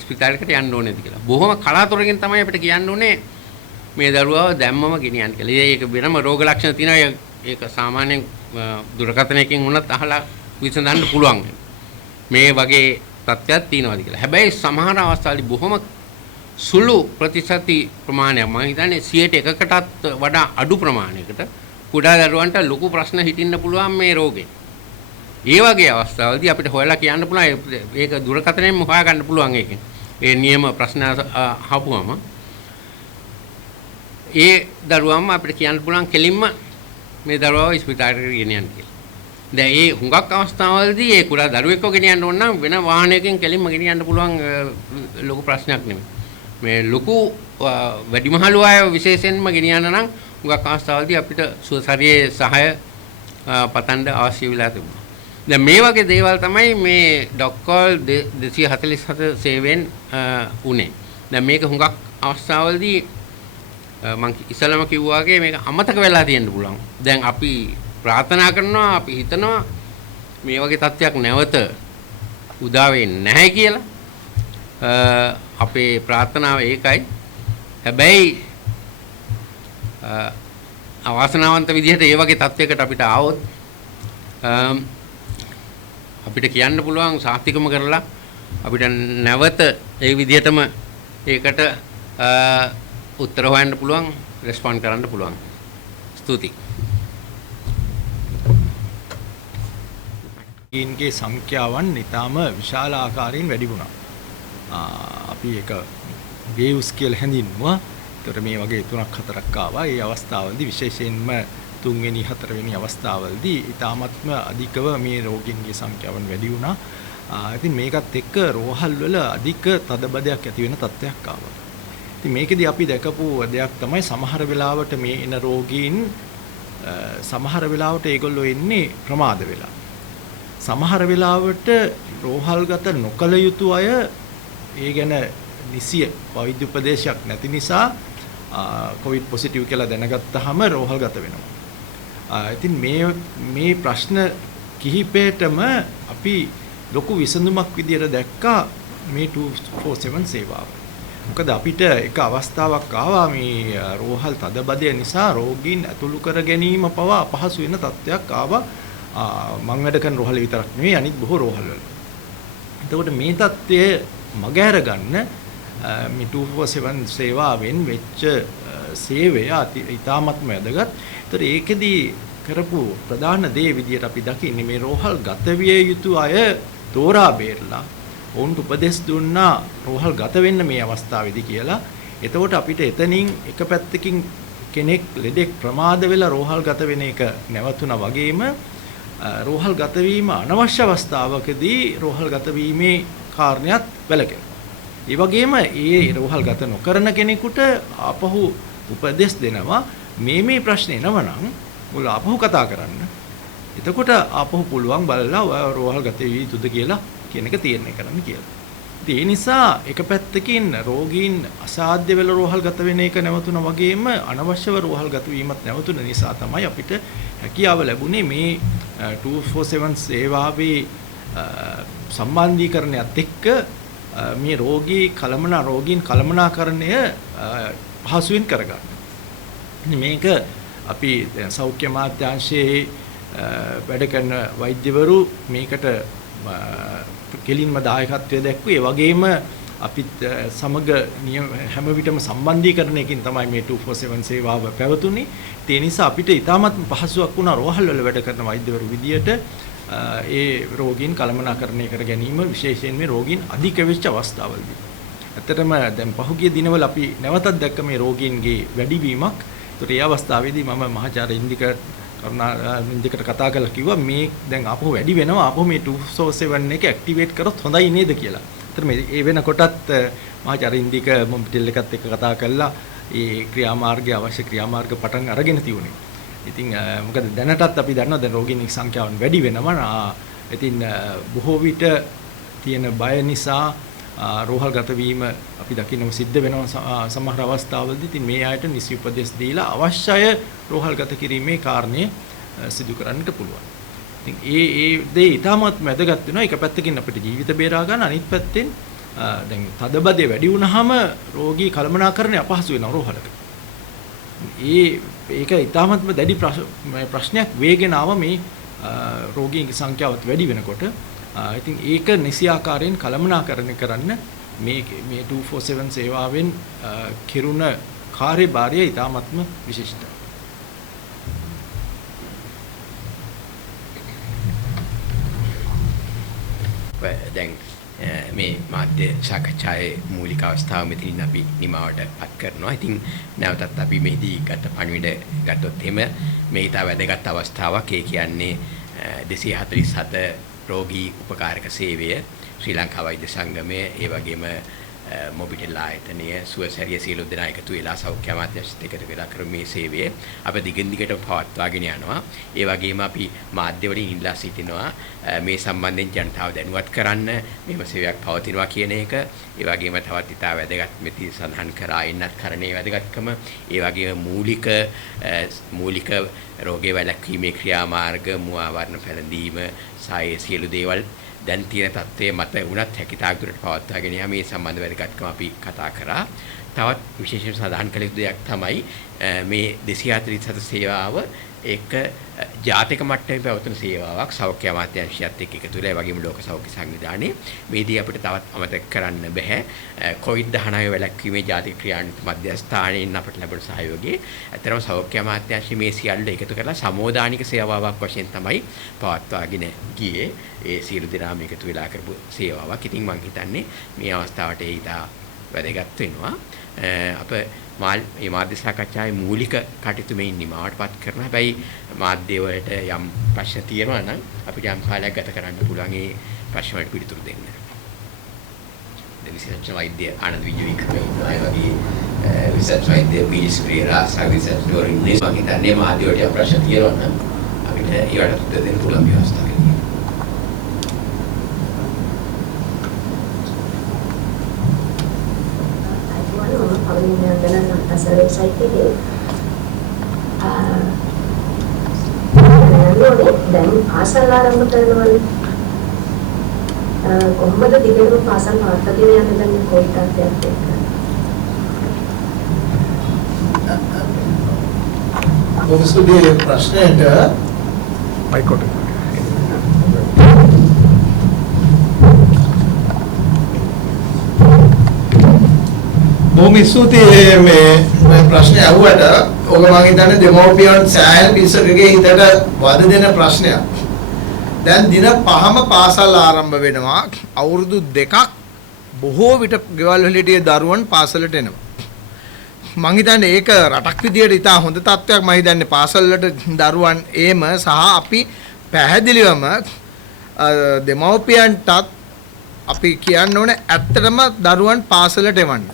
ස්පිතාලයකට යන්න ඕනේද කියලා. බොහොම කලාතුරකින් තමයි අපිට කියන්න ඕනේ මේ දරුවව දැම්මම ගෙනියන්න කියලා. ඒක වෙනම රෝග ලක්ෂණ තියෙනවා. ඒක සාමාන්‍යයෙන් දුරකථනයකින් වුණත් අහලා විසඳන්න පුළුවන්. මේ වගේ තත්ත්වයක් තියෙනවාද කියලා. හැබැයි සමහර අවස්ථාවලදී බොහොම සුළු ප්‍රතිශත ප්‍රමාණයක් මම හිතන්නේ 100%කටත් වඩා අඩු ප්‍රමාණයකට කුඩා දරුවන්ට ලොකු ප්‍රශ්න හිටින්න පුළුවන් මේ රෝගේ. ඒ වගේ අවස්ථාවලදී අපිට හොයලා කියන්න පුළුවන් ඒක දුරකථනයෙන් හොයා ගන්න පුළුවන් ඒකෙන්. ඒ නියම ප්‍රශ්න අහපුවම ඒ දරුවම අපිට කියන්න පුළුවන් කෙලින්ම මේ දරුවව ස්පිතාලෙට ගෙනියන්න කියලා. දැන් මේ හුඟක් අවස්ථාවලදී ඒ කුඩා දරුවෙක්ව ගෙනියන්න ඕන නම් වෙන වාහනයකින් කෙලින්ම ගෙනියන්න පුළුවන් ලොකු ප්‍රශ්නයක් නෙමෙයි. මේ ලොකු වැඩිමහලු අය විශේෂයෙන්ම ගෙනියන්න නම් හුඟක් අවස්ථාවලදී අපිට සුවසැරියේ සහාය පතන්න අවශ්‍ය වෙලා තිබුණා. දැන් මේ වගේ දේවල් තමයි මේ ඩොක්කෝල් 247 සේවයෙන් උනේ. දැන් මේක හුඟක් අවස්ථාවලදී මම ඉස්සලම කිව්වා වගේ මේක අමතක වෙලා තියෙන්න පුළුවන්. දැන් අපි ප්‍රාර්ථනා කරනවා අපි හිතනවා මේ වගේ තත්ත්වයක් නැවත උදා වෙන්නේ නැහැ කියලා. අපේ ප්‍රාර්ථනාව ඒකයි. හැබැයි අවාසනාවන්ත විදිහට ඒ වගේ තත්ත්වයකට අපිට ආවොත් අපිට කියන්න පුළුවන් සාහිතිකම කරලා අපිට නැවත ඒ විදිහටම ඒකට උත්තර හොයන්න පුළුවන් රෙස්පොන්ඩ් කරන්න පුළුවන්. ස්තුතියි. ඊන්ගේ සංඛ්‍යාවන් ඊටාම විශාල ආකාරයෙන් වැඩි වුණා. අපි අපි ඒක වේව්ස් කියලා හැඳින්වුවා. ඒතර මේ වගේ 3ක් 4ක් ආවා. ඒ අවස්ථාවලදී විශේෂයෙන්ම 3 වෙනි 4 වෙනි අවස්ථාවලදී ඊටාත්ම අධිකව මේ රෝගීන්ගේ සංඛ්‍යාව වැඩි වුණා. ඉතින් මේකත් එක්ක රෝහල් වල අධික තදබදයක් ඇති වෙන තත්ත්වයක් ආවා. ඉතින් මේකෙදී අපි දැකපු දෙයක් තමයි සමහර වෙලාවට මේ එන රෝගීන් සමහර වෙලාවට ඒගොල්ලෝ එන්නේ ප්‍රමාද වෙලා. සමහර වෙලාවට රෝහල්ගත නොකළ යුතු අය ඒ ගැන නිසිය වෛද්‍ය උපදේශයක් නැති නිසා කොවිඩ් පොසිටිව් කියලා දැනගත්තාම රෝහල්ගත වෙනවා. ඉතින් මේ ප්‍රශ්න කිහිපයටම අපි ලොකු විසඳුමක් විදියට දැක්කා මේ 247 සේවාව. මොකද අපිට එක අවස්ථාවක් ආවා මේ රෝහල් තදබදය නිසා රෝගීන් ඇතුළු කර ගැනීම පවා අපහසු වෙන තත්ත්වයක් ආවා. මං වැඩ කරන රෝහල විතරක් නෙවෙයි අනිත් බොහෝ රෝහල් වල. එතකොට මේ தත්ත්වය මගහැර ගන්න මේ 247 සේවාවෙන් වෙච්ච සේවය ඉතාමත්ම වැදගත්. ඒතර ඒකෙදී කරපු ප්‍රධාන දේ විදියට අපි දකින්නේ මේ රෝහල් ගත විය යුතු අය තෝරා බේරලා ඔවුන්ට උපදෙස් දුන්නා රෝහල් ගත වෙන්න මේ අවස්ථාවේදී කියලා. එතකොට අපිට එතනින් එක පැත්තකින් කෙනෙක් ලෙඩෙක් ප්‍රමාද වෙලා රෝහල් ගත වෙන එක නැවතුණා වගේම රෝහල් ගත වීම අනවශ්‍ය අවස්ථාවකදී රෝහල් ගත වීමේ කාරණයක් වැළකෙනවා. ඒ වගේම ඒ රෝහල් ගත නොකරන කෙනෙකුට ආපහු උපදෙස් දෙනවා මේ ප්‍රශ්න එනවනම් ඔයාලා ආපහු කතා කරන්න. එතකොට ආපහු පුළුවන් බලලා ඔයා රෝහල් ගත වී යුතුද කියලා කියන එක තීරණය කරන්න කියලා. ඒ නිසා එක පැත්තකින් රෝගීන් අසාධ්‍ය වෙල රෝහල් ගත වෙන එක නැවතුණා වගේම අනවශ්‍යව රෝහල් ගත වීමත් නැවතුණ නිසා තමයි අපිට හැකියාව ලැබුණේ මේ 247 සේවාවේ සම්බන්ධීකරණයත් එක්ක මේ රෝගීන් කළමනාකරණය පහසුවෙන් කරගන්න. මේක අපි සෞඛ්‍ය අමාත්‍යාංශයේ වැඩ කරන වෛද්‍යවරු මේකට කෙලින්ම දායකත්වය දැක්වුවේ. ඒ වගේම අපිත් සමග හැම විටම සම්බන්ධීකරණයකින් තමයි මේ 247 සේවාව පැවතුනේ. ඒ නිසා අපිට ඉතාමත් පහසුවක් වුණා රෝහල් වල වැඩ කරන වෛද්‍යවරු විදියට ඒ රෝගීන් කළමනාකරණය කර ගැනීම විශේෂයෙන් මේ රෝගීන් අධික වෙච්ච අවස්ථාවලදී. ඇත්තටම දැන් පහුගිය දිනවල අපි නැවතත් දැක්ක මේ රෝගීන්ගේ වැඩිවීමක්. ඒතර ඒ අවස්ථාවේදී මම මහාචාර්ය ඉන්දිකට කතා කරලා කිව්වා මේ දැන් ආපහු වැඩි වෙනවා ආපහු මේ 247 එක ඇක්ටිවේට් කරොත් හොඳයි නේද කියලා. ඒතර මේ ඒ වෙනකොටත් මහාචාර්ය ඉන්දික මොම්පිටල් එකත් එක්ක කතා කරලා ඒ ක්‍රියාමාර්ගය අවශ්‍ය ක්‍රියාමාර්ග පටන් අරගෙන තියුනේ. ඉතින් මොකද දැනටත් අපි දන්නවා දැන් රෝගීන්ගේ සංඛ්‍යාව වැඩි වෙනවා. ඉතින් බොහෝ විට තියෙන බය නිසා රෝහල් ගත වීම අපි දකින්නම සිද්ධ වෙනවා සමහර අවස්ථාවලදී. ඉතින් මේ ආයත නිසි උපදෙස් දීලා අවශ්‍ය රෝහල් ගත කිරීමේ කාරණේ සිදු කරන්නට පුළුවන්. ඉතින් ඒ දේ ඉතාමත් වැදගත් වෙනවා. එක පැත්තකින් අපිට ජීවිත බේරා ගන්න, අනිත් පැත්තෙන් දැන් තදබදේ වැඩි වුණාම රෝගී කළමනාකරණය අපහසු වෙනවා රෝහලක. ඒක ඉතාමත්ම දැඩි ප්‍රශ්නයක් වේගෙන ආව මේ රෝගීන්ගේ සංඛ්‍යාවත් වැඩි වෙනකොට. ඉතින් ඒක නිසි ආකාරයෙන් කළමනාකරණය කරන්න මේ 247 සේවාවෙන් කෙරුණ කාර්යභාරය ඉතාමත්ම විශිෂ්ටයි. දැන් මේ මාධ්‍ය සාකච්ඡාවේ මූලික අවස්ථාව මෙතනින් අපි නිමාවට පත් කරනවා. ඉතින් නැවතත් අපි මෙහිදී ගත පණිවිඩ ගත්තොත් එහෙම මේ ඉතා වැදගත් අවස්ථාවක්. ඒ කියන්නේ 247 රෝගී උපකාරක සේවය ශ්‍රී ලංකා වෛද්‍ය සංගමය ඒ වගේම මොබිටෙල් ආයතනය සුවසැරිය සියලු දෙනා එකතු වෙලා සෞඛ්‍ය අමාත්‍යාංශයත් එක්ක වෙලා කරන මේ සේවය අපි දිගින් දිගටම පවත්වාගෙන යනවා. ඒ වගේම අපි මාධ්‍ය වලින් ඉල්ලා සිටිනවා මේ සම්බන්ධයෙන් ජනතාව දැනුවත් කරන්න මේව සේවයක් පවතිනවා කියන එක. ඒ වගේම තවත් ඉතා වැදගත් මෙති සඳහන් කරා එන්නත් කරණේ වැදගත්කම. ඒ වගේම මූලික රෝගය වැළැක්වීමේ ක්‍රියාමාර්ග මුවාවරණ පැළඳීම සායේ සියලු දේවල් දැන් තියෙන තත්ත්වයේ මත වුණත් හැකියතාක් දුරට පවත්වාගෙන යාම මේ සම්බන්ධ වැදගත්කම අපි කතා කරා. තවත් විශේෂයෙන් සඳහන් කළ යුතු දෙයක් තමයි මේ 247 සේවාව එක ජාතික මට්ටමේ පැවතුන සේවාවක්. සෞඛ්‍ය අමාත්‍යාංශයත් එක්ක එකතු වෙලා ඒ වගේම ලෝක සෞඛ්‍ය සංවිධානයේ මේදී අපිට තවත් අමතක කරන්න බෑ කොවිඩ්-19 වැළැක්වීමේ ජාතික ක්‍රියාන්විත මධ්‍යස්ථානයෙන් අපට ලැබුණු සහයෝගය. ඇත්තරම සෞඛ්‍ය අමාත්‍යාංශය මේ සියල්ල එකතු කරලා සමෝදානික සේවාවක් වශයෙන් තමයි පවත්වාගෙන ගියේ. ඒ සියලු දෙනාම එකතු වෙලා කරපු සේවාවක්. ඉතින් මම හිතන්නේ මේ අවස්ථාවට ඒ ඉතා වැදගත් වෙනවා. අප මේ මාධ්‍ය සාකච්ඡාවේ මූලික කටයුතු මේ නිමාවටපත් කරනවා. හැබැයි මාධ්‍ය වලට යම් ප්‍රශ්න තියෙනවා නම් අපිට යම් කාලයක් ගත කරන්න පුළුවන් ඒ ප්‍රශ්න වලට පිළිතුරු දෙන්න. විශේෂ වෛද්‍ය ආනන්ද විජේවික්‍රම ඉන්නවා. ඒ වගේ විශේෂ වෛද්‍ය පීඩිස් ප්‍රියරා සර්විස් ඩෝරින් නිස් වගේ තන්නේ මාධ්‍ය වලට යම් ප්‍රශ්න තියෙනවා නම් අපිට ඒවට උත්තර දෙන්න පුළුවන් ව්‍යවස්ථාවක්. දැන් පාසල් ආරම්භ කරනවානේ. කොහොමද දිගටම පාසල් පවත්වාගෙන යන්න දැන් කොයි තාක්ෂයක් එක්ක? ඔබසුගේ ප්‍රශ්නයට මයික් එක. බොහොම ස්තුතියි මේ ප්‍රශ්නේ අහුවට ඔබ මම හිතන්නේ දෙමෝපියන් සෑහෙන පිරිසකගේ හිතට වද දෙන ප්‍රශ්නයක්. දැන් දින 5ම පාසල් ආරම්භ වෙනවා. අවුරුදු 2ක් බොහෝ විට ගෙවල් වලදී දරුවන් පාසලට එනවා. මම හිතන්නේ ඒක රටක් විදියට ඉතා හොඳ තත්ත්වයක්. මම හිතන්නේ පාසල් වලට දරුවන් ඒම සහ අපි පැහැදිලිවම දෙමෝපියන්ටත් අපි කියන්න ඕනේ ඇත්තටම දරුවන් පාසලට එවන්න.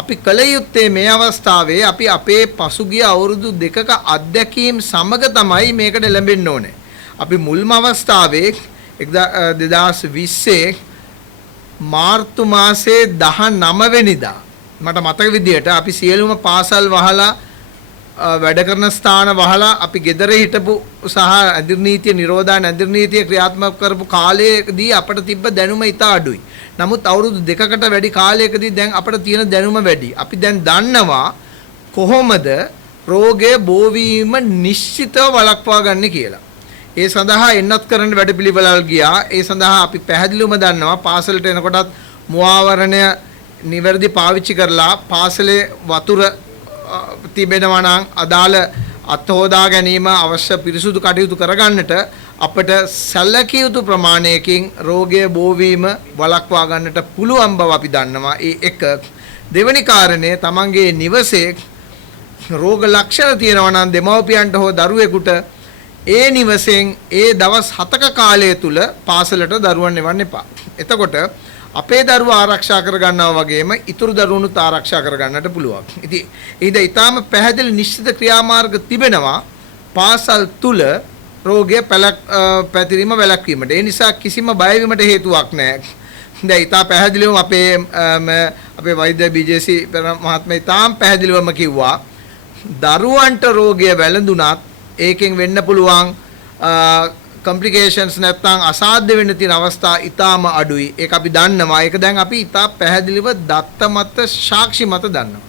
අපි කල යුත්තේ මේ අවස්ථාවේ අපි අපේ පසුගිය අවුරුදු 2ක අත්දැකීම් සමග තමයි මේකට ලැබෙන්න ඕනේ. අපි මුල්ම අවස්ථාවේ 2020 මාර්තු මාසයේ 19 වෙනිදා මට මතක විදියට අපි සියලුම පාසල් වහලා වැඩ කරන ස්ථාන වහලා අපි ගෙදර හිටපු සහ ඇඳුම් නීතිය නිරෝධා ඇඳුම් නීතිය ක්‍රියාත්මක කරපු කාලයේදී අපිට තිබ්බ දැනුම ඉතා අඩුයි. නමුත් අවුරුදු 2කට වැඩි කාලයකදී දැන් අපිට තියෙන දැනුම වැඩි. අපි දැන් දන්නවා කොහොමද රෝගය බෝවීම නිශ්චිතව වළක්වා ගන්න කියලා. ඒ සඳහා එන්නත් කරන්න වැඩපිළිවෙළල් ගියා. ඒ සඳහා අපි පැහැදිලිවම දන්නවා පාසලට එනකොටත් මුවාවරණය නිවැරදි පාවිච්චි කරලා පාසලේ වතුර තිබෙනවා නම් අදාළ අත්හොදා ගැනීම අවශ්‍ය පිරිසුදු කටයුතු කරගන්නට අපට සැලකිය යුතු ප්‍රමාණයකින් රෝගය බෝවීම වළක්වා ගන්නට පුළුවන් බව අපි දන්නවා. ඒ එක දෙවැනි කාරණය තමන්ගේ නිවසේ රෝග ලක්ෂණ තියෙනවා නම් දෙමව්පියන්ට හෝ දරුවෙකුට ඒ නිවසෙන් ඒ දවස් 7ක කාලය තුල පාසලට දරුවන් එවන්න එපා. එතකොට අපේ දරුවා ආරක්ෂා කර ගන්නවා වගේම ඉතුරු දරුවනුත් ආරක්ෂා කර ගන්නට පුළුවන්. ඉතින් ඊටාම පැහැදිලි නිශ්චිත ක්‍රියාමාර්ග තිබෙනවා පාසල් තුල රෝගය පැතිරීම වැළැක්වීමට. ඒ නිසා කිසිම බය වීමට හේතුවක් නැහැ. දැන් ඊටා පැහැදිලිවම අපේ වෛද්‍ය බීජේසී මහත්මයා ඊටාම පැහැදිලිවම කිව්වා දරුවන්ට රෝගය වැළඳුණත් ඒකෙන් වෙන්න පුළුවන් complications නැත්නම් අසාධ්‍ය වෙන්න තියෙන අවස්ථා ඊටාම අඩුයි. ඒක අපි දන්නවා. ඒක දැන් අපි ඊටා පැහැදිලිව දත්ත මත සාක්ෂි මත දන්නවා.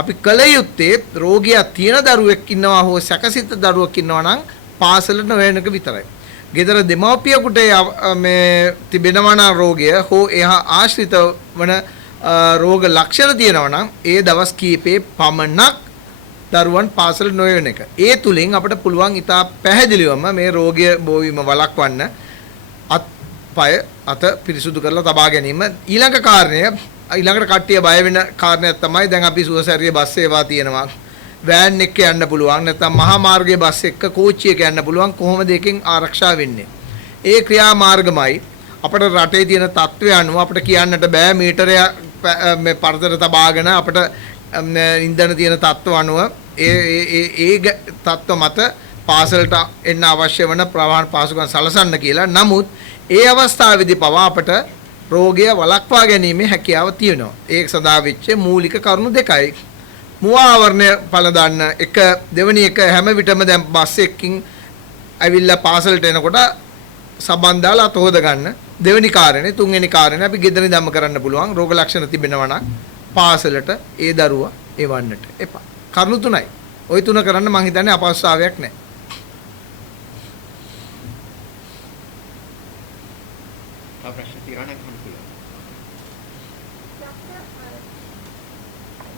අපි කල යුත්තේ රෝගියා තියෙන දරුවෙක් ඉන්නවා හෝ සැකසිත දරුවෙක් ඉන්නවා නම් පාසලට නොයනක විතරයි. ගෙදර දෙමව්පියෙකුට මේ තිබෙනවා නම් රෝගය හෝ එහා ආශ්‍රිත වන රෝග ලක්ෂණ තියෙනවා නම් ඒ දවස් කීපේ පමණක් දරුවන් පාසල නොයන එක. ඒ තුලින් අපිට පුළුවන් ඉතා පැහැදිලිවම මේ රෝගය බෝවීම වළක්වන්න අත පිරිසුදු කරලා තබා ගැනීම. ඊළඟ කාරණය ඊළඟට කට්ටිය බය වෙන කාරණයක් තමයි දැන් අපි සුවසැරිය බස් සේවා තියෙනවා. වෑන් එක යන්න පුළුවන් නැත්නම් මහා මාර්ගයේ බස් එක කෝච්චි එක යන්න පුළුවන්. කොහොමද එකෙන් ආරක්ෂා වෙන්නේ? ඒ ක්‍රියාමාර්ගමයි අපේ රටේ තියෙන තත්ත්වය අනුව අපිට කියන්නට බෑ මීටරය මේ පරතර තබාගෙන අපිට ඉන්ධන තියෙන තත්ත්ව අනුව ඒ තත්ත්ව මත පාසලට එන්න අවශ්‍ය වන ප්‍රවාහන පාසුකම් සලසන්න කියලා. නමුත් ඒ අවස්ථාවේදී පවා අපට රෝගය වළක්වා ගැනීමේ හැකියාව තියෙනවා. ඒක සඳහා වෙච්ච මූලික කරුණු දෙකයි. මුවා ආවරණය පළදන්න එක දෙවෙනි එක හැම විටම දැන් බස් එකකින් ඇවිල්ලා පාසලට එනකොට සබන් දාලා අත හොද ගන්න. දෙවෙනි කාරණේ තුන්වෙනි කාරණේ අපි ගෙදර ඉඳන්ම කරන්න පුළුවන්. රෝග ලක්ෂණ තිබෙනවා නම් පාසලට ඒ දරුවා එවන්නට එපා. කරුණු තුනයි. ওই තුන කරන්න මම හිතන්නේ අපහසුතාවයක් නැහැ. ප්‍රශ්න තියනවා නම් අහන්න පුළුවන්.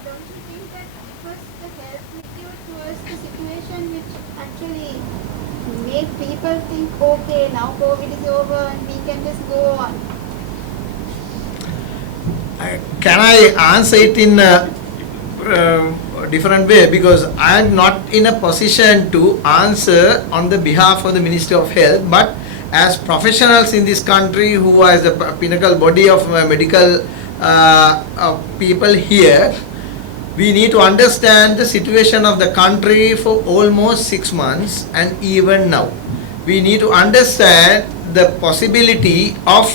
Don't you think that first the health issue was the situation which actually made people think, okay, now COVID is over and we can just go on? Can I answer it in a different way? Because I am not in a position to answer on the behalf of the Ministry of Health, but as professionals in this country who are the pinnacle body of medical people here, we need to understand the situation of the country for almost 6 months and even now. We need to understand the possibility of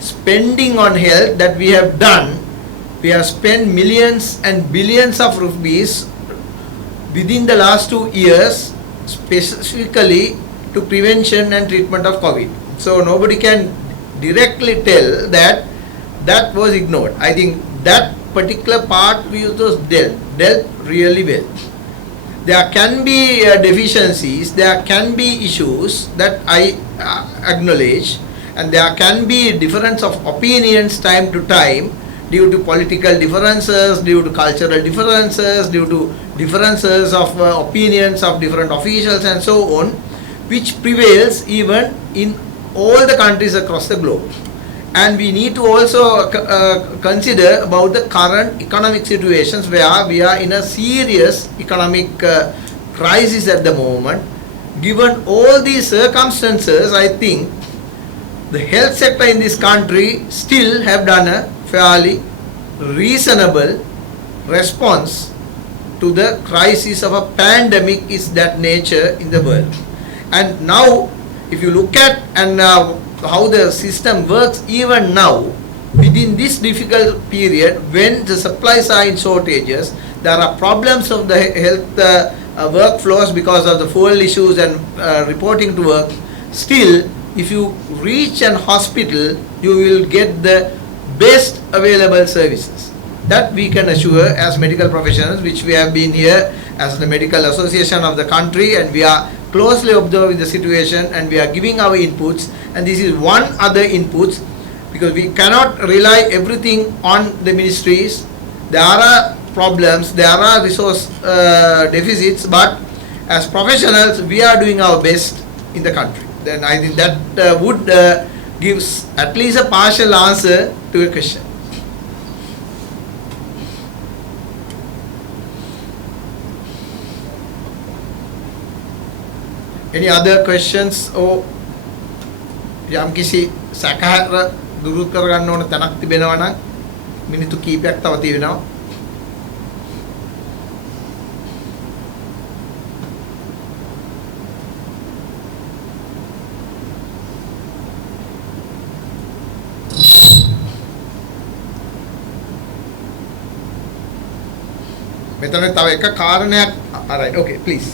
spending on health that we have done. We have spent millions and billions of rupees within the last 2 years specifically to prevention and treatment of COVID. So nobody can directly tell that that was ignored. I think that particular part we was dealt really well. There can be deficiencies, there can be issues that I acknowledge, and there can be difference of opinions time to time due to political differences, due to cultural differences, due to differences of opinions of different officials and so on, which prevails even in all the countries across the globe. And we need to also consider about the current economic situations where we are in a serious economic crisis at the moment. Given all these circumstances, I think the health sector in this country still have done a fairly reasonable response to the crisis of a pandemic is that nature in the world. And now, if you look at how the system works even now, within this difficult period when the supplies are in shortages, there are problems of the health workflows because of the fuel issues and reporting to work. Still, if you reach an hospital, you will get the best available services. That we can assure as medical professionals, which we have been here as the medical association of the country, and we are closely observing the situation and we are giving our inputs. And this is one other inputs, because we cannot rely everything on the ministries. There are problems, there are resource deficits, but as professionals we are doing our best in the country. Then I think that would give at least a partial answer to your question. Any other questions or යම් කිසි සැකහර දුරු කරගන්න ඕන තැනක් තිබෙනවා නම් මිනිත්තු කීපයක් තව තියෙනවා. මෙතන තව එක කාරණයක්. alright, okay, please.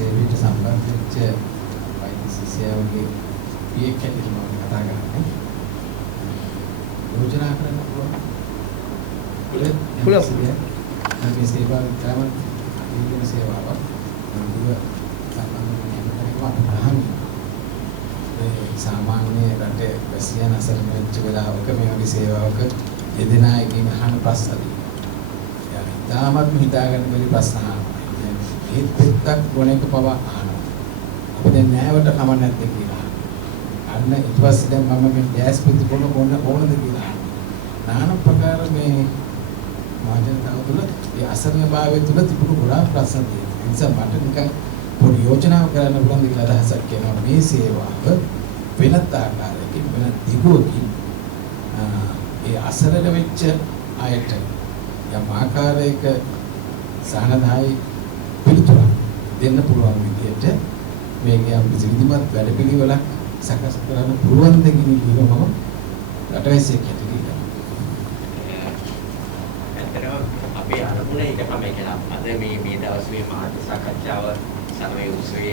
සේවයට සම්බන්ධ වෙච්ච වෛද්‍ය ශිෂ්‍යයෝගේ පියෙක් හැටියට මම කතා කරන්නේ. යෝජනා කරන්න පුළුවන්. පුළුවන්. මේ සේවාව තමයි දීගෙන සේවාවක්. දුර සම්බන්ධ සාමාන්‍ය රටේ වැසියන් අසරණ වෙච්ච වෙලාවක මේ වගේ සේවාවක යෙදෙන අයගෙන් අහන ප්‍රශ්න. තාමත් හිතාගන්න බැරි ප්‍රශ්න අහනවා. ඒ පෙත්තක් ගොනෙක පවා අහනවා. අපි දැන් නෑවට කම නැද්ද කියලා. අන්න ඊට පස්සේ දැන් මම මේ ගෑස් පිටි බොන ඕනද කියලා. নানা ප්‍රකාර මේ මාජනතාව තුළ ඒ අසරණභාවය තුළ තිබුණු ගොඩාක් ප්‍රශ්න තියෙනවා. ඒ නිසා මට නිකන් පොඩි යෝජනාවක් කරන්න පුළුවන් කියලා අදහසක් කියනවා. මේ සේවාව වෙනත් ආකාරයකින් වෙනත් දිගුවකින් ඒ අසරණ වෙච්ච අයට යම් ආකාරයක සහනදායි පිළිතුරක් දෙන්න පුළුවන් විදිහට මේකේ අපි විධිමත් වැඩපිළිවෙලක් සකස් කරන්න පුළුවන් දෙකින් කියනවා මම රටවැසියෙක් හැටියට. ඇත්තටම අපේ අරමුණ ඒක තමයි කියලා. අද මේ දවස් මේ මාධ්‍ය සාකච්ඡාව සමය උත්සවය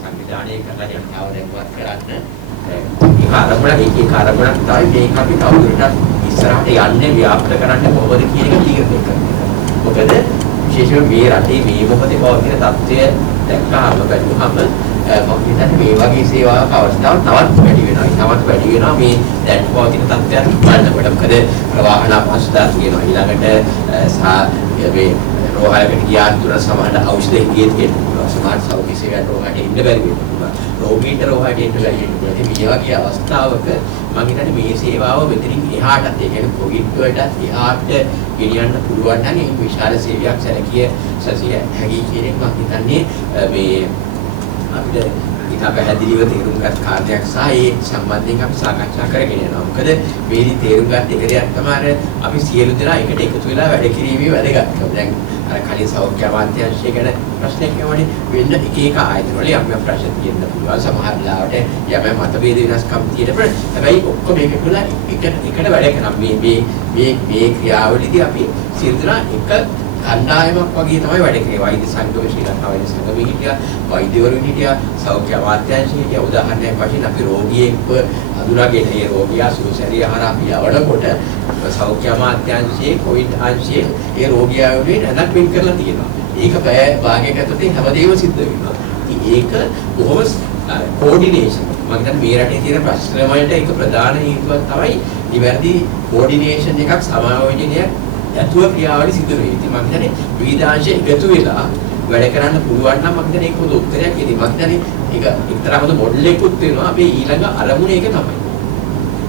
සංවිධානය කරලා ජනතාව දැනුවත් කරන්න. ඒක අරමුණ ඒකේ කාර්යයක් තමයි මේක අපි තවදුරටත් ඉස්සරහට යන්නේ ව්‍යාප්ත කරන්න කොහොමද කියන එක තීරණය කරනවා. මොකද විශේෂයෙන් මේ රටේ මේ මොහොතේ පවතින තත්ත්වය දැක්කාම බලුවහම මම හිතන්නේ මේ වගේ සේවාවක අවස්ථාව තවත් වැඩි වෙනවා. මේ දැන් පවතින තත්ත්වයන් බලනකොට. මොකද ප්‍රවාහන අපහසුතාව තියෙනවා. ඊළඟට මේ රෝහලකට ගියාට තුන සමහර ඖෂධ හිතියෙත් ගන්න පුළුවන්. සමහර සෞඛ්‍ය සේවයන් රෝහලට එන්න බැරි වෙන්න පුළුවන්. රෝගීන්ට රෝහලට එන්න බැරි වෙන්න පුළුවන්. ඉතින් මේ වගේ අවස්ථාවක මම හිතන්නේ මේ සේවාව මෙතනින් එහාටත් ඒ කියන්නේ කොවිඩ් වලටත් එහාට ගෙනියන්න පුළුවන් නම් මේ විශාල සේවයක් සැලකිය හැකි කියන එක මම හිතන්නේ මේ අපිට ඉතා පැහැදිලිව තේරුම් ගන්න කාර්යයක් සහ ඒ සම්බන්ධයෙන් අපි සාකච්ඡා කරගෙන යනවා. මොකද මේදී තේරුම් ගන්න එක දෙයක් තමයි අපි සියලු දෙනා එකට එකතු වෙලා වැඩ කිරීමේ වැදගත්කම. දැන් අර කලින් සෞඛ්‍ය අමාත්‍යාංශය ගැන ප්‍රශ්නයක් කියවනේ වෙන්න එක එක ආයතන වල යම් යම් ප්‍රශ්න තියෙන්න පුළුවන්. සමහර වෙලාවට යම් මතභේද වෙනස්කම් තියෙනවා. හැබැයි ඔක්කොම එකතු වෙලා එකට වැඩ කරනවා. මේ ක්‍රියාවලියදී අපි සියලු දෙනා එක කණ්ඩායමක් වගේ තමයි වැඩ කරේ. වෛද්‍ය සංගම ශ්‍රී ලංකා වෛද්‍ය සංගමයේ හිටියා, වෛද්‍යවරුන් හිටියා, සෞඛ්‍ය අමාත්‍යාංශයේ හිටියා. උදාහරණයක් වශයෙන් අපි රෝගියෙක්ව අඳුනගෙන ඒ රෝගියා සුවසැරිය හරහා අපි යවනකොට සෞඛ්‍ය අමාත්‍යාංශයේ කොවිඩ් අංශයේ ඒ රෝගියා වෙනුවෙන් නැදක් වෙන් කරලා තියෙනවා. ඒක පැය භාගයක ඇතුළත හැමදේම සිද්ධ වෙනවා. ඉතින් ඒක බොහොම කෝඩිනේෂන්. මම හිතන්නේ මේ රටේ තියෙන ප්‍රශ්න වලට ඒක ප්‍රධාන හේතුවක් තමයි නිවැරදි කෝඩිනේෂන් එකක් සමායෝජනයක් යතුව ක්‍රියාවලිය සිදු වෙයි. ඉතින් මම හිතන්නේ විවිධාංශ එකතු වෙලා වැඩ කරන්න පුළුවන් නම් මම හිතන්නේ ඒක පොදු උත්තරයක්. ඉතින් මම හිතන්නේ ඒක එක්තරා හොඳ මොඩල් එකකුත් වෙනවා. අපේ ඊළඟ අරමුණ ඒක තමයි.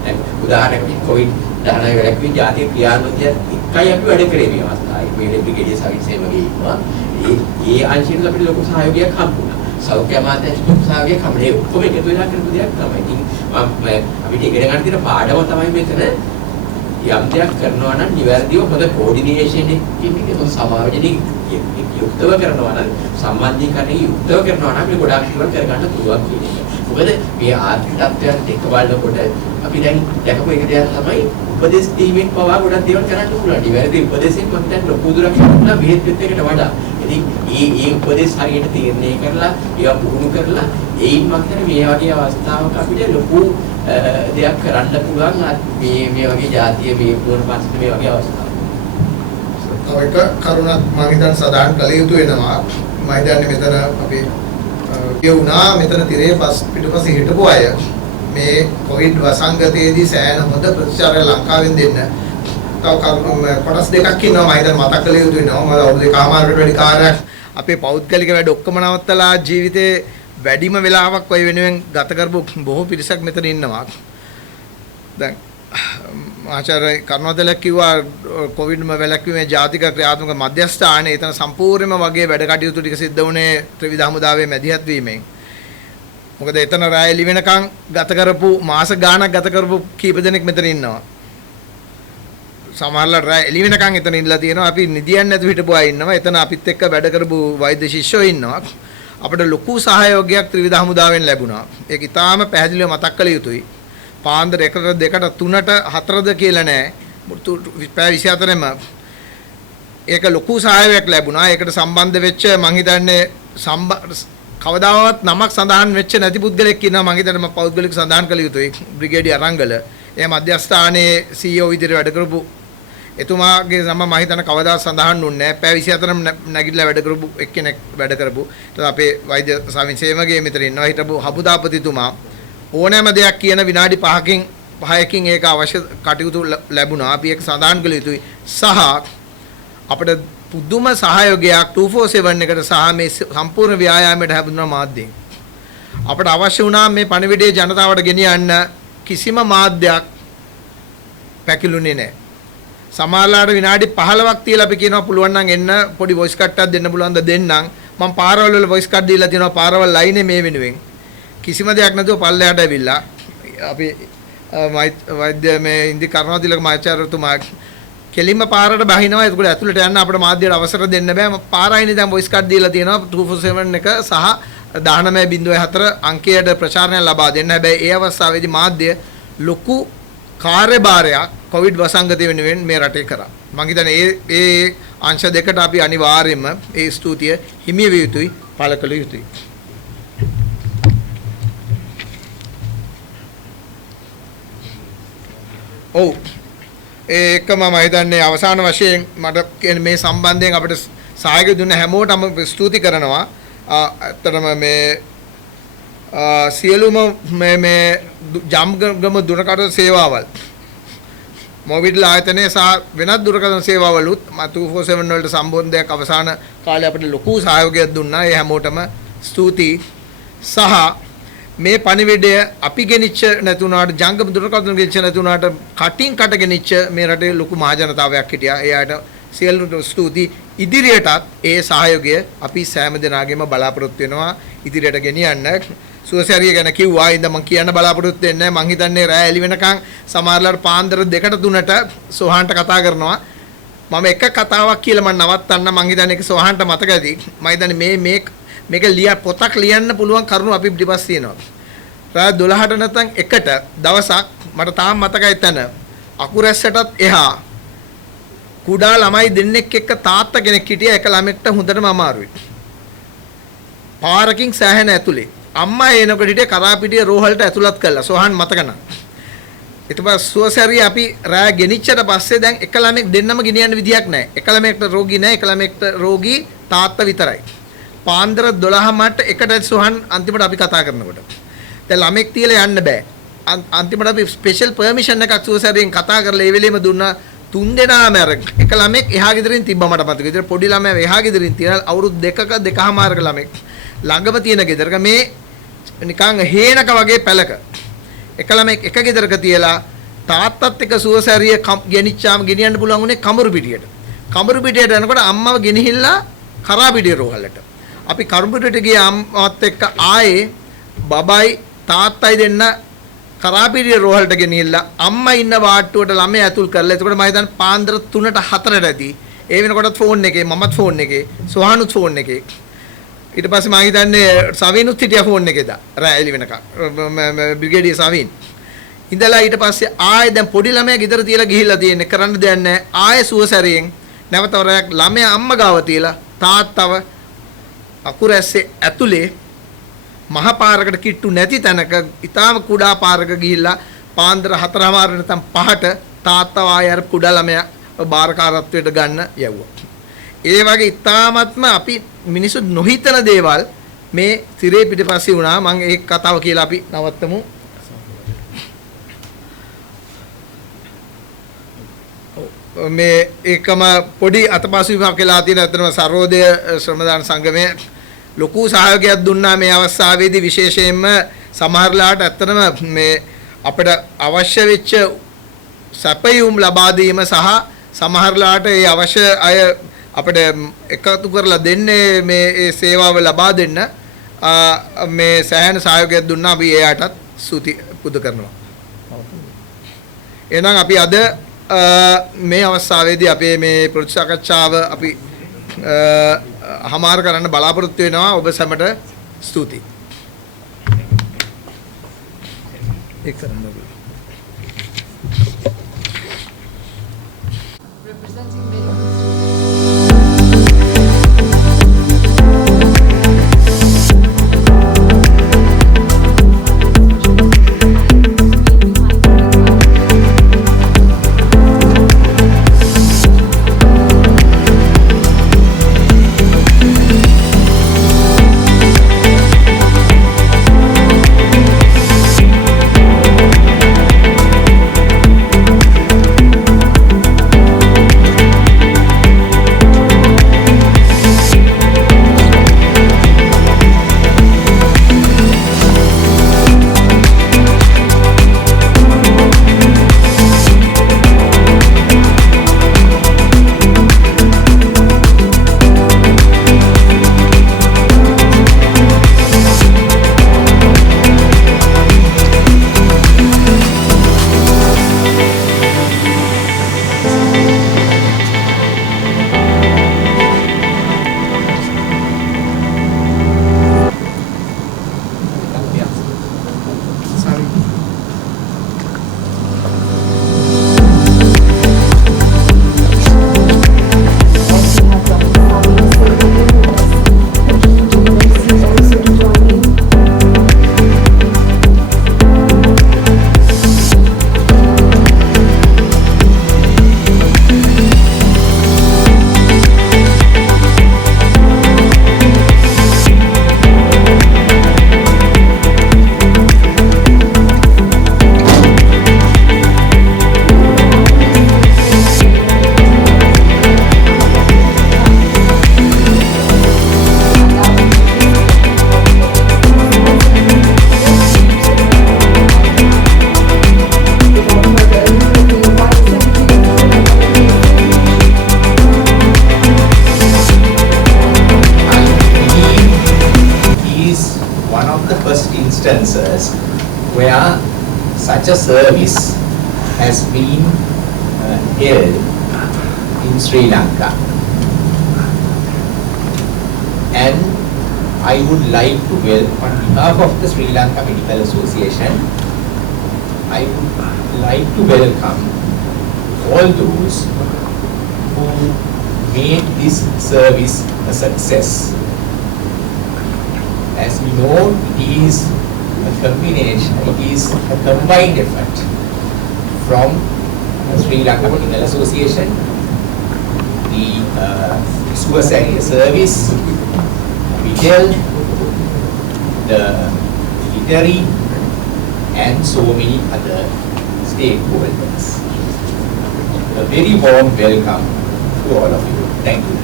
දැන් උදාහරණයක් කොවිඩ් 19 වැඩක් ජාතික ක්‍රියාන්විතය එකයි අපි වැඩ කරේ මේ අවස්ථාවේ. මේ බ්‍රිගේඩියර් සර්විස් එකේ ඉන්නවා. ඒ අංශයෙන් අපිට ලොකු සහයෝගයක් හම්බුණා. සෞඛ්‍ය අමාත්‍යාංශ ලොකු සහයෝගයක් හම්බුනේ. ඔක්කොම එකතු වෙලා කරපු දෙයක් තමයි. ඉතින් අපිට ඉගෙන ගන්න තියෙන පාඩම තමයි මෙතන යම් දෙයක් කරනවා නම් නිවැරදිව හොඳ කෝඩිනේෂන් එකකින් හොඳ සමාජෙදී යුක්තව කරනවා නම් සම්බන්ධීකරණය යුක්තව කරනවා නම් මේ ගොඩාක් දේවල් කරගන්න පුළුවන් කියන එක. මොකද මේ ආර්ථික තත්ත්වයන් එක්ක බලනකොට අපි දැන් දැකපු එක දෙයක් තමයි උපදෙස් දීමෙන් පවා ගොඩක් දේවල් කරන්න පුළුවන්. නිවැරදි උපදෙසෙන් මම දැන් ලොකු දුරක් යනවා බෙහෙත් පෙත්තකට වඩා. ඉතින් මේ උපදෙස් හරියට තීරණය කරලා ඒවා පුහුණු කරලා ඒයින් මම හිතන්නේ මේ වගේ අවස්ථාවක අපිට ලොකු දෙයක් කරන්න පුළුවන් මේ වගේ ජාතිය මේ පුරන පස්සේ මේ වගේ අවස්ථාවක්. තව එක කරුණක් මම හිතන්නේ සදාන් කළ යුතු වෙනවා. මම හිතන්නේ මෙතන අපි කියුණා මෙතන තිරේ පිටුපස්සේ හිටපු අය මේ කොවිඩ් වසංගතයේදී සෑහෙන හොඳ ප්‍රතිචාරය ලංකාවෙන් දෙන්න. තව කොටස් දෙකක් ඉන්නවා මම හිතන්නේ මතක් කළ යුතු වෙනවා. මම අවුරුදු දෙකමාරකට වැඩි කාලයක් අපේ පෞද්ගලික වැඩ ඔක්කොම නවත්තලා ජීවිතේ වැඩිම වෙලාවක් ඔය වෙනුවෙන් ගත කරපු බොහෝ පිරිසක් මෙතන ඉන්නවා. දැන් ආචාර්ය කරුණාදල කිව්වා කොවිඩ්ම වැළැක්වීමේ ජාතික ක්‍රියාත්මක මධ්‍යස්ථානයේ එතන සම්පූර්ණයෙන්ම වගේ වැඩ කටයුතු ටික සිද්ධ වුණේ ත්‍රිවිධ හමුදාවේ මැදිහත් වීමෙන්. මොකද එතන රාය එළි වෙනකන් ගත කරපු මාස ගාණක් ගත කරපු කීප දෙනෙක් මෙතන ඉන්නවා. සමහරවල් රාය එළි වෙනකන් එතන ඉඳලා තියෙනවා. අපි නිදියන් නැතුව හිටපු අය ඉන්නවා. එතන අපිත් එක්ක වැඩ කරපු වෛද්‍ය ශිෂ්‍යයෝ ඉන්නවා. අපිට ලොකු සහයෝගයක් ත්‍රිවිධ හමුදාවෙන් ලැබුණා. ඒක ඉතාම පැහැදිලිව මතක් කළ යුතුයි. පාන්දර 1ට 2ට 3ට 4ද කියලා නෑ. පැය 24ෙම ඒක ලොකු සහායයක් ලැබුණා. ඒකට සම්බන්ධ වෙච්ච මං හිතන්නේ කවදාවත් නමක් සඳහන් වෙච්ච නැති පුද්ගලෙක් ඉන්නවා. මං හිතන්නේ මම පෞද්ගලික සඳහන් කළ යුතුයි. බ්‍රිගේඩියර් අරංගල. ඒ මධ්‍යස්ථානයේ CEO විදිහට වැඩ කරපු එතුමාගේ නම මම හිතන කවදාවත් සඳහන් වුණේ නැහැ. පැය 24ම නැගිටලා වැඩ කරපු එක්කෙනෙක් වැඩ කරපු. ඊට අපේ වෛද්‍ය ස්වාමීන් සේවකගේ මෙතන ඉන්නවා. හිටපු හමුදාපතිතුමා ඕනෑම දෙයක් කියන විනාඩි 5කින් ඒක අවශ්‍ය කටයුතු ලැබුණා. අපි ඒක සඳහන් කළ යුතුයි. සහ අපිට පුදුම සහයෝගයක් 247 එකට සහ මේ සම්පූර්ණ ව්‍යායාමයට ලැබුණා මාධ්‍යයෙන්. අපිට අවශ්‍ය වුණා මේ පණිවිඩය ජනතාවට ගෙනියන්න කිසිම මාධ්‍යයක් පැකිලුනේ නැහැ. සමහරලාට විනාඩි 15ක් තියලා අපි කියනවා පුළුවන් නම් එන්න පොඩි වොයිස් කට්ටක් දෙන්න පුළුවන්ද දෙන්නම්. මම පාරවල් වල වොයිස් කට් දීලා තියෙනවා පාරවල් ලයිනේ මේ වෙනුවෙන්. කිසිම දෙයක් නැතුව පල්ලෙහාට ඇවිල්ලා අපි වෛද්‍ය මේ ඉන්දි කරුණාතිලක මහාචාර්යතුමා කෙලින්ම පාරට බහිනවා. ඒකට ඇතුළට යන්න අපිට මාධ්‍යයට අවසර දෙන්න බෑ. මම පාරයිනේ දැන් වොයිස් කට් දීලා තියෙනවා 247 එක සහ 19.4 අංකයට ප්‍රචාරණය ලබා දෙන්න. හැබැයි ඒ අවස්ථාවේදී මාධ්‍ය ලොකු කාර්යභාරයක් කොවිඩ් වසංගතය වෙනුවෙන් මේ රටේ කරා. මම හිතන්නේ ඒ අංශ දෙකට අපි අනිවාර්යයෙන්ම ඒ ස්තුතිය හිමි විය යුතුයි, පළ කළ යුතුයි. ඔව් ඒකම මම හිතන්නේ අවසාන වශයෙන් මට මේ සම්බන්ධයෙන් අපිට සහායක දුන්න හැමෝටම ස්තුති කරනවා. ඇත්තටම මේ සියලුම මේ ජම්ගම දුරකථන සේවාවල් මොබිටල් ආයතනයේ සහ වෙනත් දුරකථන සේවාවලුත් 247 වලට සම්බන්ධයක් අවසාන කාලේ අපිට ලොකු සහයෝගයක් දුන්නා. ඒ හැමෝටම ස්තුතියි. සහ මේ පණිවිඩය අපි ගෙනිච්ච නැතුණාට ජංගම දුරකථන ගෙනිච්ච නැතුණාට කටින් කට ගෙනිච්ච මේ රටේ ලොකු මහ ජනතාවයක් හිටියා. ඒ අයට සියලුම ස්තුතියි. ඉදිරියටත් ඒ සහයෝගය අපි සෑම දෙනාගේම බලාපොරොත්තු වෙනවා ඉදිරියට ගෙනියන්න. සුවසැරිය ගැන කිව්වා ඉතින් මම කියන්න බලාපොරොත්තු වෙන්නේ නැහැ. මං හිතන්නේ රෑ එළි වෙනකන් සමහරලාට පාන්දර 2ට 3ට සෝහන්ට කතා කරනවා. මම එක කතාවක් කියලා මම නවත්තන්න. මං හිතන්නේ ඒක සෝහන්ට මතක ඇති. මම හිතන්නේ මේක පොතක් ලියන්න පුළුවන් කරුණු අපි පිටිපස්ස තියෙනවා. රෑ 12ට නැත්නම් 1ට දවසක් මට තාම මතකයි තැන අකුරැස්සටත් එහා කුඩා ළමයි දෙන්නෙක් එක්ක තාත්තා කෙනෙක් හිටියා. එක ළමෙක්ට හොඳටම අමාරුයි. පාරකින් සෑහෙන ඇතුලේ අම්මා එනකොට හිටියේ කරාපිටිය රෝහලට ඇතුළත් කළා. සෝහන් මතක නැහැ. ඊට පස්සේ සුවසැරිය අපි රෑ ගෙනිච්චට පස්සේ දැන් එක ළමෙක් දෙන්නම ගෙනියන්න විදියක් නැහැ. එක ළමෙක්ට රෝගී නැහැ. එක ළමෙක්ට රෝගී තාත්තා විතරයි. පාන්දර 12 මට එකට සෝහන් අන්තිමට අපි කතා කරනකොට දැන් ළමෙක් තියලා යන්න බෑ. අන්තිමට අපි ස්පෙෂල් පර්මිෂන් එකක් සුවසැරියෙන් කතා කරලා ඒ වෙලෙම දුන්නා. 3 දෙනාම අරගෙන එක ළමෙක් එහා ගෙදරින් තිබ්බා මට මතකයි. ඉතින් පොඩි ළමයා එහා ගෙදරින් තියන අවුරුදු 2ක 2කමාරක ළමෙක් ළඟම තියෙන ගෙදරක මේ නිකන් හේනක වගේ පැලක එක ළමෙක් එක ගෙදරක තියලා තාත්තත් එක්ක සුවසැරිය ගෙනිච්චාම ගෙනියන්න පුළුවන් උනේ කඹුරු පිටියට. කඹුරු පිටියට යනකොට අම්මව ගෙනහිල්ලා කරාපිටිය රෝහලට. අපි කඹුරු පිටියට ගිය අම්මත් එක්ක ආයේ බබයි තාත්තයි දෙන්න කරාපිටිය රෝහලට ගෙනහිල්ලා අම්මා ඉන්න වාට්ටුවට ළමයා ඇතුල් කරලා. එතකොට මම හිතන්නේ පාන්දර 3ට 4ට ඇති. ඒ වෙනකොටත් ෆෝන් එකේ මමත් ෆෝන් එකේ සෝහනුත් ෆෝන් එකේ. ඊට පස්සේ මම හිතන්නේ සවිනුත් හිටියා ෆෝන් එකේ දා රෑ එළි වෙනකන් බ්‍රිගේඩියර් සවින් ඉඳලා ඊට පස්සේ ආයෙ දැන් පොඩි ළමයා ගෙදර තියලා ගිහිල්ලා තියෙන්නේ කරන්න දෙයක් නැහැ. ආයෙ සුවසැරියෙන් නැවතවරයක් ළමයා අම්මා ගාව තියලා තාත්තව අකුරැස්සේ ඇතුලේ මහ පාරකට කිට්ටු නැති තැනක ඊටාම කුඩා පාරක ගිහිල්ලා පාන්දර 4:00 නැත්නම් 5ට තාත්තව ආයෙ අර කුඩා ළමයා බාරකාරත්වයට ගන්න යවුවා. ඒ වගේ ඊටාමත්ම අපි මිනිස්සු නොහිතන දේවල් මේ තිරේ පිටපස්සේ වුණා. මම ඒ කතාව කියලා අපි නවත්තමු. මේ ඒකම පොඩි අතපසුවීමක් කියලා තියෙන අතරම සර්වෝදය ශ්‍රමදාන සංගමයේ ලොකු සහයෝගයක් දුන්නා මේ අවස්ථාවේදී. විශේෂයෙන්ම සමහරලාට ඇත්තටම මේ අපිට අවශ්‍ය වෙච්ච සැපයුම් ලබා දීම සහ සමහරලාට ඒ අවශ්‍ය අය අපිට එකතු කරලා දෙන්නේ මේ සේවාව ලබා දෙන්න මේ සෑහෙන සහයෝගයක් දුන්නා. අපි එයාටත් ස්තුති පුද කරනවා. එහෙනම් අපි අද මේ අවස්ථාවේදී අපේ මේ ප්‍රතිසාකච්ඡාව අපි හමාර කරන්න බලාපොරොත්තු වෙනවා. ඔබ සැමට ස්තුතියි. ඒක කරන්න instances where such a service has been held in Sri Lanka. And I would like to on behalf of the Sri Lanka Medical Association, I would like to welcome all those who made this service a success. As we know, it is a combination, it is a combined effort from the Sri Lanka Medical Association, the suicide service, Vitel, the military, and so many other stakeholders. A very warm welcome to all of you. Thank you.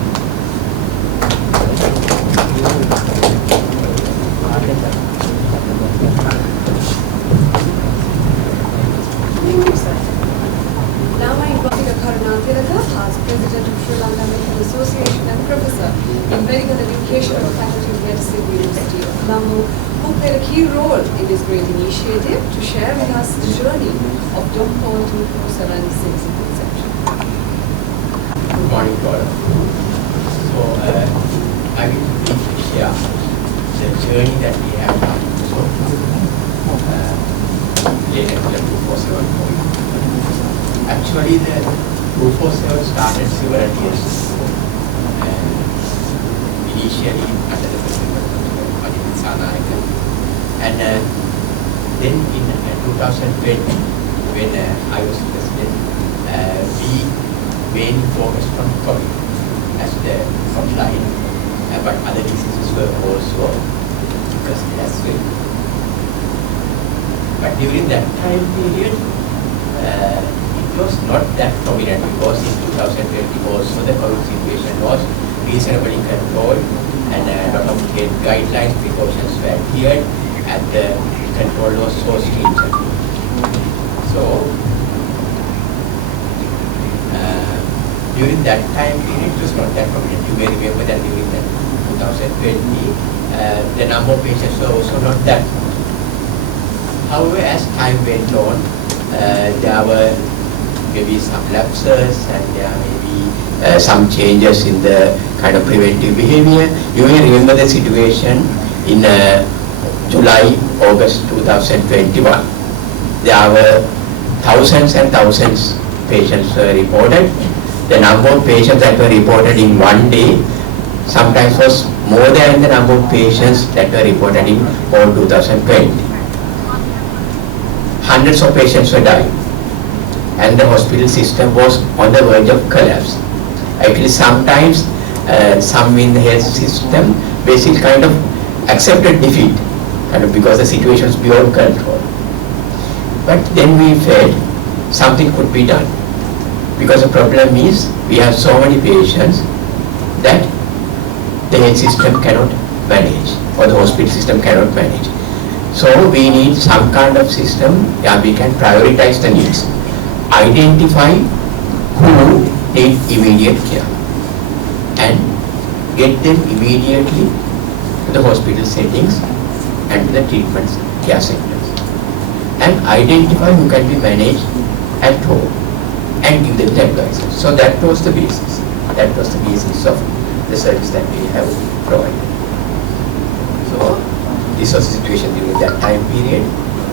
Now I invite Karunatiraga, as President of Sri Lanka Medical Association and Professor in Medical Education at the Faculty of Medicine, University of Colombo, who played a key role in this great initiative to share with us the journey of Dr. 247 since its inception. Good morning to all of you. So, I will briefly share the journey that we have done so far related to the 247 program. Actually, the 247 started several years ago. Initially under the president and then in 2020, when I was president, we mainly focused on COVID as the frontline, but other diseases were also discussed as well. But during that time period, it was not that prominent because in 2020 also the COVID situation was reasonably controlled and a lot of guidelines, precautions were adhered and the control was so stringent. So, during that time period it was not that prominent. You may remember that during the 2020 the number of patients were also not that much. However, as time went on, there were maybe some lapses and there may be some changes in the kind of preventive behavior. You may remember the situation in July, August 2021. There were thousands and thousands patients were reported. The number of patients that were reported in one day sometimes was more than the number of patients that were reported in all 2020. Hundreds of patients were dying and the hospital system was on the verge of collapse. Actually, sometimes some in the health system basically kind of accepted defeat, kind of because the situation was beyond control. But then we felt something could be done because the problem is we have so many patients that the health system cannot manage or the hospital system cannot manage. So we need some kind of system where we can prioritize the needs, identify who need immediate care and get them immediately to the hospital settings and to the treatment care centers and identify who can be managed at home and give them the advice. So that was the basis. That was the basis of the service that we have provided. So this was the situation during that time period.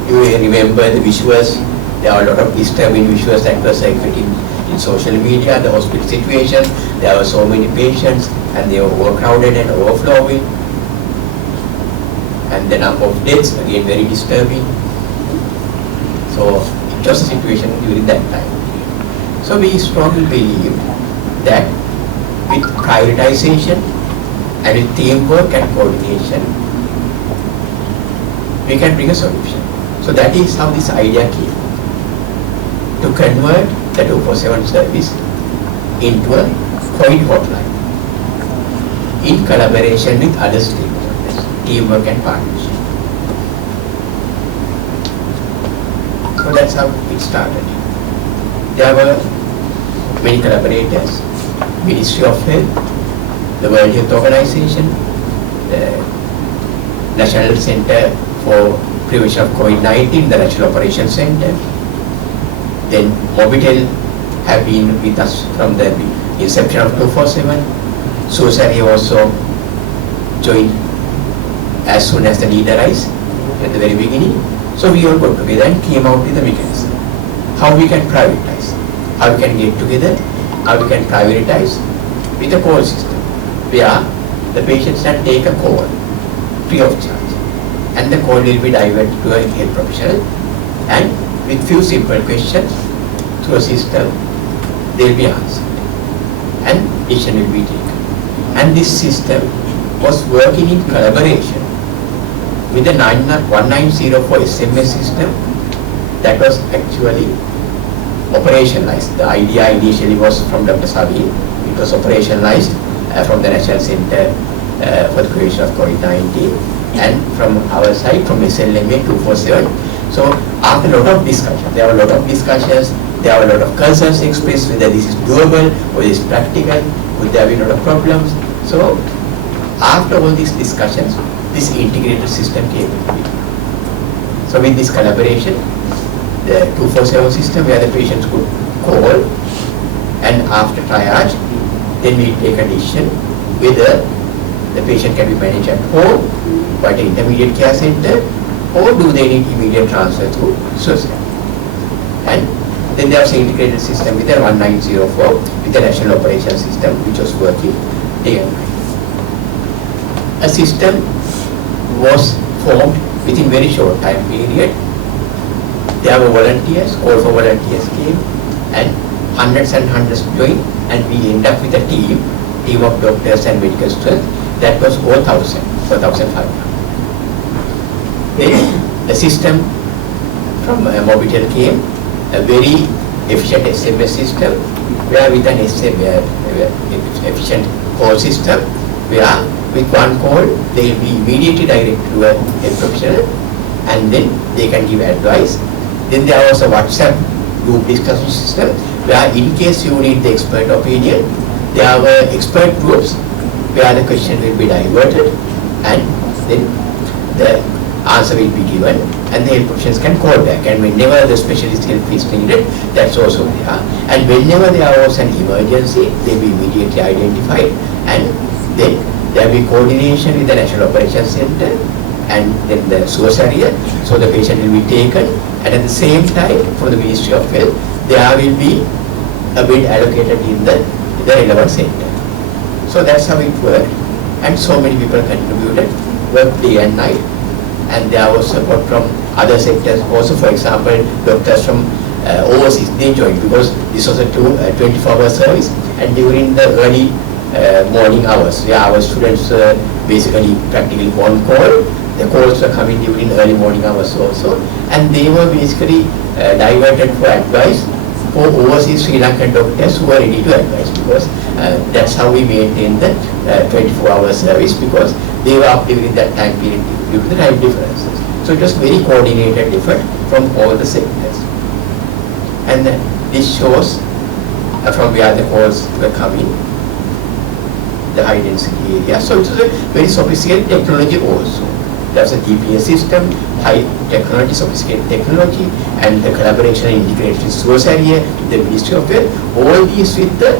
You may remember the visuals. There are a lot of disturbing visuals that were circulating in social media, the hospital situation. There were so many patients and they were overcrowded and overflowing. And the number of deaths, again, very disturbing. So it was a situation during that time period. So we strongly believe that with prioritization and with teamwork and coordination, we can bring a solution. So that is how this idea came, to convert the 247 service into a COVID hotline in collaboration with other stakeholders, teamwork and partnership. So that's how it started. There were many collaborators, Ministry of Health, the World Health Organization, the National Center for prevention of COVID-19 in the National Operations Center. Then Mobitel have been with us from the inception of 247. Suicide also joined as soon as the need arise at the very beginning. So we all got together and came out with a mechanism. How we can prioritize, how we can get together, how we can prioritize with a call system where the patients can take a call free of charge and the call will be diverted to a health professional, and with few simple questions through a system they will be answered and decision will be taken. And this system was working in collaboration with the 1904 SMS system that was actually operationalized. The idea initially was from Dr. Savi. It was operationalized from the National Center for the Prevention of COVID-19 and from our side, from SLMA 247. So after a lot of discussion, there were a lot of discussions, there were a lot of concerns expressed whether this is doable or this is practical, would there be a lot of problems. So after all these discussions, this integrated system came into being. So with this collaboration, the 247 system where the patients could call, and after triage, then we take a decision whether the patient can be managed at home by the intermediate care center or do they need immediate transfer to SOSA. And then there was an integrated system with the 1904 with the National Operations System which was working day and night. A system was formed within very short time period. There were volunteers, call for volunteers came, and hundreds joined, and we end up with a team of doctors and medical students that was 4,500. Then the system from Mobitel came, a very efficient SMS system, where with an efficient call system, where with one call they will be immediately directed to a health professional and then they can give advice. Then there was a WhatsApp group discussion system where in case you need the expert opinion, there were expert groups where the question will be diverted and then the answer will be given and the health professionals can call back, and whenever the specialist help is needed, that's also there. And whenever there was an emergency, they will be immediately identified and then there will be coordination with the National Operations Center and then the source area, so the patient will be taken, and at the same time from the Ministry of Health there will be a bed allocated in the relevant center. So that's how it worked, and so many people contributed, worked day and night, and there was support from other sectors also. For example, doctors from overseas, they joined because this was a 24-hour service, and during the early morning hours, where our students basically practically on call. The calls were coming during early morning hours also, and they were basically diverted for advice for overseas Sri Lankan doctors who were ready to advise, because that's how we maintain the 24-hour service, because they were up during that time period due to the time differences. So it was very coordinated effort from all the sectors. And this shows from where the calls were coming, the high density area. So it was a very sophisticated technology also. There's a GPS system, high technology, sophisticated technology, and the collaboration and integration source area with the Ministry of Health, all these with the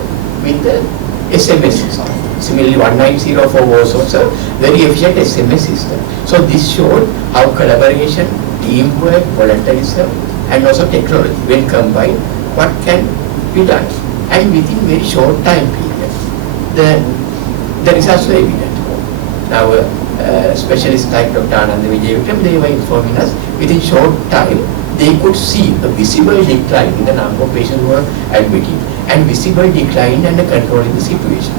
SMS system. Similarly, 1904 was also very efficient SMS system. So this showed how collaboration, teamwork, volunteerism, and also technology, when combined, what can be done. And within very short time period, the results were evident. Now, specialists like Dr. Anand Vijay, they were informing us within short time they could see a visible decline in the number of patients who were admitted and visible decline and controlling the situation.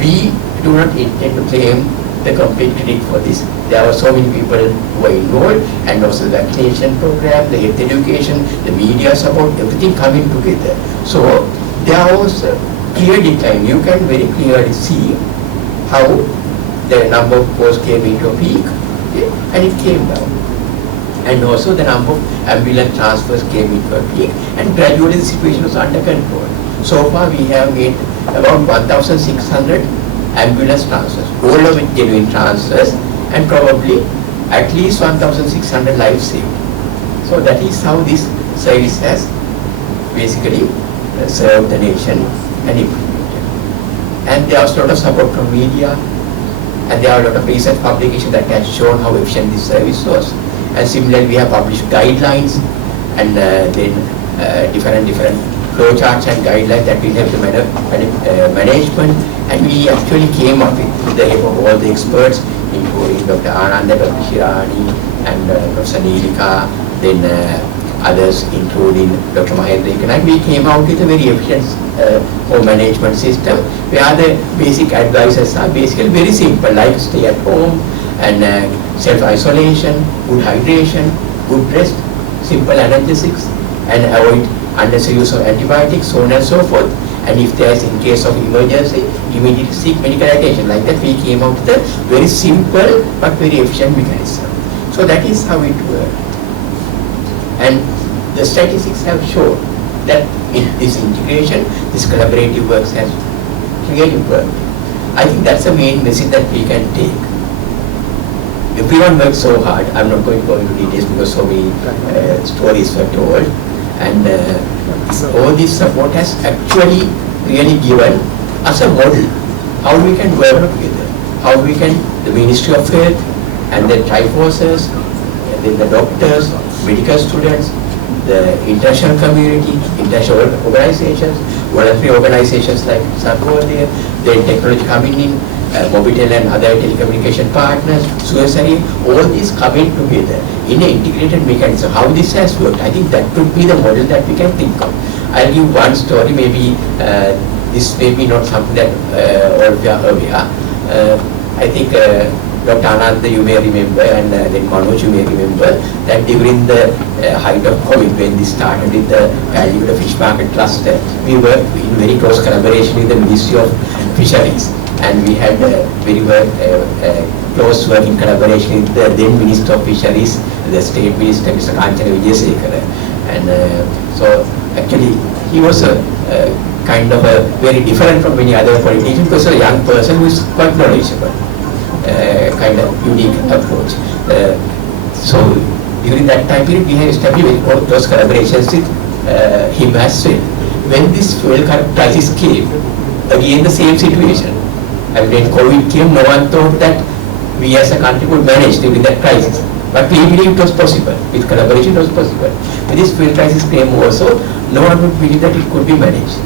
We do not intend to claim the complete credit for this. There were so many people who were involved, and also the vaccination program, the health education, the media support, everything coming together. So there was a clear decline. You can very clearly see how the number of calls came into a peak, okay, and it came down. And also the number of ambulance transfers came into a peak, and gradually the situation was under control. So far we have made about 1,600 ambulance transfers, all of it genuine transfers, and probably at least 1,600 lives saved. So that is how this service has basically served the nation and implemented. And there was a lot of support from media, and there are a lot of research publications that has shown how efficient this service was. And similarly, we have published guidelines and then different flow charts and guidelines that will help the management. And we actually came up with the help of all the experts, including Dr. Ananda, Dr. Shirani, and Professor Neelika, then others, including Dr. Mahendra. And we came out with a very efficient home management system, where the basic advices are basically very simple, like stay at home and self-isolation, good hydration, good rest, simple analgesics, and avoid unnecessary use of antibiotics, so on and so forth. And if there is, in case of emergency, immediately seek medical attention. Like that, we came out with a very simple but very efficient mechanism. So that is how it worked. And the statistics have shown that in this integration, this collaborative work has really worked. I think that's the main message that we can take. Everyone worked so hard. I'm not going to go into details because so many stories were told. And all this support has actually really given us a model how we can work together, how we can, the Ministry of Health and the Triforces, and then the doctors, medical students, the international community, international organizations, voluntary organizations like Sarkodaya, then technology coming in, Mobitel and other telecommunication partners, Suezari, all these coming together in an integrated mechanism. How this has worked, I think that could be the model that we can think of. I'll give one story, maybe this may be not something that all of you are aware. I think Dr. Ananda, you may remember, and then Manoj, you may remember, that during the height of COVID, when this started with the Pallicuda Fish Market Cluster, we worked in very close collaboration with the Ministry of Fisheries. And we had very close working collaboration with the then Minister of Fisheries, the State Minister, Mr. Kanchana Vijayasekara. And so actually he was a kind of a very different from many other politicians, because a young person who is quite knowledgeable, kind of unique approach. So during that time period we have established very close collaborations with him as well. When this fuel crisis came, again the same situation. And when COVID came, no one thought that we as a country would manage during that crisis. But we believe it was possible. With collaboration it was possible. When this fuel crisis came also, no one would believe that it could be managed.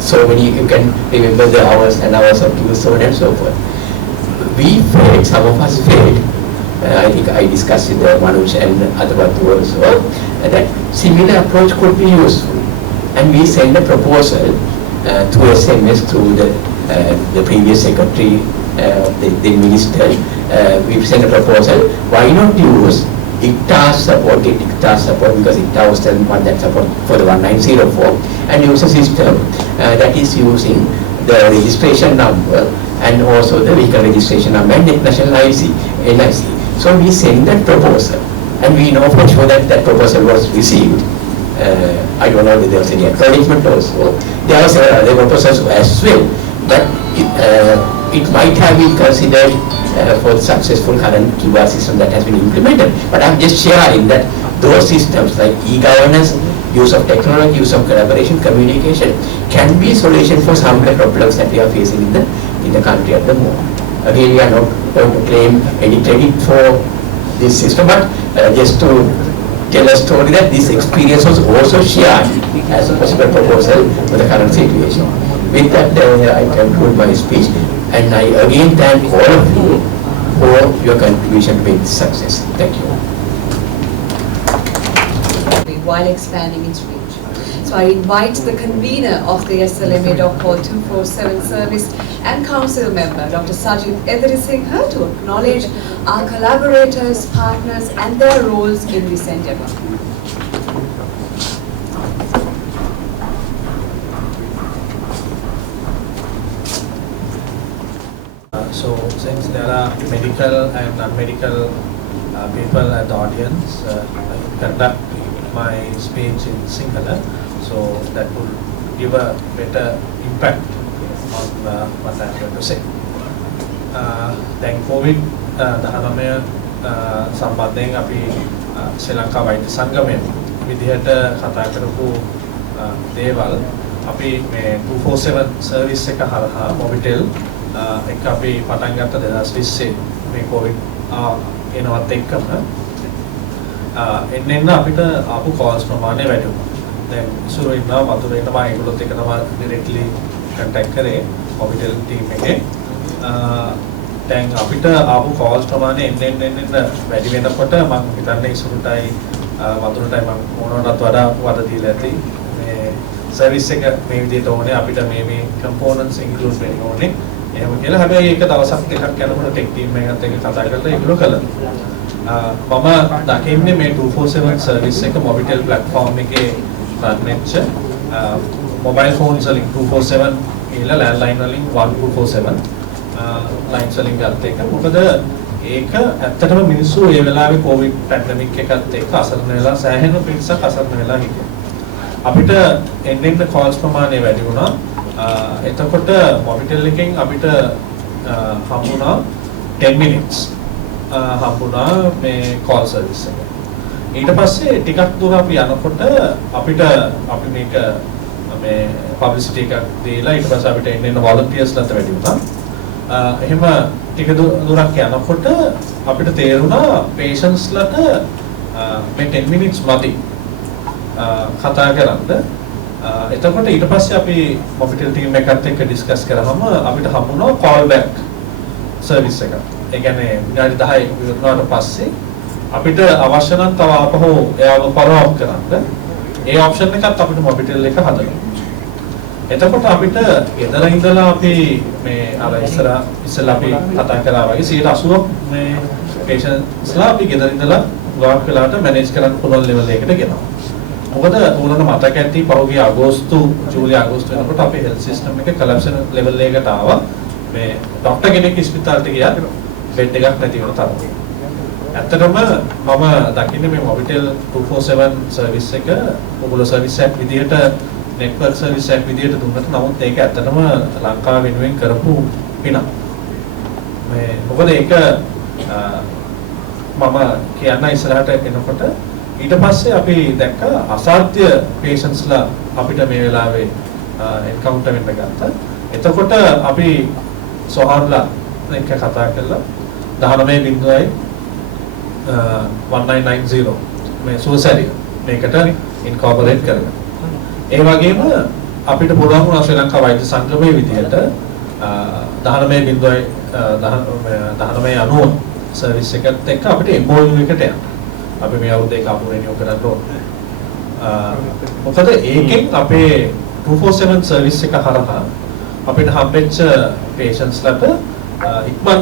So many, you can remember the hours and hours of queue, so on and so forth. We failed, some of us failed. I think I discussed with Manoj and Adavatu also, that similar approach could be useful. And we sent a proposal through SMS, through the previous secretary, the minister. We sent a proposal, why not use ICTA support, because ICTA was the one that support for the 1904, and use a system that is using the registration number and also the vehicle registration number and national NIC. So we sent that proposal, and we know for sure that that proposal was received. I don't know if there was any acknowledgement also. There were several other proposals as well, but it might have been considered for the successful current QR system that has been implemented. But I'm just sharing that those systems like e-governance, use of technology, use of collaboration, communication can be a solution for some of the problems that we are facing in the country at the moment. Again, we are not going to claim any credit for this system, but just to tell a story that this experience was also shared as a possible proposal for the current situation. With that, I conclude my speech, and I again thank all of you for your contribution to make this success. Thank you. While expanding its reach. So I invite the convener of the SLMA Doc Hall 247 service and council member, Dr. Sajid Edrisinghe, to acknowledge our collaborators, partners and their roles in this endeavor. So since there are medical and non-medical people at the audience, I will conduct my speech in Sinhala, so that will give a better impact on what I'm going to say. Then COVID, the සම්බන්ධයෙන් අපි ශ්‍රී ලංකා වෛද්‍ය සංගමයෙන් විදිහට කතා කරපු දේවල් අපි මේ 247 සර්විස් එක හරහා මොබිටෙල් එක අපි පටන් ගත්ත 2020 මේ කොවිඩ් එනවත් එක්කම එන්න අපිට ආපු කෝල්ස් ප්‍රමාණය වැඩි වුණා. දැන් ඉස්සර ඉන්නවා වතුරේ ඉන්නවා ඒගොල්ලොත් එක තමයි ඩිරෙක්ට්ලි කන්ටැක්ට් කරේ මොබිටෙල් ටීම් එකේ. දැන් අපිට ආපු කෝල්ස් ප්‍රමාණය එන්න වැඩි වෙනකොට මම හිතන්නේ ඉස්සරටයි වතුරටයි මම මොනවටත් වඩා වද දීලා ඇති. මේ සර්විස් එක මේ විදිහට ඕනේ අපිට මේ කම්පෝනන්ට්ස් ඉන්ක්ලූඩ් වෙන්න ඕනේ. එහෙම කියලා හැබැයි ඒක දවසක් දෙකක් යනකොට ටෙක් ටීම් එකත් එක්ක කතා කරලා ඒගොල්ලෝ කළා. මම දකින්නේ මේ 247 සර්විස් එක මොබිටෙල් ප්ලැට්ෆෝම් එකේ රන් වෙච්ච මොබයිල් ෆෝන්ස් වලින් 247 කියලා ලෑන්ඩ්ලයින් වලින් 1247 ලයින්ස් වලින් ගත්ත එක. මොකද ඒක ඇත්තටම මිනිස්සු ඒ වෙලාවේ කොවිඩ් පැන්ඩමික් එකත් එක්ක අසරණ වෙලා සෑහෙන පිරිසක් අසරණ වෙලා හිටියා. අපිට එන්න කෝල්ස් ප්‍රමාණය වැඩි වුණා. එතකොට මොබිටෙල් එකෙන් අපිට හම්බුණා 10 minutes හම්බුණා මේ කෝල් සර්විස් එක. ඊට පස්සේ ටිකක් දුර අපි යනකොට අපිට අපි මේක මේ පබ්ලිසිටි එකක් දීලා ඊට පස්සේ අපිට එන්න වොලන්ටියර්ස්ලාට වැඩි වුණා. එහෙම ටික දුරක් යනකොට අපිට තේරුණා පේෂන්ට්ස්ලාට මේ 10 minutes මදි කතා කරන්න. එතකොට ඊට පස්සේ අපි මොබිටෙල් ටීම් එකත් එක්ක ඩිස්කස් කරාම අපිට හම්බුණා කෝල් බෑක් සර්විස් එකක්. ඒ කියන්නේ විනාඩි 10 ඉවරනාට පස්සේ අපිට අවශ්‍ය නම් තව ආපහු එයාව ෆලෝ අප් කරන්න ඒ ඔප්ෂන් එකත් අපිට මොබිටෙල් එක හදලා. එතකොට අපිට ගෙදර ඉඳලා අපි මේ අර ඉස්සලා අපි කතා කරා වගේ 80% මේ පේෂන්ට්ස්ලා අපි ගෙදර ඉඳලා ගොඩක් වෙලාවට මැනේජ් කරන්න පුළුවන් ලෙවල් එකකට ගෙනවා. මොකද උනන මතක ඇති පහුගිය ජූලි අගෝස්තු වෙනකොට අපේ හෙල්ත් සිස්ටම් එක කොලැප්ස් වෙන ලෙවල් එකකට ආවා. මේ ડોක්ටර් කෙනෙක් ඉස්පිතාලට ගියා බෙඩ් එකක් නැති වෙන තරම. ඇත්තටම මම දකින්නේ මේ මොබිටෙල් 247 සර්විස් එක ඔයගොල්ලෝ සර්විස් එකක් විදිහට නෙට්වර්ක් සර්විස් එකක් විදිහට දුන්නත් නමුත් ඒක ඇත්තටම ලංකාව වෙනුවෙන් කරපු පිනක්. මේ මොකද ඒක මම කියන්න ඉස්සරහට එනකොට ඊට පස්සේ අපි දැක්ක අසාධ්‍ය පේෂන්ට්ස්ලා අපිට මේ වෙලාවේ එන්කවුන්ටර් වෙන්න ගත්තා. එතකොට අපි සොහාන්ලා එක්ක කතා කළා 19.1990 මේ සුවසැරිය මේකට ඉන්කෝපරේට් කරගන්න. ඒ වගේම අපිට පුළුවන් වුණා ශ්‍රී ලංකා වෛද්‍ය සංගමයේ විදිහට 19.90 සර්විස් එකත් එක්ක අපිට MOU එකට යන්න. අපි මේ අවුරුද්දේ කාපු රිනියු කරන්න ඕනේ. මොකද ඒකෙන් අපේ 247 සර්විස් එක හරහා අපිට හම්බෙච්ච පේෂන්ට්ස්ලාට ඉක්මන්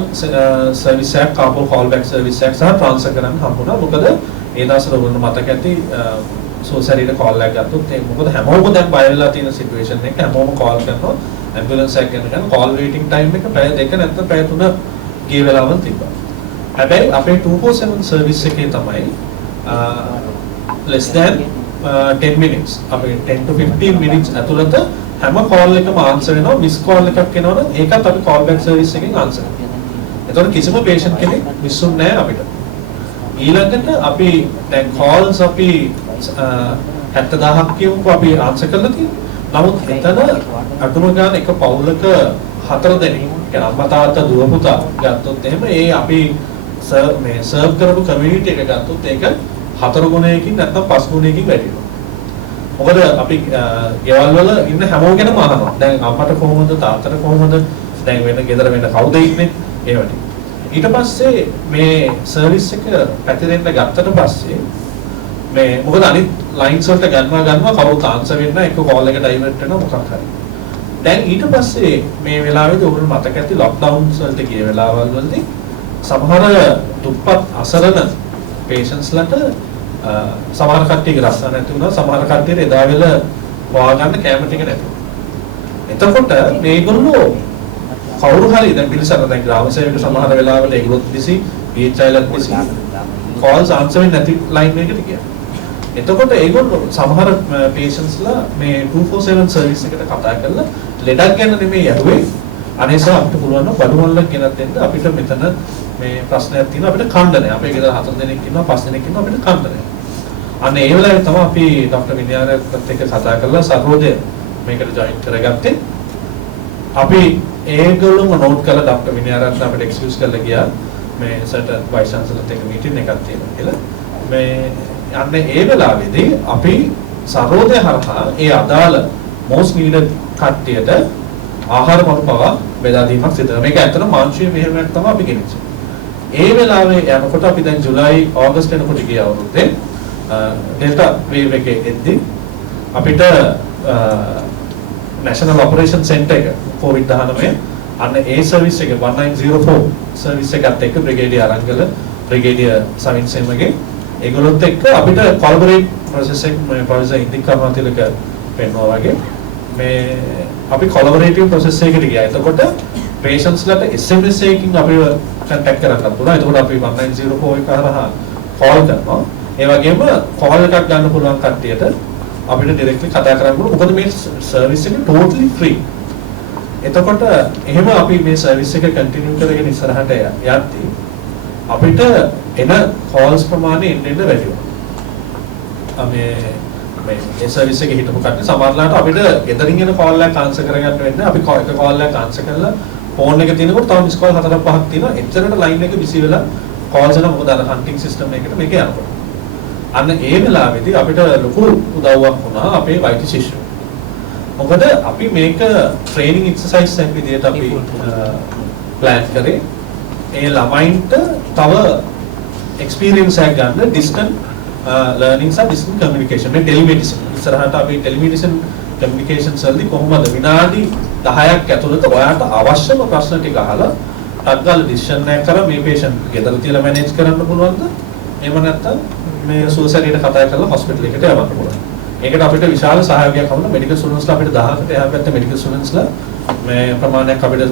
සර්විස් එකක් කාපු කෝල් බෑක් සර්විස් එකක් සහ ට්‍රාන්ස්ෆර් කරන්න හම්බුණා. මොකද ඒ දවස්වල වුණ මතක ඇති සෝසරියට කෝල් එකක් ගත්තොත් ඒ මොකද හැමෝම දැන් බය වෙලා තියෙන සිටුේෂන් එක හැමෝම කෝල් කරනවා ඇම්බියුලන්ස් එකක් ගෙනගෙන කෝල් වේටිංగ్ ටයිම් එක පැය 2 නැත්නම් පැය 3 ගිය වෙලාවල් තිබ්බා. හැබැයි අපේ 247 සර්විස් එකේ තමයි less than 10 minutes අපේ 10 to 15 minutes ඇතුළත හැම කෝල් එකම ආන්සර් වෙනවා. මිස් කෝල් එකක් එනවනම් ඒකත් අපි කෝල් බෑක් සර්විස් එකෙන් ආන්සර් කරනවා. එතකොට කිසිම පේෂන්ට් කෙනෙක් මිස්ුන්නේ නැහැ අපිට. ඊළඟට අපි දැන් කෝල්ස් අපි 70000ක් කියමුකෝ අපි ආන්සර් කරලා තියෙනවා. නමුත් එතන අතුරු ගාන එක පවුලක 4 දෙනෙක් يعني අම්මා තාත්තා දුව පුතා ගත්තොත් එහෙම ඒ අපි සර්ව් කරපු කමියුනිටි එක ගත්තොත් ඒක 4 ගුණයකින් නැත්නම් 5 ගුණයකින් වැඩි වෙනවා. මොකද අපි ගෙවල් වල ඉන්න හැමෝම ගැනම අහනවා. දැන් අම්මට කොහොමද තාත්තට කොහොමද දැන් වෙන ගෙදර වෙන කවුද ඉන්නේ ඒ වගේ. ඊට පස්සේ මේ සර්විස් එක පැතිරෙන්න ගත්තට පස්සේ මේ මොකද අනිත් ලයින්ස් වලට ගන්නවා කවුරුත් ආන්සර් වෙන්න එක කෝල් එක ඩයිවර්ට් වෙනවා මොකක් හරි. දැන් ඊට පස්සේ මේ වෙලාවේදී ඔයගොල්ලෝ මතක ඇති ලොක්ඩවුන්ස් වලට ගිය වෙලාවල් වලදී සමහර දුප්පත් අසරණ පේෂන්ට්ස්ලාට සමහර කට්ටියගේ රස්සා නැති වුණා. සමහර කට්ටියට එදා වෙල වා ගන්න කැම ටික නැති වුණා. එතකොට මේගොල්ලෝ කවුරු හරි දැන් පිළිසර දැන් ග්‍රාම සේවක සමහර වෙලාවල ඒගොල්ලොත් බිසි PHIලත් බිසි කෝල්ස් ආන්සර් වෙන්නේ නැති ලයින් එකකට ගියා. එතකොට ඒගොල්ලෝ සමහර පේෂන්ට්ස්ලා මේ 247 සර්විස් එකට කතා කරලා ලෙඩක් ගැන නෙමෙයි යහුවේ අනේස අපිට පුළුවන් නම් බඩු මොල්ලක් ගෙනත් දෙන්න අපිට මෙතන මේ ප්‍රශ්නයක් තියෙනවා අපිට ඛණ්ඩනය. අපේ ගෙදර 4 දෙනෙක් ඉන්නවා 5 දෙනෙක් ඉන්නවා අපිට ඛණ්ඩනය. අන්න ඒ වෙලාවේ තමයි අපි ડોક્ટર විද්‍යාරත්නත් එක්ක කතා කරලා සර්වෝදය මේකට ජොයින් කරගත්තේ. අපි ඒගොල්ලෝම නෝට් කරලා ડોક્ટર විද්‍යාරත්න අපිට එක්ස්කියුස් කරලා ගියා මේ සර්ටන් වයිස් චාන්සලර්ත් එක්ක මීටින් එකක් තියෙනවා කියලා. මේ අන්න ඒ වෙලාවේදී අපි සර්වෝදය හරහා ඒ අදාළ most needed කට්ටියට ආහාර මරු පවා බෙදා දීමක් සිදු කරනවා. මේක ඇත්තටම මාංශීය මෙහෙයුමක් තමයි අපි ගෙනිච්චේ. ඒ වෙලාවේ යනකොට අපි දැන් ජුලයි ඕගස්ට් වෙනකොට ගිය අවුරුද්දේ ඩෙල්ටා වේව් එකේ එද්දි අපිට National Operation Center එක COVID-19 අන්න ඒ සර්විස් එක 1904 සර්විස් එකත් එක්ක බ්‍රිගේඩියර් අරංගල බ්‍රිගේඩියර් සවින් සෙමගේ ඒගොල්ලොත් එක්ක අපිට කොලැබොරේට් ප්‍රොසෙස් එක මේ ප්‍රොෆෙසර් ඉන්දික කර්මාතිලක පෙන්වුවා වගේ මේ අපි කොලැබොරේටිව් ප්‍රොසෙස් එකකට ගියා. එතකොට patients ලට SMS එකකින් අපිව contact කරන්න පුළුවන්. එතකොට අපි 1904 එක හරහා call කරනවා. ඒ වගේම call එකක් ගන්න පුළුවන් කට්ටියට අපිට directly කතා කරන්න පුළුවන්. මොකද මේ service එක totally free. එතකොට එහෙම අපි මේ service එක continue කරගෙන ඉස්සරහට යද්දී අපිට එන calls ප්‍රමාණය එන්න වැඩි වෙනවා. මේ service එකේ හිටපු කට්ටිය සමහරවිට අපිට ගෙදරින් එන call එකක් answer කරගන්න වෙන්නේ. අපි එක call එකක් answer කරලා phone එක තියෙනකොට තව miss call 4-5ක් තියෙනවා. එච්චරට line එක busy වෙලා calls එන මොකද අර hunting system එකකට මේක යනකොට. අන්න ඒ වෙලාවේදී අපිට ලොකු උදව්වක් වුණා අපේ වෛද්‍ය ශිෂ්‍යයෝ. මොකද අපි මේක training exercise එකක් විදිහට අපි plan කරේ. ඒ ළමයින්ට තව experience එකක් ගන්න distant learning සහ distant communication මේ telemedicine ඉස්සරහට අපි telemedicine communications වලදී කොහොමද විනාඩි 10ක් ඇතුළත ඔයාට අවශ්‍යම ප්‍රශ්න ටික අහලා අත්ගල decision එකක් කරලා මේ patient ගෙදර තියලා manage කරන්න පුළුවන්ද? එහෙම නැත්නම් මේ සුවසැරියට කතා කරලා hospital එකට යවන්න පුළුවන්. ඒකට අපිට විශාල සහයෝගයක් හම්බුණා. medical students ලා අපිට 1000කට එහා පැත්තේ medical students ලා මේ ප්‍රමාණයක් අපිට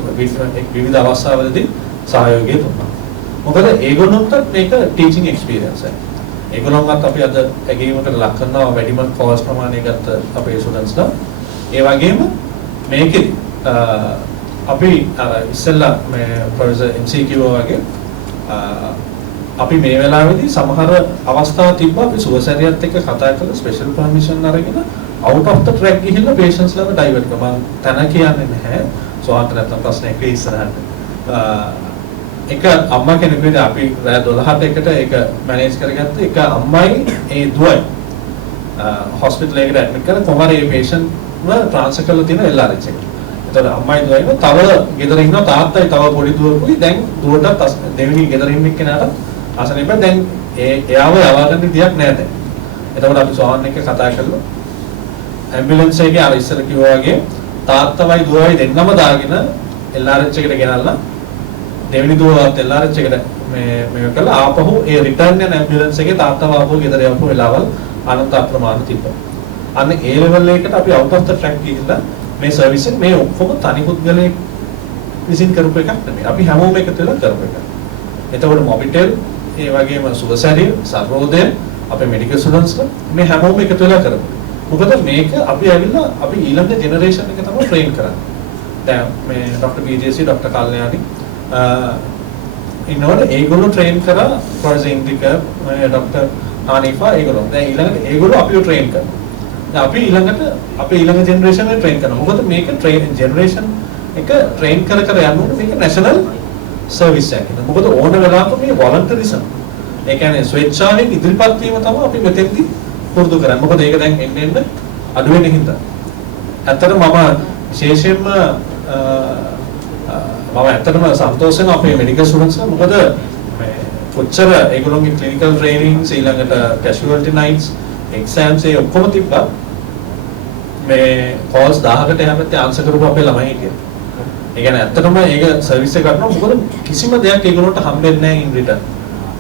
විවිධ අවස්ථාවලදී සහයෝගය දුන්නා. මොකද ඒගොල්ලන්ට මේක teaching experience එකක්. ඒගොල්ලන්වත් අපි අද ඇගීමකට ලක් කරනවා වැඩිම course ප්‍රමාණය ගත්ත අපේ students ලා. ඒ වගේම මේකෙදි අපි අර ඉස්සෙල්ලා මේ ප්‍රොෆෙසර් MCQ වගේ අපි මේ වෙලාවේදී සමහර අවස්ථා තිබ්බා අපි සුවසැරියත් එක්ක කතා කරලා ස්පෙෂල් පර්මිෂන් අරගෙන out of the track ගිහිල්ලා patients ලාව divert කරනවා. මම තන කියන්නේ නැහැ. සෝහන්ට නැත්තම් ප්‍රශ්නයක් වෙයි ඉස්සරහට. එක අම්මා කෙනෙකුට අපි රෑ 12ට එකට ඒක මැනේජ් කරගත්ත එක අම්මයි ඒ දුවයි හොස්පිටල් එකට ඇඩ්මිට් කරලා කොහමද මේ patient ව ට්‍රාන්ස්ෆර් කරලා තියෙන LRH එකට. එතකොට අම්මයි දුවයිම තව ගෙදර ඉන්න තාත්තයි තව පොඩි දුවකුයි දැන් දුවට දෙවෙනි ගෙදර ඉන්න එක්කෙනාට අසනීප දැන් එයාව යවාගන්න විදියක් නැහැ දැන්. එතකොට අපි සෝහන් එක්ක කතා කරලා ඇම්බියුලන්ස් එකේ අර ඉස්සර කිව්වා වගේ තාත්තවයි දුවයි දෙන්නම දාගෙන LRH එකට ගෙනල්ලා දෙවෙනි දුවත් LRH එකට මේ කළා ආපහු ඒ රිටර්න් යන ඇම්බියුලන්ස් එකේ තාත්තව ආපහු ගෙදර යවපු වෙලාවල් අනන්ත අප්‍රමාණ තිබ්බා. අන්න ඒ ලෙවල් එකකට අපි out of the track ගිහිල්ලා මේ සර්විස් එක මේ ඔක්කොම තනි පුද්ගලයෙක් විසින් කරපු එකක් නෙමෙයි. අපි හැමෝම එකතු වෙලා කරපු එකක්. එතකොට මොබිටෙල් ඒ වගේම සුවසැරිය සර්වෝදය අපේ මෙඩිකල් ස්ටුඩන්ට්ස් මේ හැමෝම එකතු වෙලා කරපු. මොකද මේක අපි ඇවිල්ලා අපි ඊළඟ ජෙනරේෂන් එක තමයි ට්‍රේන් කරන්නේ. දැන් මේ ડોક્ટર පීජීසී ડોક્ટર කල්යාණි ඉන්නවනේ ඒගොල්ලෝ ට්‍රේන් කරා ප්‍රොෆෙසර් ඉන්දික ડોક્ટર ආනිෆා ඒගොල්ලෝ. දැන් ඊළඟට ඒගොල්ලෝ අපිව ට්‍රේන් කරනවා. දැන් අපි ඊළඟට අපේ ඊළඟ ජෙනරේෂන් එක ට්‍රේන් කරනවා. මොකද මේක ජෙනරේෂන් එක ට්‍රේන් කර යනකොට මේක නැෂනල් සර්විස් එකක්. මොකද ඕන වෙලාවක මේ වොලන්ටරිසම් ඒ කියන්නේ ස්වේච්ඡාවෙන් ඉදිරිපත් වීම තමයි අපි මෙතෙන්දී පුරුදු කරන්නේ. මොකද ඒක දැන් එන්න අඩු වෙන හින්දා. ඇත්තටම මම විශේෂයෙන්ම ඇත්තටම සන්තෝෂ වෙනවා අපේ මෙඩිකල් ස්ටුඩන්ට්ස් ලා. මොකද මේ කොච්චර ඒගොල්ලෝගේ ක්ලිනිකල් ට්‍රේනින්ග්ස් ඊළඟට කැෂුවල්ටි නයිට්ස් එක්සෑම්ස් ඒ ඔක්කොම තිබ්බා. මේ කෝල්ස් 1000කට එහා පැත්තේ ආන්සර් කරපු අපේ ළමයි හිටියා. ඒ කියන්නේ ඇත්තටම ඒක සර්විස් එක කරනවා. මොකද කිසිම දෙයක් ඒගොල්ලන්ට හම්බෙන්නේ නැහැ ඉන් රිටර්න්.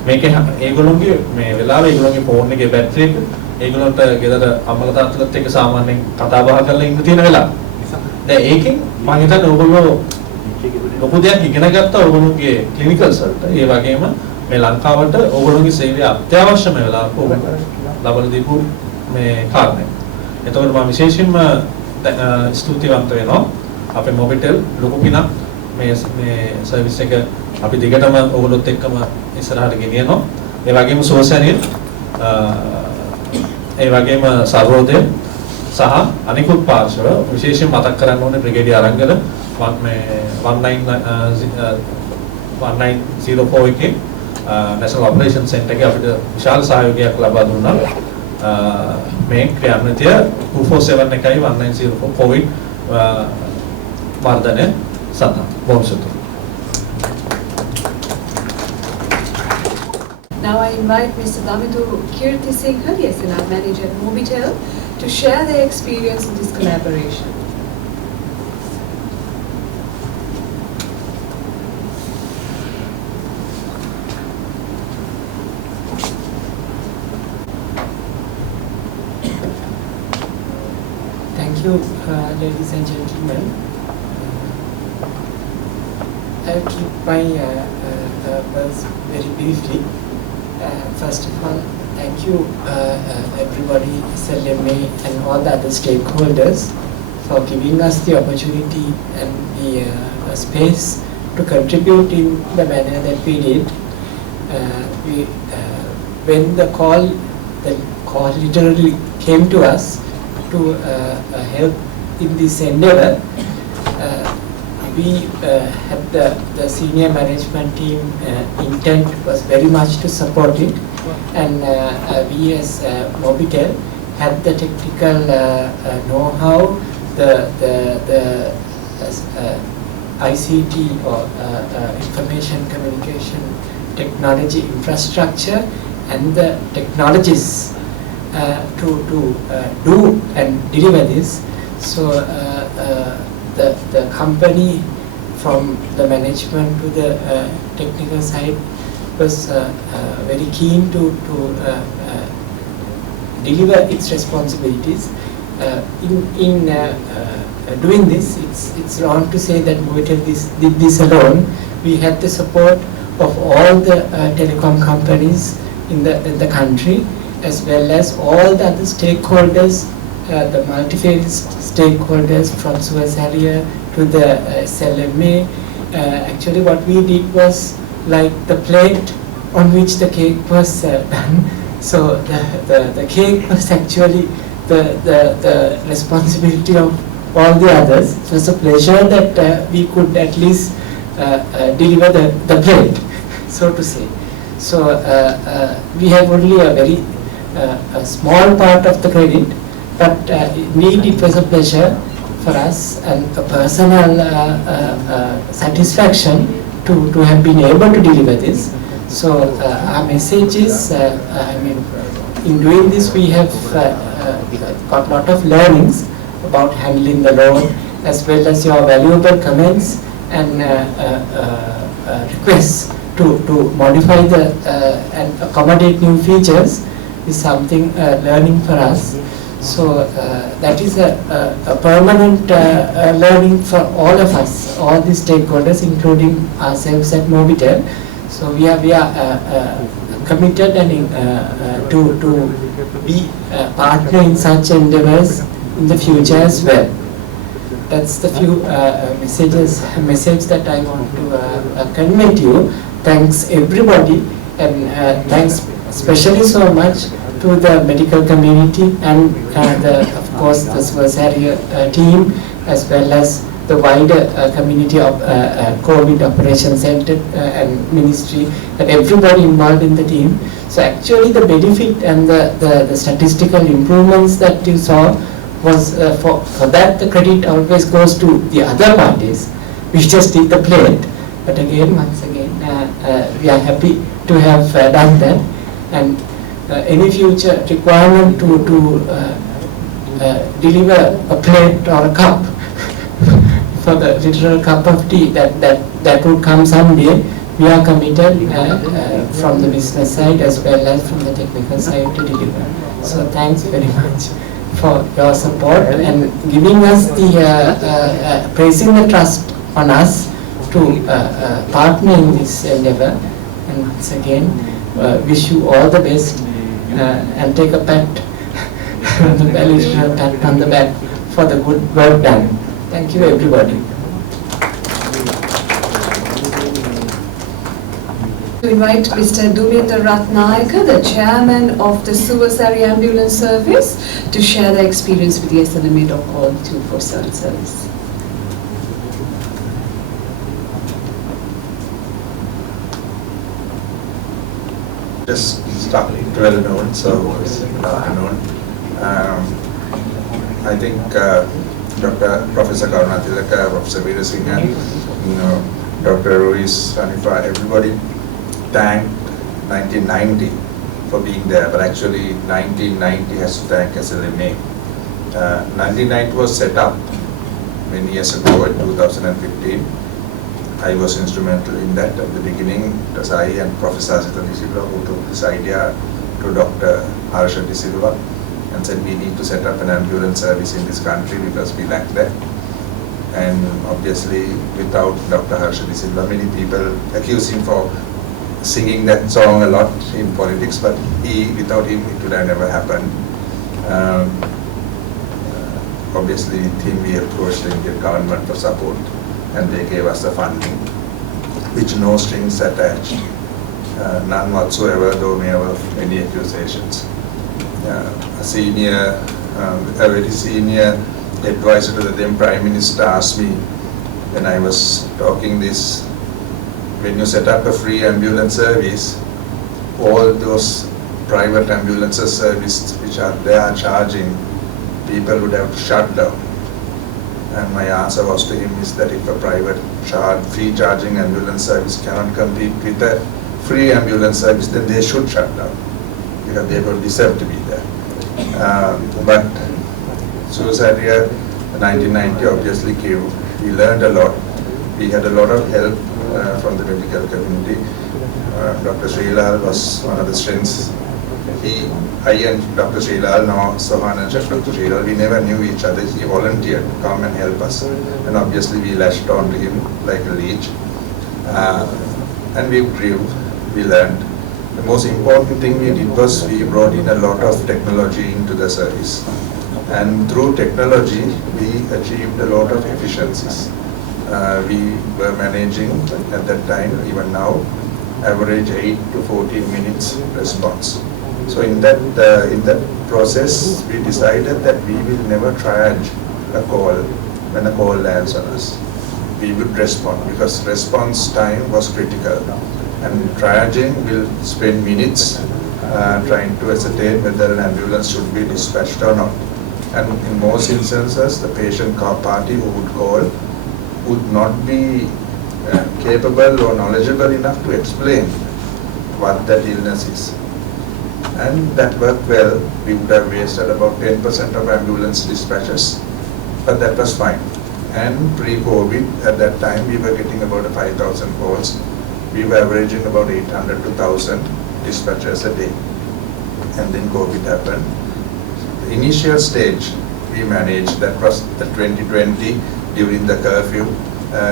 මේකේ ඒගොල්ලෝගේ මේ වෙලාවේ ඒගොල්ලෝගේ ෆෝන් එකේ බැටරි එක ඒගොල්ලන්ට ගෙදර අම්මලා තාත්තලාත් එක්ක සාමාන්‍යයෙන් කතා බහ කරලා ඉන්න තියෙන වෙලාව. දැන් ඒකෙන් මම හිතන්නේ ඕගොල්ලෝ ලොකු දෙයක් ඉගෙන ගත්තා ඕගොල්ලෝගේ ක්ලිනිකල්ස් වලට. ඒ වගේම මේ ලංකාවට ඕගොල්ලෝගේ සේවය අත්‍යවශ්‍යම වෙලාවක ලබා දීපු මේ කාරණේ. එතකොට මම විශේෂයෙන්ම ස්තුතිවන්ත වෙනවා අපේ මොබිටෙල් ලොකු පිනක් මේ සර්විස් එක අපි දිගටම ඔයගොල්ලොත් එක්කම ඉස්සරහට ගෙනියනවා. ඒ වගේම සෝසැනිල් ඒ වගේම සර්වෝදය සහ අනිකුත් පාර්ශව විශේෂයෙන් මතක් කරන්න ඕනේ බ්‍රිගේඩියර් අරංගල මේ 1904 එකේ National Operation Center එකේ අපිට විශාල සහයෝගයක් ලබා දුන්නා. මේ ක්‍රියාන්විතය 247 එකයි 1904 COVID වර්ධනය සඳහා බොහොම ස්තුතියි. Now I invite Mr. Damitu Kirti Singhal, the SLR manager at Mobitel, to share their experience in this collaboration. Thank you, ladies and gentlemen. I'll keep my words very briefly. First of all, thank you everybody, SLMA and all the other stakeholders for giving us the opportunity and the space to contribute in the manner that we did. When the call literally came to us to help in this endeavor, we had the senior management team intent was very much to support it, and we as Mobitel had the technical know-how, the ICT or information communication technology infrastructure and the technologies to do and deliver this. So the company, from the management to the technical side, was very keen to deliver its responsibilities. In doing this, it's wrong to say that Mobitel did this alone. We had the support of all the telecom companies in the country, as well as all the other stakeholders, the multi-phase stakeholders from Suez area to the SLMA. Actually what we did was like the plate on which the cake was done. So the cake was actually the responsibility of all the others. It was a pleasure that we could at least deliver the plate, so to say. So we have only a very small part of the credit, but indeed it was a pleasure for us and a personal satisfaction to have been able to deliver this. So our message is, in doing this we have got a lot of learnings about handling the load, as well as your valuable comments and requests to modify and accommodate new features is something learning for us. So that is a permanent learning for all of us, all the stakeholders, including ourselves at Mobitel. So we are committed and to be a partner in such endeavors in the future as well. That's the few message that I want to convey to you. Thanks everybody, and thanks especially so much to the medical community and of course the Suez area team, as well as the wider community of COVID Operation Center and Ministry, and everybody involved in the team. So actually the benefit and the statistical improvements that you saw was for that the credit always goes to the other parties. We just did the plate, but again, once again, we are happy to have done that, and any future requirement to deliver a plate or a cup for the literal cup of tea that would come someday. We are committed from the business side as well as from the technical side to deliver. So thanks very much for your support and giving us the placing the trust on us to partner in this endeavor. And once again, wish you all the best and take a pat on the back for the good work done. Thank you everybody. To invite Mr. Dunendra Ratnayaka, the chairman of the Suvasari Ambulance Service, to share their experience with the SLMA call 247 service. Just started 12 noon, so it's afternoon. I think Professor Karunatilaka, Professor Veera Singh, Dr. Ruiz, Hanifa, everybody thanked 1990 for being there, but actually 1990 has to thank SLMA. 1990 was set up many years ago in 2015. I was instrumental in that at the beginning. It was I and Professor Asita De Silva who took this idea to Dr. Harsha De Silva and said we need to set up an ambulance service in this country because we lack that. And obviously without Dr. Harsha De Silva, many people accuse him for singing that song a lot in politics, but without him it would have never happened. Obviously with him we approached the Indian government for support, and they gave us the funding, which no strings attached, none whatsoever, though there were many accusations. A very senior advisor to the then Prime Minister asked me when I was talking this, when you set up a free ambulance service, all those private ambulance services which are there charging, people would have to shut down. And my answer was to him is that if a private free charging ambulance service cannot compete with a free ambulance service, then they should shut down because they don't deserve to be there. But suicide year 1990 obviously came. We learned a lot. We had a lot of help from the medical community. Dr. Srilal was one of the strengths. I and Dr. Srilal, now Sohan and Dr. Srilal, we never knew each other. He volunteered to come and help us. And obviously we latched on to him like a leech. And we grew, we learned. The most important thing we did was we brought in a lot of technology into the service. And through technology, we achieved a lot of efficiencies. We were managing at that time, even now, average 8 to 14 minutes response. So in that process, we decided that we will never triage a call when a call lands on us. We would respond because response time was critical. And triaging will spend minutes trying to ascertain whether an ambulance should be dispatched or not. And in most instances, the patient party who would call would not be capable or knowledgeable enough to explain what that illness is. And that worked well. We would have wasted about 10% of ambulance dispatches, but that was fine. And pre-COVID, at that time, we were getting about 5,000 calls. We were averaging about 800 to 1,000 dispatches a day. And then COVID happened. The initial stage, we managed. That was the 2020 during the curfew.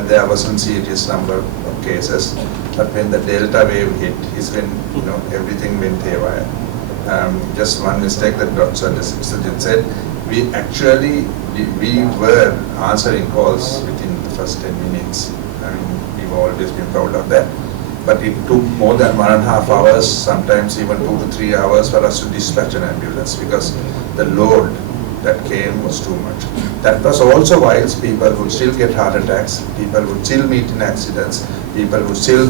There wasn't serious number of cases. But when the Delta wave hit, is when everything went haywire. Just one mistake that Dr. Sajid said, we were answering calls within the first 10 minutes. I mean, we've always been proud of that. But it took more than 1.5 hours, sometimes even 2 to 3 hours for us to dispatch an ambulance because the load that came was too much. That was also whilst people would still get heart attacks, people would still meet in accidents, people would still,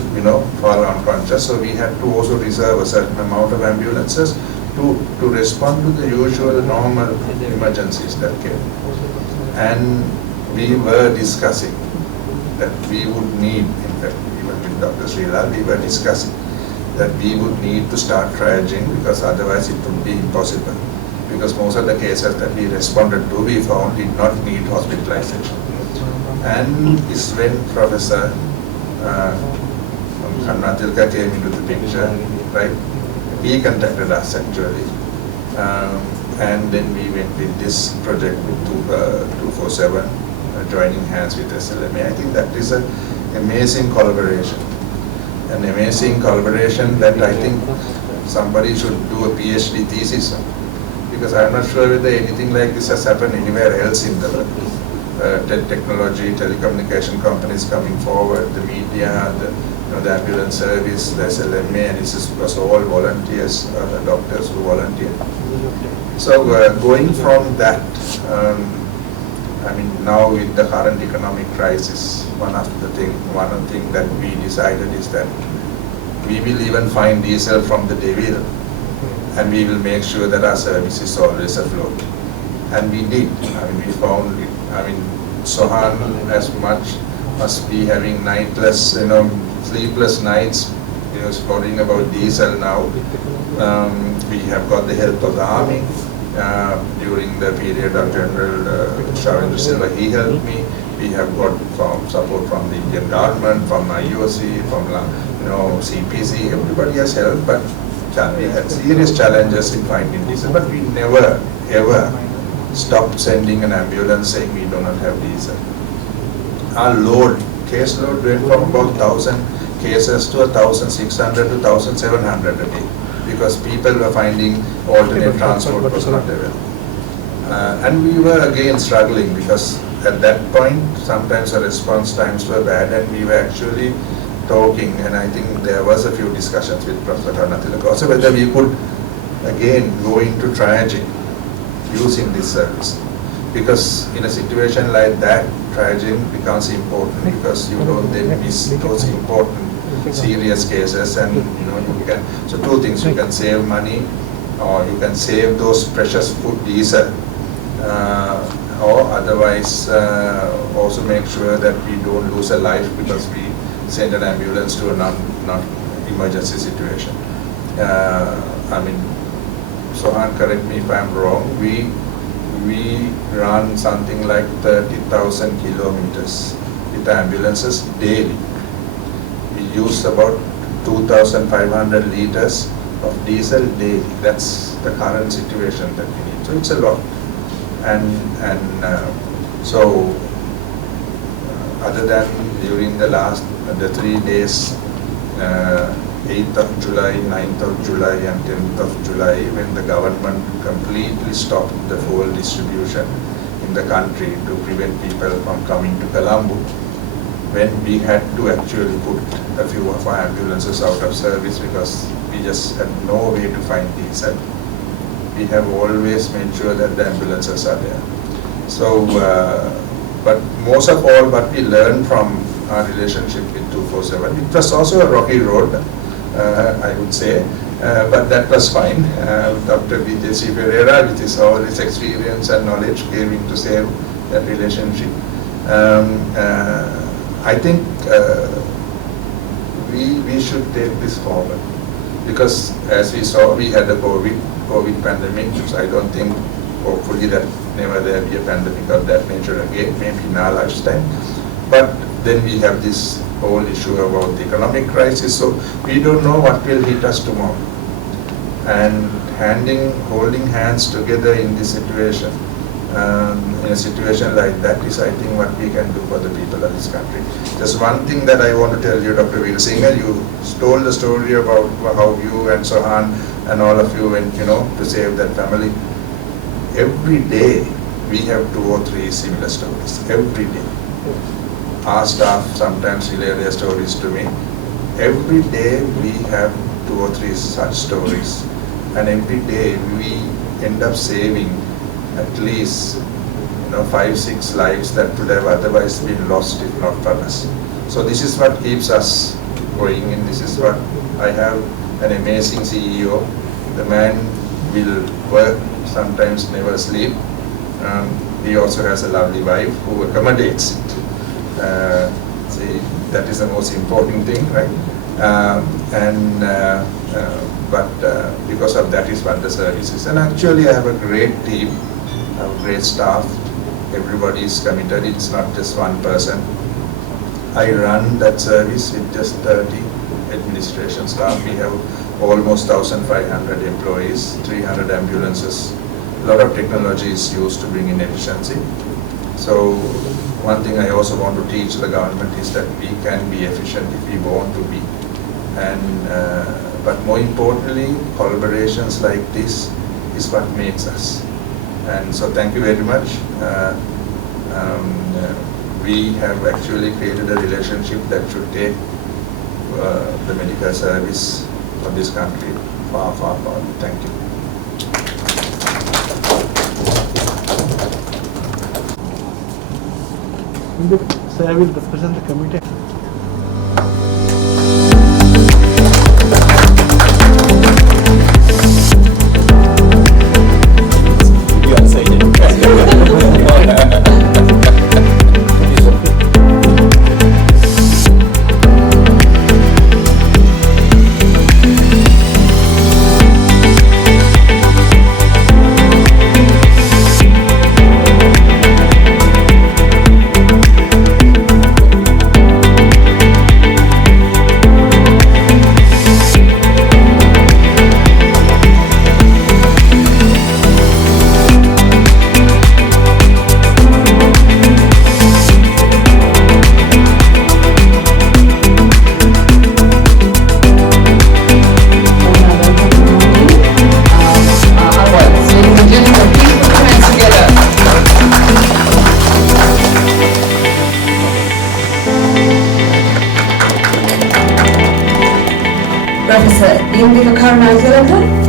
fall unconscious. So we had to also reserve a certain amount of ambulances to respond to the usual normal emergencies that came. And we were discussing that we would need, in fact, even with Dr. Srilal, we were discussing that we would need to start triaging because otherwise it would be impossible. Because most of the cases that we responded to, we found did not need hospitalization. And it's when Professor Karunatilaka came into the picture, right? He contacted us actually. And then we went with this project with 247, joining hands with SLMA. I think that is an amazing collaboration. An amazing collaboration that I think somebody should do a PhD thesis on. Because I'm not sure whether anything like this has happened anywhere else in the world. Technology, telecommunication companies coming forward, the media, the the ambulance service, the SLMA, and it was all volunteers, doctors who volunteered. So going from that, I mean, now with the current economic crisis, one of the thing that we decided is that we will even find diesel from the devil, and we will make sure that our service is always afloat. And we did. I mean, we found it. I mean, Sohan as much must be having nightless, sleepless nights, worrying about diesel now. We have got the help of the army. During the period of General Shavendra Silva, he helped me. We have got support from the Indian government, from IOC, from CPC. Everybody has helped, but we had serious challenges in finding diesel. But we never ever stopped sending an ambulance saying we do not have diesel. Our case load went from about 1,000 cases to 1,600 to 1,700 a day, because people were finding alternate transport was not available. And we were again struggling, because at that point sometimes the response times were bad, and we were actually talking, and I think there was a few discussions with Professor Karnathilaka also whether we could again go into triaging using this service. Because in a situation like that, triaging becomes important, because you don't then miss those important serious cases, and you can, so two things, you can save money, or you can save those precious food diesel, or otherwise also make sure that we don't lose a life because we send an ambulance to a non-emergency situation. I mean, Sohan, correct me if I'm wrong, we run something like 30,000 kilometers with ambulances daily. We use about 2,500 liters of diesel daily. That's the current situation that we need. So it's a lot. So other than during the 3 days, 8th of July, 9th of July and 10th of July, when the government completely stopped the fuel distribution in the country to prevent people from coming to Colombo, when we had to actually put a few of our ambulances out of service because we just had no way to find diesel, we have always made sure that the ambulances are there. So, but most of all, what we learned from our relationship with 247, it was also a rocky road, I would say, but that was fine. Dr. V.J.C. Pereira, with all his experience and knowledge, came in to save that relationship. I think we should take this forward, because as we saw, we had a COVID pandemic, so I don't think, hopefully, that never there be a pandemic of that nature again, maybe in our lifetime. But then we have this whole issue about the economic crisis, so we don't know what will hit us tomorrow. And holding hands together in this situation, in a situation like that, is, I think, what we can do for the people of this country. Just one thing that I want to tell you, Dr. Veer Singh, you told the story about how you and Sohan and all of you went, to save that family. Every day we have 2 or 3 similar stories. Every day. Our staff sometimes relay their stories to me. Every day we have 2 or 3 such stories, and every day we end up saving at least 5-6 lives that would have otherwise been lost if not for us. So this is what keeps us going, and this is what I have an amazing CEO. The man will work, sometimes never sleep. He also has a lovely wife who accommodates it. See, that is the most important thing, right? But because of that is what the service is. And actually I have a great team, I have a great staff. Everybody is committed, it's not just one person. I run that service with just 30 administration staff. We have almost 1,500 employees, 300 ambulances. A lot of technology is used to bring in efficiency. So one thing I also want to teach the government is that we can be efficient if we want to be. But more importantly, collaborations like this is what makes us. And so thank you very much. We have actually created a relationship that should take the medical service of this country far, far, far. Thank you. So I will represent the committee. You are saying Professor Lanka